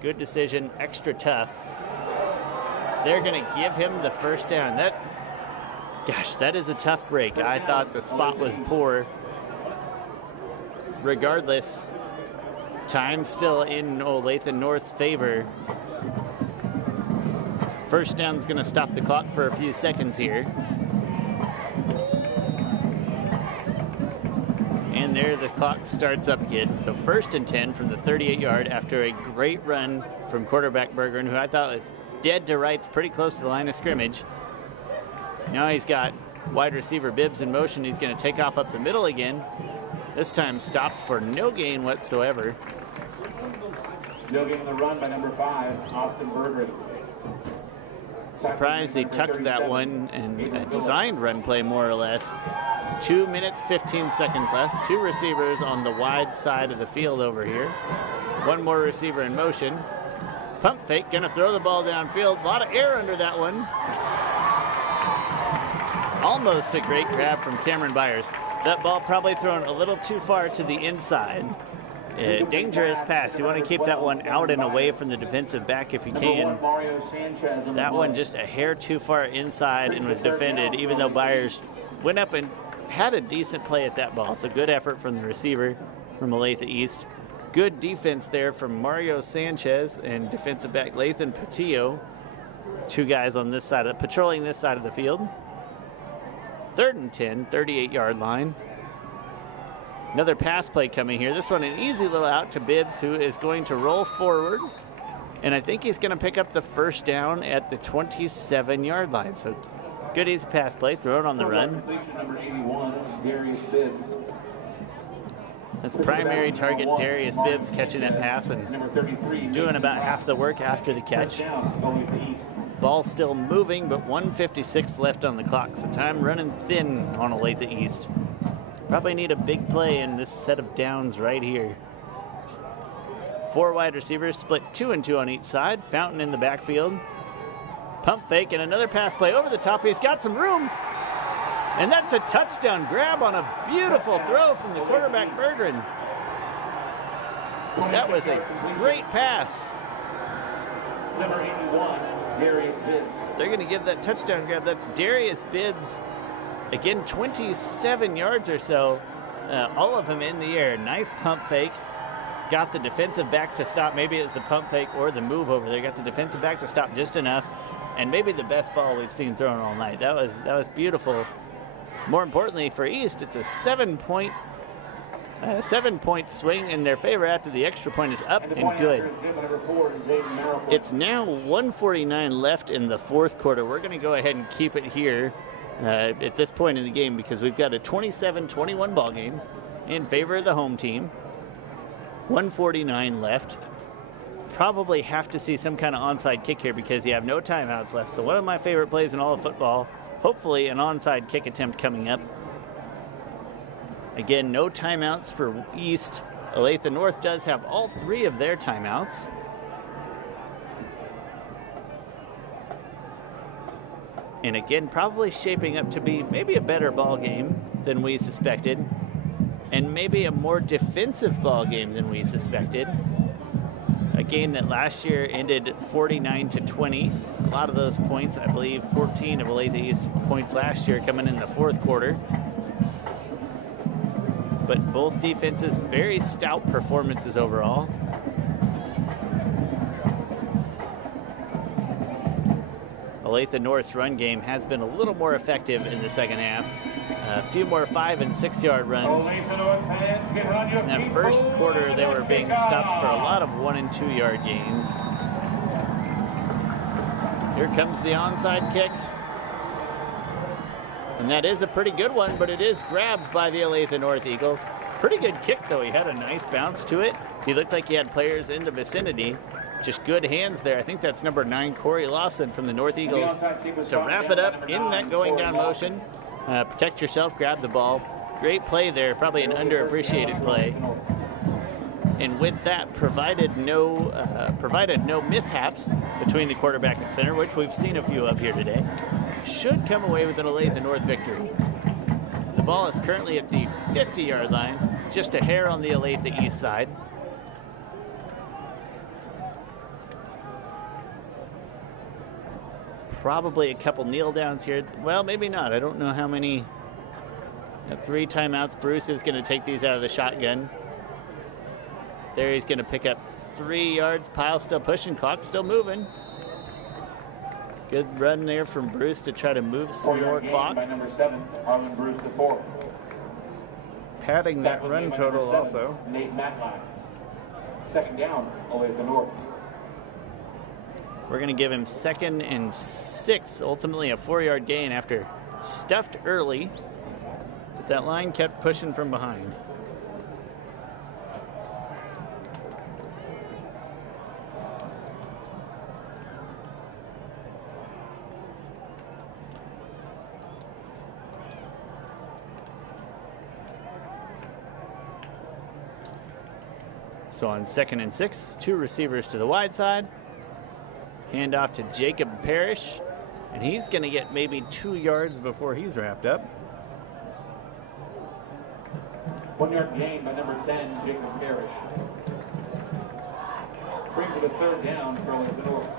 Good decision, extra tough. They're going to give him the 1st down. Gosh, that is a tough break. I thought the spot was poor. Regardless, time still in Olathe North's favor. 1st down's going to stop the clock for a few seconds here. And there the clock starts up again. So 1st and 10 from the 38-yard after a great run from quarterback Bergren, who I thought was dead to rights pretty close to the line of scrimmage. Now he's got wide receiver Bibbs in motion. He's going to take off up the middle again. This time stopped for no gain whatsoever. No gain on the run by number 5, Austin Bergren. Surprised he tucked that one and a designed run play more or less. 2 minutes, 15 seconds left. 2 receivers on the wide side of the field over here. 1 more receiver in motion. Pump fake, gonna throw the ball downfield. A lot of air under that one. Almost a great grab from Cameron Byers. That ball probably thrown a little too far to the inside. Dangerous pass. You want to keep that one out and away from the defensive back if you can. That one just a hair too far inside and was defended, even though Byers went up and had a decent play at that ball. So good effort from the receiver from Olathe East. Good defense there from Mario Sanchez and defensive back Lathan Patillo. 2 guys on this side, patrolling this side of the field. 3rd and 10, 38-yard line. Another pass play coming here. This one an easy little out to Bibbs, who is going to roll forward. And I think he's going to pick up the 1st down at the 27-yard line. So good easy pass play, throw it on the run. That's primary target Darius Bibbs catching that pass and doing about half the work after the catch. Ball still moving, but 1:56 left on the clock, so time running thin on Olathe East. Probably need a big play in this set of downs right here. 4 wide receivers split 2 and 2 on each side. Fountain in the backfield. Pump fake and another pass play over the top. He's got some room. And that's a touchdown grab on a beautiful throw from the quarterback, Berggren. That was a great pass. Number 81, Darius Bibbs. They're going to give that touchdown grab. That's Darius Bibbs. Again, 27 yards or so. All of them in the air. Nice pump fake. Got the defensive back to stop. Maybe it was the pump fake or the move over there. Got the defensive back to stop just enough. And maybe the best ball we've seen thrown all night. That was beautiful. More importantly for East, it's a 7-point swing in their favor after the extra point is up and good. It's now 1:49 left in the fourth quarter. We're going to go ahead and keep it here at this point in the game because we've got a 27-21 ball game in favor of the home team. 1:49 left. Probably have to see some kind of onside kick here because you have no timeouts left. So one of my favorite plays in all of football, hopefully an onside kick attempt coming up. Again, no timeouts for East. Olathe North does have all 3 of their timeouts. And again, probably shaping up to be maybe a better ball game than we suspected. And maybe a more defensive ball game than we suspected. A game that last year ended 49-20. A lot of those points, I believe 14 of Olathe East points last year coming in the fourth quarter. But both defenses, very stout performances overall. Olathe North's run game has been a little more effective in the second half. A few more 5- and 6-yard runs. In that first quarter, they were being stopped for a lot of 1- and 2-yard gains. Here comes the onside kick. And that is a pretty good one, but it is grabbed by the Olathe North Eagles. Pretty good kick, though. He had a nice bounce to it. He looked like he had players in the vicinity. Just good hands there. I think that's number 9, Corey Lawson from the North Eagles, to wrap it up in that going down motion. Protect yourself, grab the ball. Great play there, probably an underappreciated play. And with that, provided no mishaps between the quarterback and center, which we've seen a few of here today, should come away with an Olathe North victory. The ball is currently at the 50-yard line, just a hair on the Olathe East side. Probably a couple kneel downs here. Well, maybe not. I don't know how many. 3 timeouts. Bruce is going to take these out of the shotgun. There he's going to pick up 3 yards. Pile still pushing. Clock still moving. Good run there from Bruce to try to move some more clock. By number 7, Harlan Bruce to 4. Padding that run total also. Nate Matline. Second down, Olathe North. We're going to give him 2nd and 6, ultimately a 4-yard gain after stuffed early. But that line kept pushing from behind. So on 2nd and 6, 2 receivers to the wide side. Hand off to Jacob Parrish, and he's going to get maybe 2 yards before he's wrapped up. 1-yard gain by number 10, Jacob Parrish. Brings it a 3rd down for Olathe North.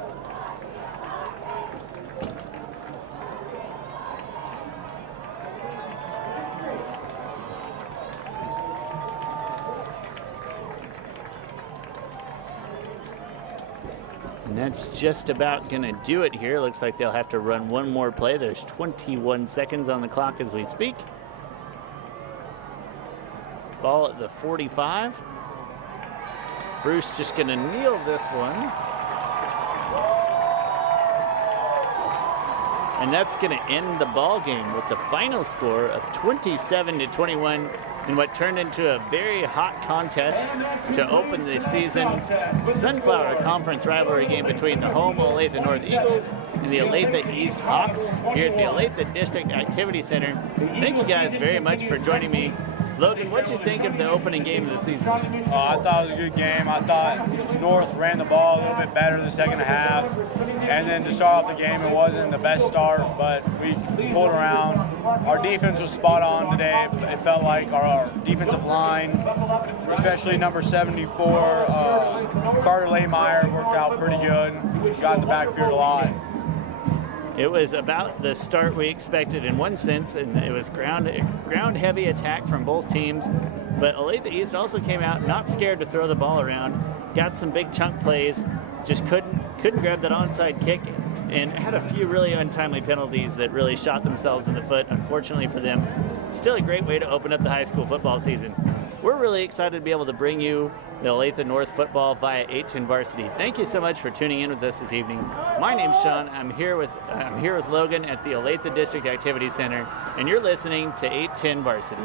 And that's just about going to do it here. Looks like they'll have to run one more play. There's 21 seconds on the clock as we speak. Ball at the 45. Bruce just going to kneel this one. And that's going to end the ball game with the final score of 27-21 in what turned into a very hot contest to open the season. Sunflower Conference rivalry game between the home Olathe North Eagles and the Olathe East Hawks here at the Olathe District Activity Center. Thank you guys very much for joining me Logan, what'd you think of the opening game of the season? I thought it was a good game. I thought North ran the ball a little bit better in the second half. And then to start off the game, it wasn't the best start, but we pulled around. Our defense was spot on today. It felt like our defensive line, especially number 74, Carter Laymeyer, worked out pretty good. Got in the backfield a lot. It was about the start we expected in one sense, and it was ground-heavy attack from both teams. But Olathe East also came out not scared to throw the ball around, got some big chunk plays, just couldn't grab that onside kick, and had a few really untimely penalties that really shot themselves in the foot, unfortunately for them. Still a great way to open up the high school football season. We're really excited to be able to bring you the Olathe North football via 810 Varsity. Thank you so much for tuning in with us this evening. My name's Sean. I'm here with Logan at the Olathe District Activity Center, and you're listening to 810 Varsity.